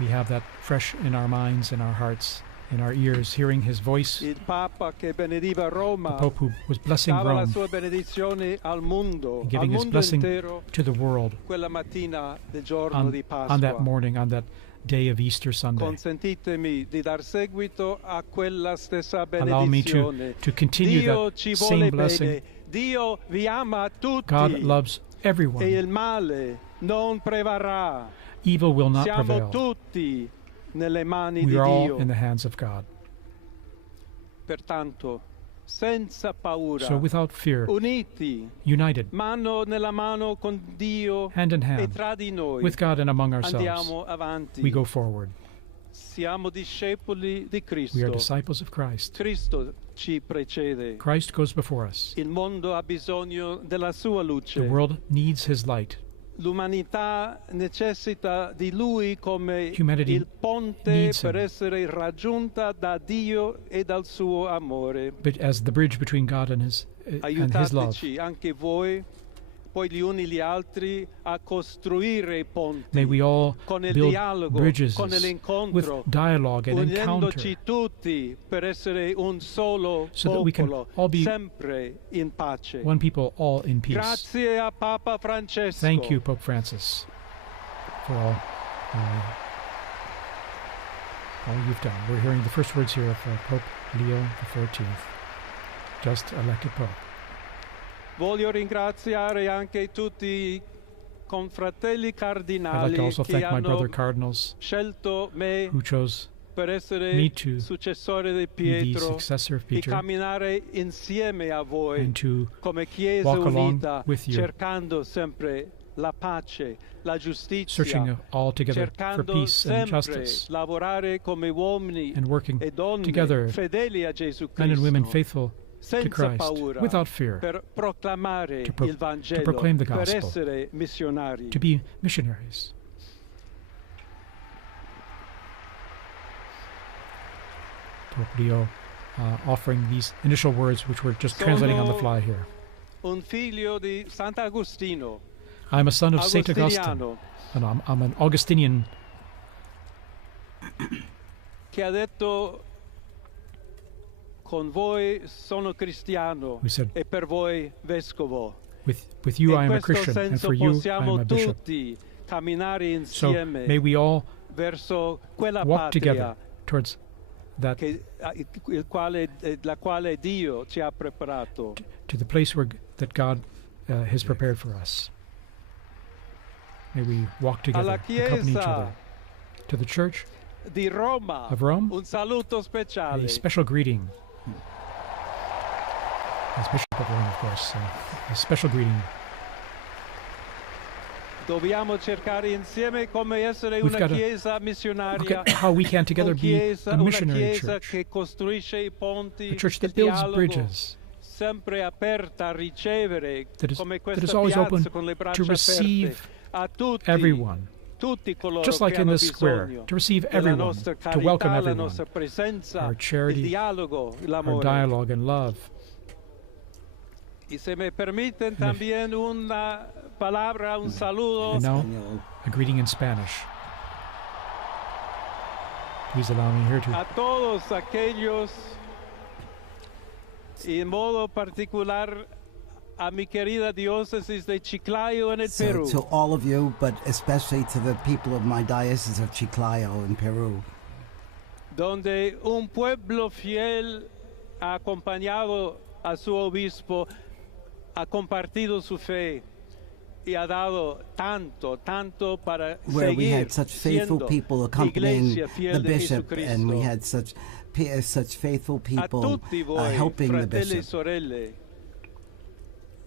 We have that fresh in our minds, in our hearts, in our ears, hearing his voice, Il Papa che benediva the Roma Pope who was blessing dava la Rome sua benedizione al mondo, and giving al his mondo blessing intero, to the world quella mattina del giorno di Pasqua. on that morning, on that day of Easter Sunday. Consentitemi di dar seguito a quella stessa Allow me benedizione. to continue Dio that ci same vuole blessing. bene. Dio vi ama tutti. God loves E everyone. il male non prevarrà. Evil will not Siamo prevail. tutti nelle mani We di are all Dio. in the hands of God. Pertanto, senza paura, So without fear, uniti, united, mano nella mano con Dio hand in e hand, tra di noi, with God and among ourselves, andiamo avanti. we go forward. Siamo discepoli di Cristo. We are disciples of Christ. Cristo ci precede. Christ goes before us. Il mondo ha bisogno della sua luce. The world needs his light. L'umanità necessita di Lui come Humanity il ponte needs per him. essere raggiunta da Dio e dal suo amore. But as the bridge between God and his love. Aiutateci anche voi, poi gli uni gli altri, a costruire i ponti May we all con il build dialogo, bridges con with l'incontro, dialogue and encounter, unendoci tutti per essere un solo so that we can popolo, all be sempre in pace. one people, all in peace. Grazie a Papa Francesco. Thank you, Pope Francis, for all you've done. We're hearing the first words here of Pope Leo XIV, just elected Pope. Voglio ringraziare anche tutti i confratelli I'd like cardinali to also che thank my brother hanno cardinals scelto me who chose per essere me to successore di be the Pietro successor of e Peter camminare insieme a voi and to come Chiesa walk along unita, with you, cercando sempre la pace, la giustizia, searching all together for cercando peace and sempre justice, lavorare come uomini and working e donne together, fedeli a Gesù men and women Cristo, faithful to senza Christ, paura, without fear, per proclamare to il Vangelo, proclaim the per gospel, essere missionari. to be missionaries. Pope Leo offering these initial words, which we're just translating on the fly here. Un figlio di Sant'Agostino, I'm a son of Saint Augustine, Agostiniano, and I'm an Augustinian che ha detto: con voi sono cristiano who said, e per voi vescovo. with you I In am a questo Christian, and senso for you I am possiamo a bishop. tutti camminare So insieme may we all verso quella walk together patria towards that, la quale Dio ci ha preparato. to the place that God has prepared for us. May we walk together, Alla accompany each Chiesa other. To the Church di Roma, of Rome, un saluto speciale. a special greeting. As Bishop of Rome, of course, a special greeting. Dobbiamo cercare insieme come essere We've una got to chiesa look missionaria, at how we can together be a una missionary chiesa church, che costruisce i ponti, a church that il builds dialogo, bridges, sempre aperta a ricevere, that is come that questa is always piazza open con le braccia to receive aperte, a tutti, everyone, tutti coloro just che like in hanno this square, bisogno to receive della everyone, nostra to welcome carità, la everyone, nostra presenza, our il charity, dialogo, our l'amore. dialogue and love. Y se me permiten también una palabra, un saludo And now, a greeting in Spanish. Please allow me here to a todos aquellos, y en modo particular a mi querida diócesis de Chiclayo en el So Perú, to all of you, but especially to the people of my diocese of Chiclayo in Peru, donde un pueblo fiel ha acompañado a su obispo, ha compartido su fe y ha dado tanto para where we seguir had such faithful siendo people accompanying iglesia fiel the de bishop, and we Jesucristo. had such faithful A people tutti voi, helping the fratelli e bishop. sorelle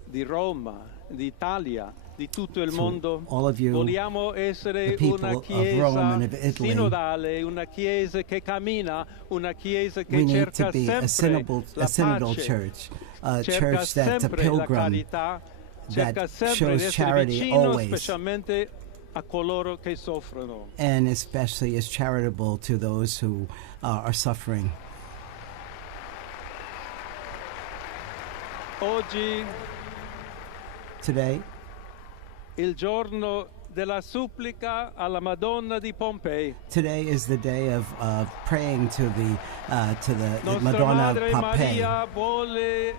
di Roma, d'Italia, di tutto il To mondo, all of you, vogliamo essere the people una of chiesa Rome and of Italy, sinodale, una chiesa che cammina, una chiesa che we need to cerca be a sempre la synodal pace, church, a cerca church that's a sempre la pilgrim, carità, cerca that sempre shows di essere charity vicino always, specialmente a coloro che soffrono. and especially is charitable to those who are suffering. Oggi Today, il giorno della supplica alla Madonna di Pompei. today is the day of praying to the Nostra Madonna of Madre Pompeii. Maria vuole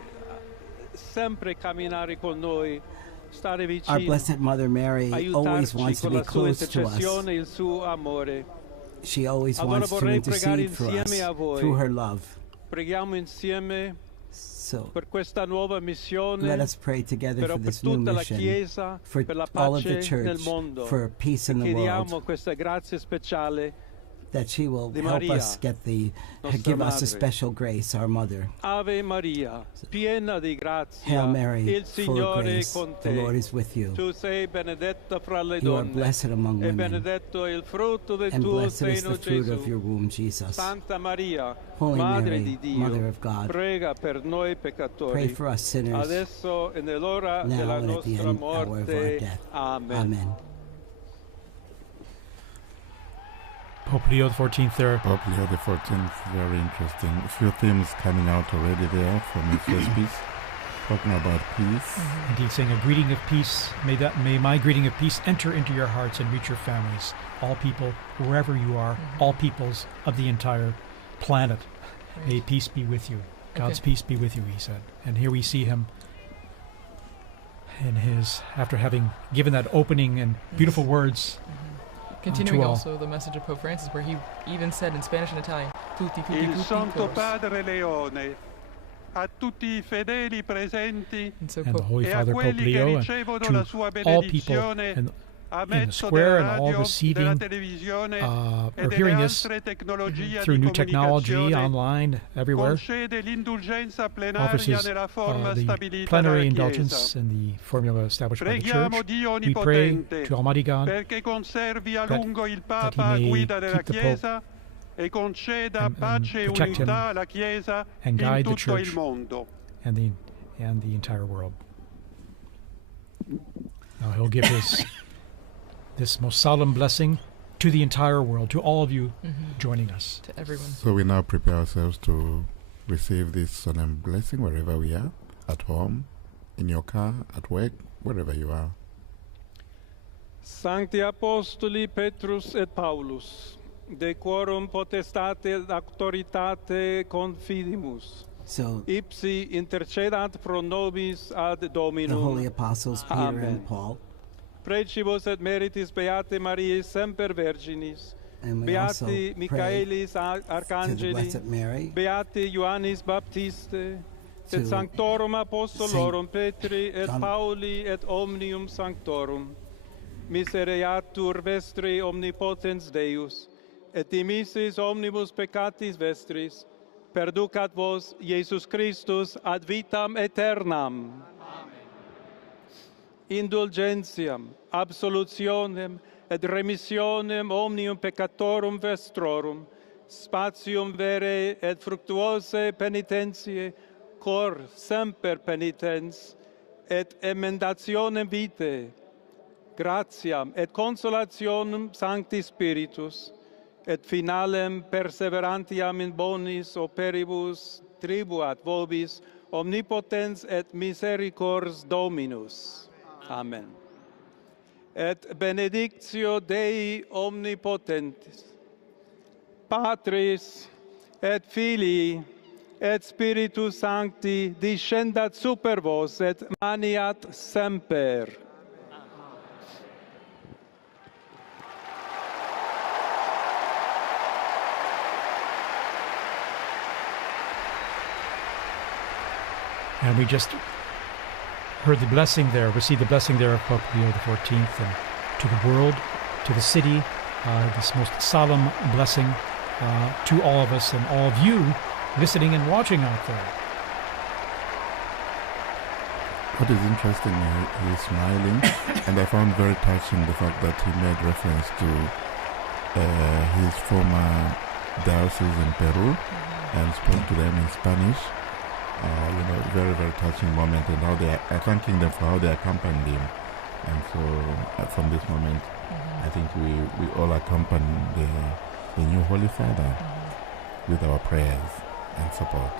sempre camminare con noi, stare Our vicino, Blessed Mother Mary always aiutarci wants to con be la sua close to us. intercessione, il suo amore. She always Allora wants to vorrei pregare intercede for us insieme a voi. through her love. Preghiamo insieme So per questa nuova missione, let us pray together però for per this new tutta la mission, Chiesa, for per la all of the pace nel church, mondo. for peace in the Chiediamo world. questa grazia speciale that she will Di help Maria, us get give nostra us a madre. special grace, our mother. Ave Maria, piena di grazia, Hail Mary, il full of Signore è grace, con the te. Lord is with you. Tu sei benedetta fra le You are donne, blessed among e women, benedetto è il frutto del and tuo blessed is seno, the fruit Gesù. of your womb, Jesus. Santa Maria, Holy Madre Mary, di Dio, Mother of God, prega per noi peccatori, pray for us sinners, adesso e nell'ora now della and at the nostra end hour of our morte. death. Amen. Amen. Pope Leo XIV there. Pope Leo XIV, very interesting. A few themes coming out already there from his first piece, talking about peace. Indeed, saying a greeting of peace. May my greeting of peace enter into your hearts and reach your families. All people, wherever you are, all peoples of the entire planet. May peace be with you. God's peace be with you, he said. And here we see him in his, after having given that opening and beautiful words. Continuing to all. also the message of Pope Francis, where he even said in Spanish and Italian, tutti, tutti, Il tutti, Santo todos. Padre Leone, a tutti I fedeli presenti And so And the Pope, Holy e a Father, Pope quelli che Leo, and ricevono la sua to all people benedizione in a the mezzo square della and all radio, della receiving, televisione e or delle hearing this altre tecnologie through di new technology, comunicazione, online, everywhere. concede l'indulgenza Offers plenaria his, nella forma the stabilita plenary dalla indulgence Chiesa. in the formula established by the Preghiamo Church. Dio We pray Onnipotente to Almighty God perché conservi a that- lungo il that Papa a he may guida della keep the Pope Chiesa e conceda and pace e protect him unità alla Chiesa and in guide the tutto Church il mondo. and the entire world. Now he'll give this most solemn blessing to the entire world, to all of you joining us. to everyone. So we now prepare ourselves to receive this solemn blessing wherever we are, at home, in your car, at work, wherever you are. Sancti Apostoli Petrus et Paulus, de quorum potestate et auctoritate confidimus, So ipsi intercedant pro nobis ad the Dominum. holy apostles Peter Amen. and Paul, Precibus et meritis Beate Mariae semper Virginis, and we also Beati pray Michaelis to the Arcangeli, Blessed Mary, Beati Ioannis Baptiste, to et Sanctorum Apostolorum Saint Petri et John- Pauli et Omnium Sanctorum, misereatur vestri omnipotens Deus, et dimissis omnibus peccatis vestris, perducat vos Iesus Christus ad vitam aeternam. Indulgentiam, absolutionem et remissionem omnium peccatorum vestrorum, spatium vere et fructuose penitentiae, cor semper penitens, et emendationem vitae, gratiam et consolationem Sancti Spiritus, et finalem perseverantiam in bonis operibus tribuat vobis omnipotens et misericors Dominus. Amen. Et benedictio Dei omnipotentis, Patris et Filii et Spiritus Sancti descendat super vos et maniat semper. And we just heard the blessing there, received the blessing there of Pope Leo XIV, and to the world, to the city, this most solemn blessing to all of us and all of you listening and watching out there. What is interesting, he is smiling, and I found very touching the fact that he made reference to his former diocese in Peru and spoke to them in Spanish. Very, very touching moment, and how they are thanking them for how they accompanied him. And so, from this moment, I think we all accompany the new Holy Father with our prayers and support.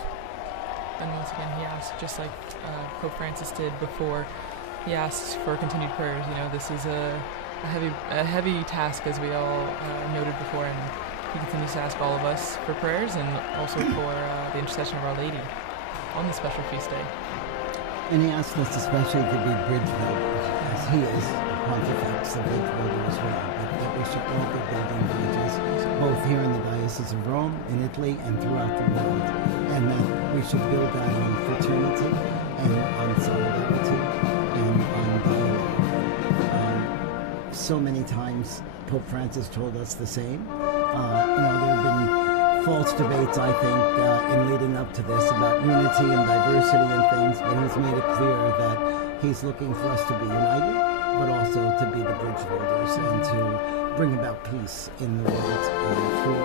And once again, he asked, just like Pope Francis did before, he asked for continued prayers. You know, this is a heavy task, as we all noted before, and he continues to ask all of us for prayers and also for the intercession of Our Lady on the special feast day. and he asked us especially to be bridge builders, as he is Pontifex, the bridge builder as well, but that we should all be building bridges, both here in the Diocese of Rome, in Italy, and throughout the world, and that we should build that on fraternity and on solidarity and on dialogue. So many times Pope Francis told us the same, There have been false debates, I think, in leading up to this about unity and diversity and things, but he's made it clear that he's looking for us to be united, but also to be the bridge builders and to bring about peace in the world through.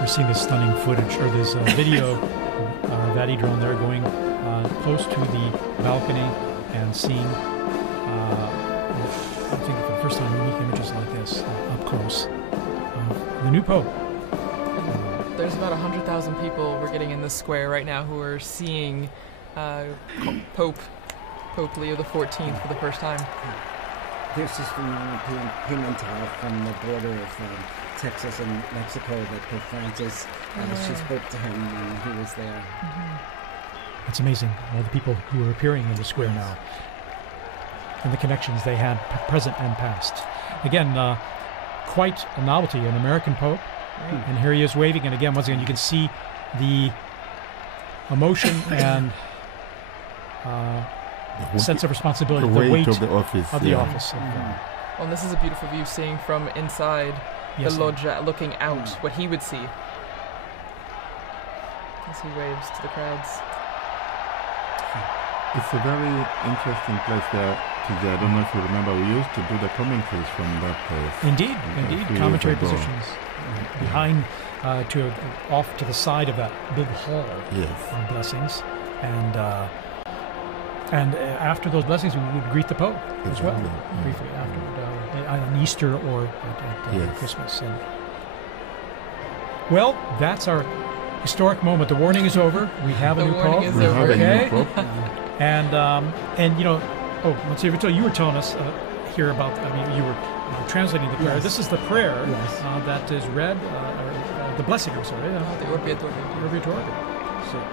We're seeing this stunning footage, or this video, Vati drone there going close to the balcony and seeing, I think for the first time, unique images like this up close. The new Pope. There's about 100,000 people we're getting in the square right now who are seeing Pope Leo XIV for the first time. There's this phenomenal Pimentel from the border of Texas and Mexico that Pope Francis, she spoke to him when he was there. It's amazing, all the people who are appearing in the square now, and the connections they had present and past. Again, quite a novelty, an American Pope, and here he is waving, and again, once again, you can see the emotion and sense of responsibility, the weight of the office. Well, and this is a beautiful view, seeing from inside the loggia, looking out, what he would see as he waves to the crowds. It's a very interesting place there, TJ. I don't know if you remember, we used to do the commentaries from that place. Indeed, commentary positions behind, off to the side of that big hall of blessings, and after those blessings, we would greet the Pope as well, briefly afterward, on Easter or at Christmas. And, well, that's our historic moment. The warning is over. We have a new Pope. We have a new Pope. And you know, let's see, you were telling us here about, you were translating the prayer. Yes. This is the prayer Yes. That is read, the blessing, I'm sorry. The Urbi et Orbi. So, do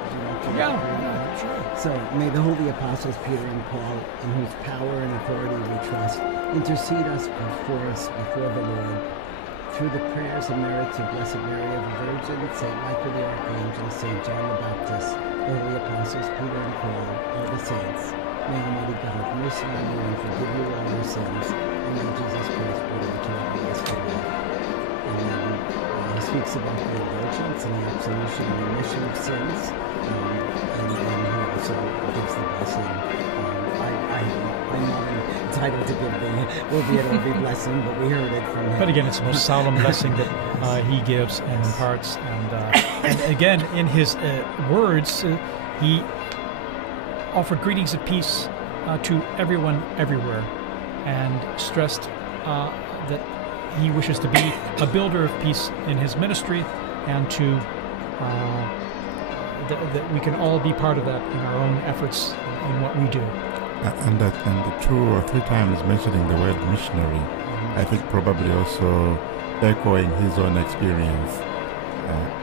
you want to Sure. So, may the holy apostles Peter and Paul, in whose power and authority we trust, intercede before the Lord, through the prayers and merits of Blessed Mary of the Virgin, Saint Michael the Archangel, Saint John the Baptist, the holy apostles Peter and Paul, all the saints. May Almighty God have mercy on you and forgive you all your sins, and may Jesus Christ bring you to everlasting life. And then he speaks about the indulgence and the absolution and remission of sins, and he also gives the blessing. I'm not entitled to give the Urbi et Orbi blessing, but we heard it from him. But again, it's the most solemn blessing that he gives and imparts. And again, in his words, he offered greetings of peace to everyone, everywhere, and stressed that he wishes to be a builder of peace in his ministry, and to that we can all be part of that in our own efforts in what we do. And 2 or 3 times mentioning the word missionary, I think probably also echoing his own experience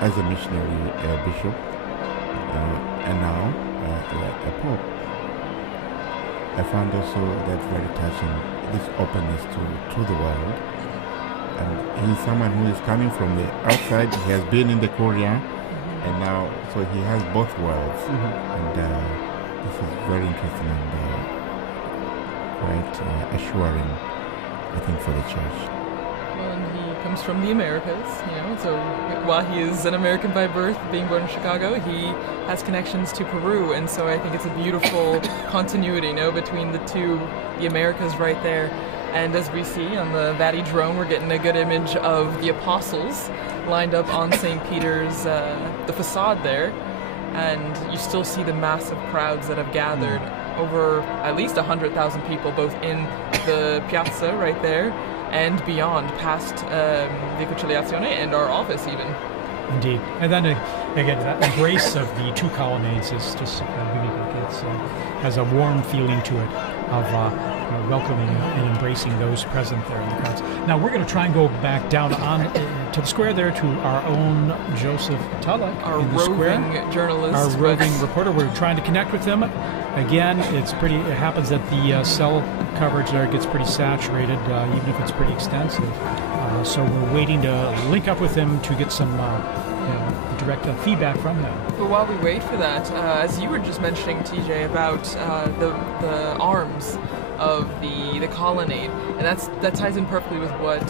as a missionary bishop, and now a pope. I found also that very touching, this openness to the world. And he's someone who is coming from the outside. He has been in the Korea, and now, so he has both worlds. And this is very interesting and quite assuring, I think, for the church. Well, and he comes from the Americas, so while he is an American by birth, being born in Chicago, he has connections to Peru, and so I think it's a beautiful continuity, between the two, the Americas right there. And as we see on the Vati drone, we're getting a good image of the apostles lined up on St. Peter's, the facade there, and you still see the massive crowds that have gathered, over at least 100,000 people, both in the piazza right there and beyond, past the Conciliazione and our office even. Indeed. And then, again, that embrace of the 2 colonnades is just unique. It has a warm feeling to it of welcoming and embracing those present there in the crowds. Now, we're going to try and go back down on to the square there to our own Joseph Tulloch, our in the roving square. Journalist. Our roving reporter. We're trying to connect with him. Again, it happens that the cell coverage there gets pretty saturated, even if it's pretty extensive. So we're waiting to link up with him to get some direct feedback from him. But while we wait for that, as you were just mentioning, TJ, about the arms of the colonnade, and that ties in perfectly with what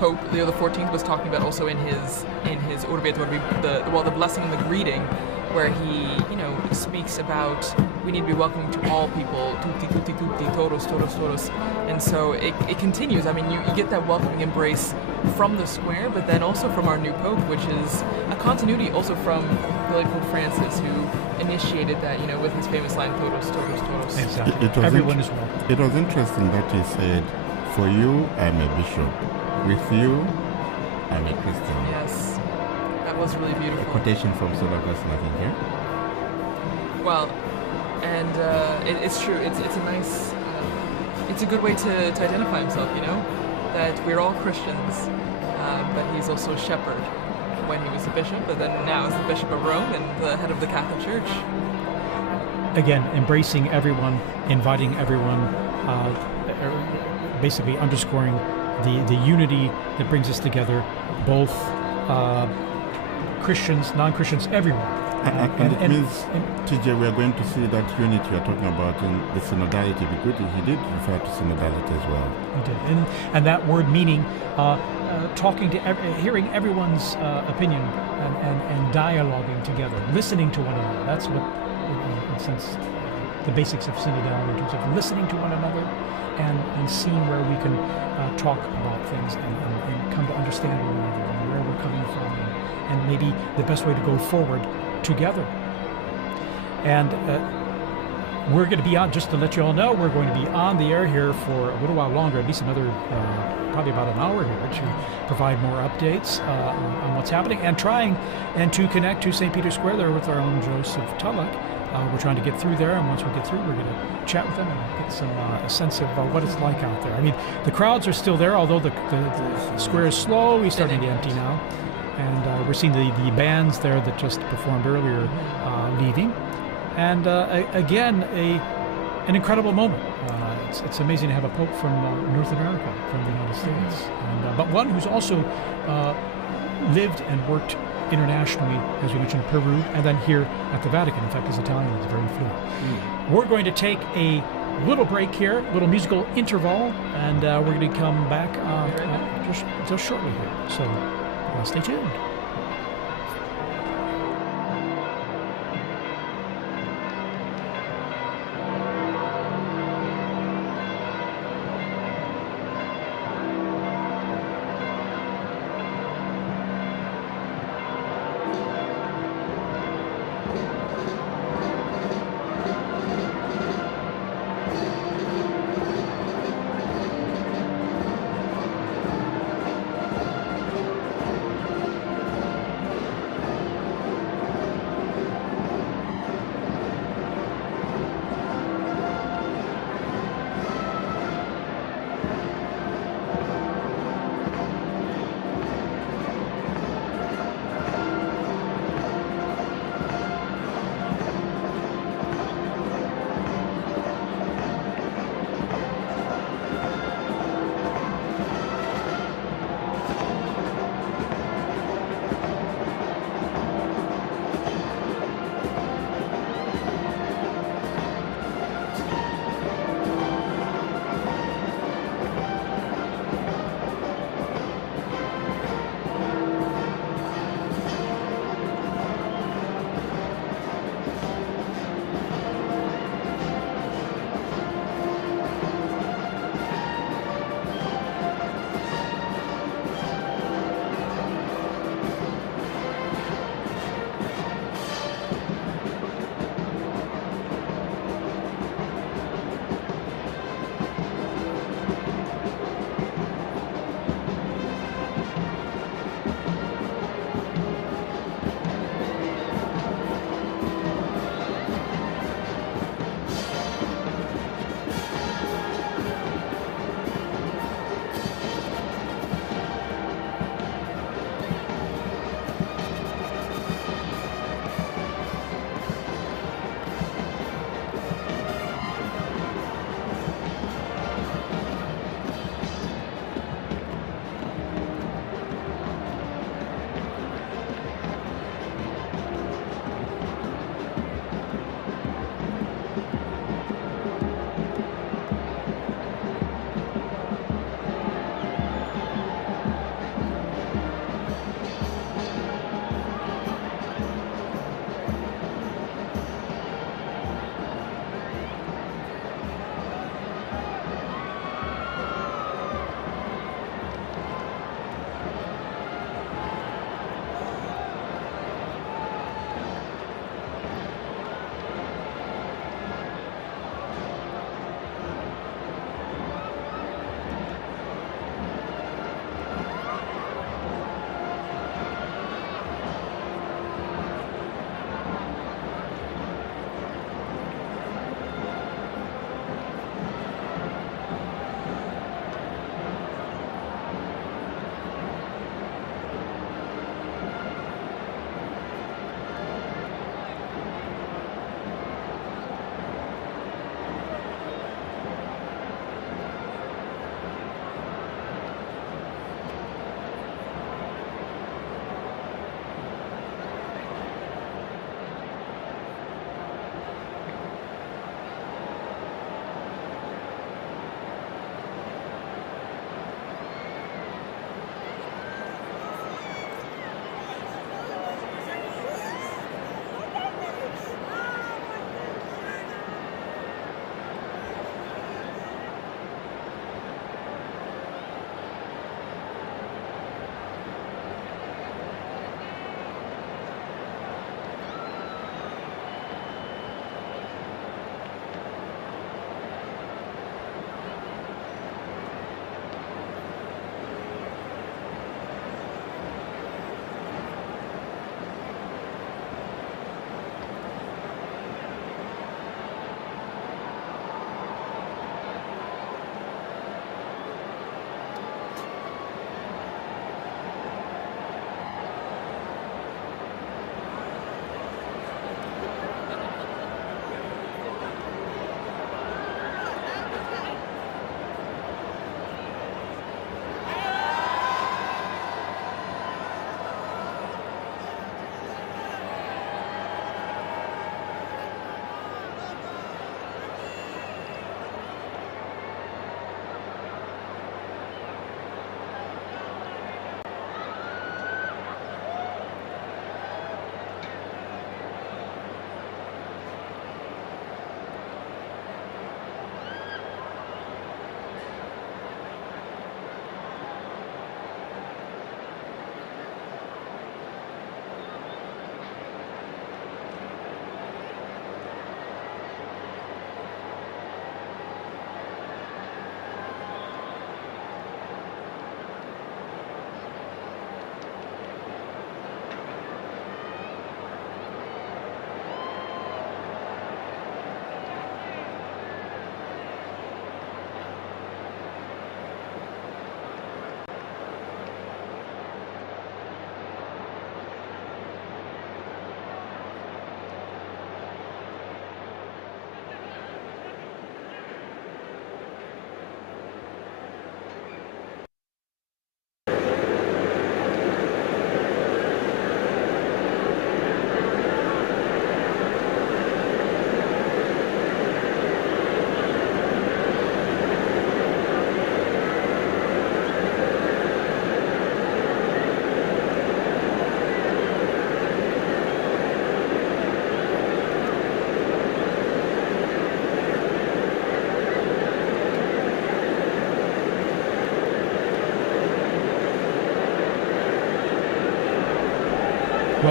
Pope Leo XIV was talking about also in his Urbi et Orbi, the blessing and the greeting, where he speaks about we need to be welcoming to all people, tutti tutti tutti, todos todos todos, and so it continues. I mean, you get that welcoming embrace from the square, but then also from our new Pope, which is a continuity also from the late Pope Francis, who initiated that, with his famous line, todos todos todos. Exactly. Everyone is welcome. It was interesting that he said, "For you, I'm a bishop. With you, I'm a Christian." Yes, that was really beautiful. A quotation from St. Augustine, I think, yeah? Well, and it's true. It's a nice, it's a good way to identify himself. That we're all Christians, but he's also a shepherd when he was a bishop, but then now as the Bishop of Rome and the head of the Catholic Church. Again, embracing everyone, inviting everyone, basically underscoring the unity that brings us together, both Christians, non-Christians, everyone. And it means, TJ, we are going to see that unity you are talking about in the synodality, because he did refer to synodality as well. He did, and that word meaning talking to, hearing everyone's opinion and dialoguing together, listening to one another. That's what, in a sense, the basics of synodality in terms of listening to one another and seeing where we can talk about things and come to understand one another and where we're coming from and maybe the best way to go forward together. And we're going to be on, just to let you all know, we're going to be on the air here for a little while longer, at least another, probably about an hour here, to provide more updates on what's happening and trying and to connect to St. Peter's Square there with our own Joseph Tulloch. We're trying to get through there, and once we get through, we're going to chat with them and get some a sense of what it's like out there. I mean, the crowds are still there, although the square is slowly starting to empty now. And we're seeing the bands there that just performed earlier leaving. And again, an incredible moment. It's amazing to have a pope from North America, from the United States, but one who's also lived and worked internationally, as we mentioned, Peru, and then here at the Vatican. In fact, his Italian is very fluent. We're going to take a little break here, a little musical interval, and we're going to come back just shortly here. So stay tuned.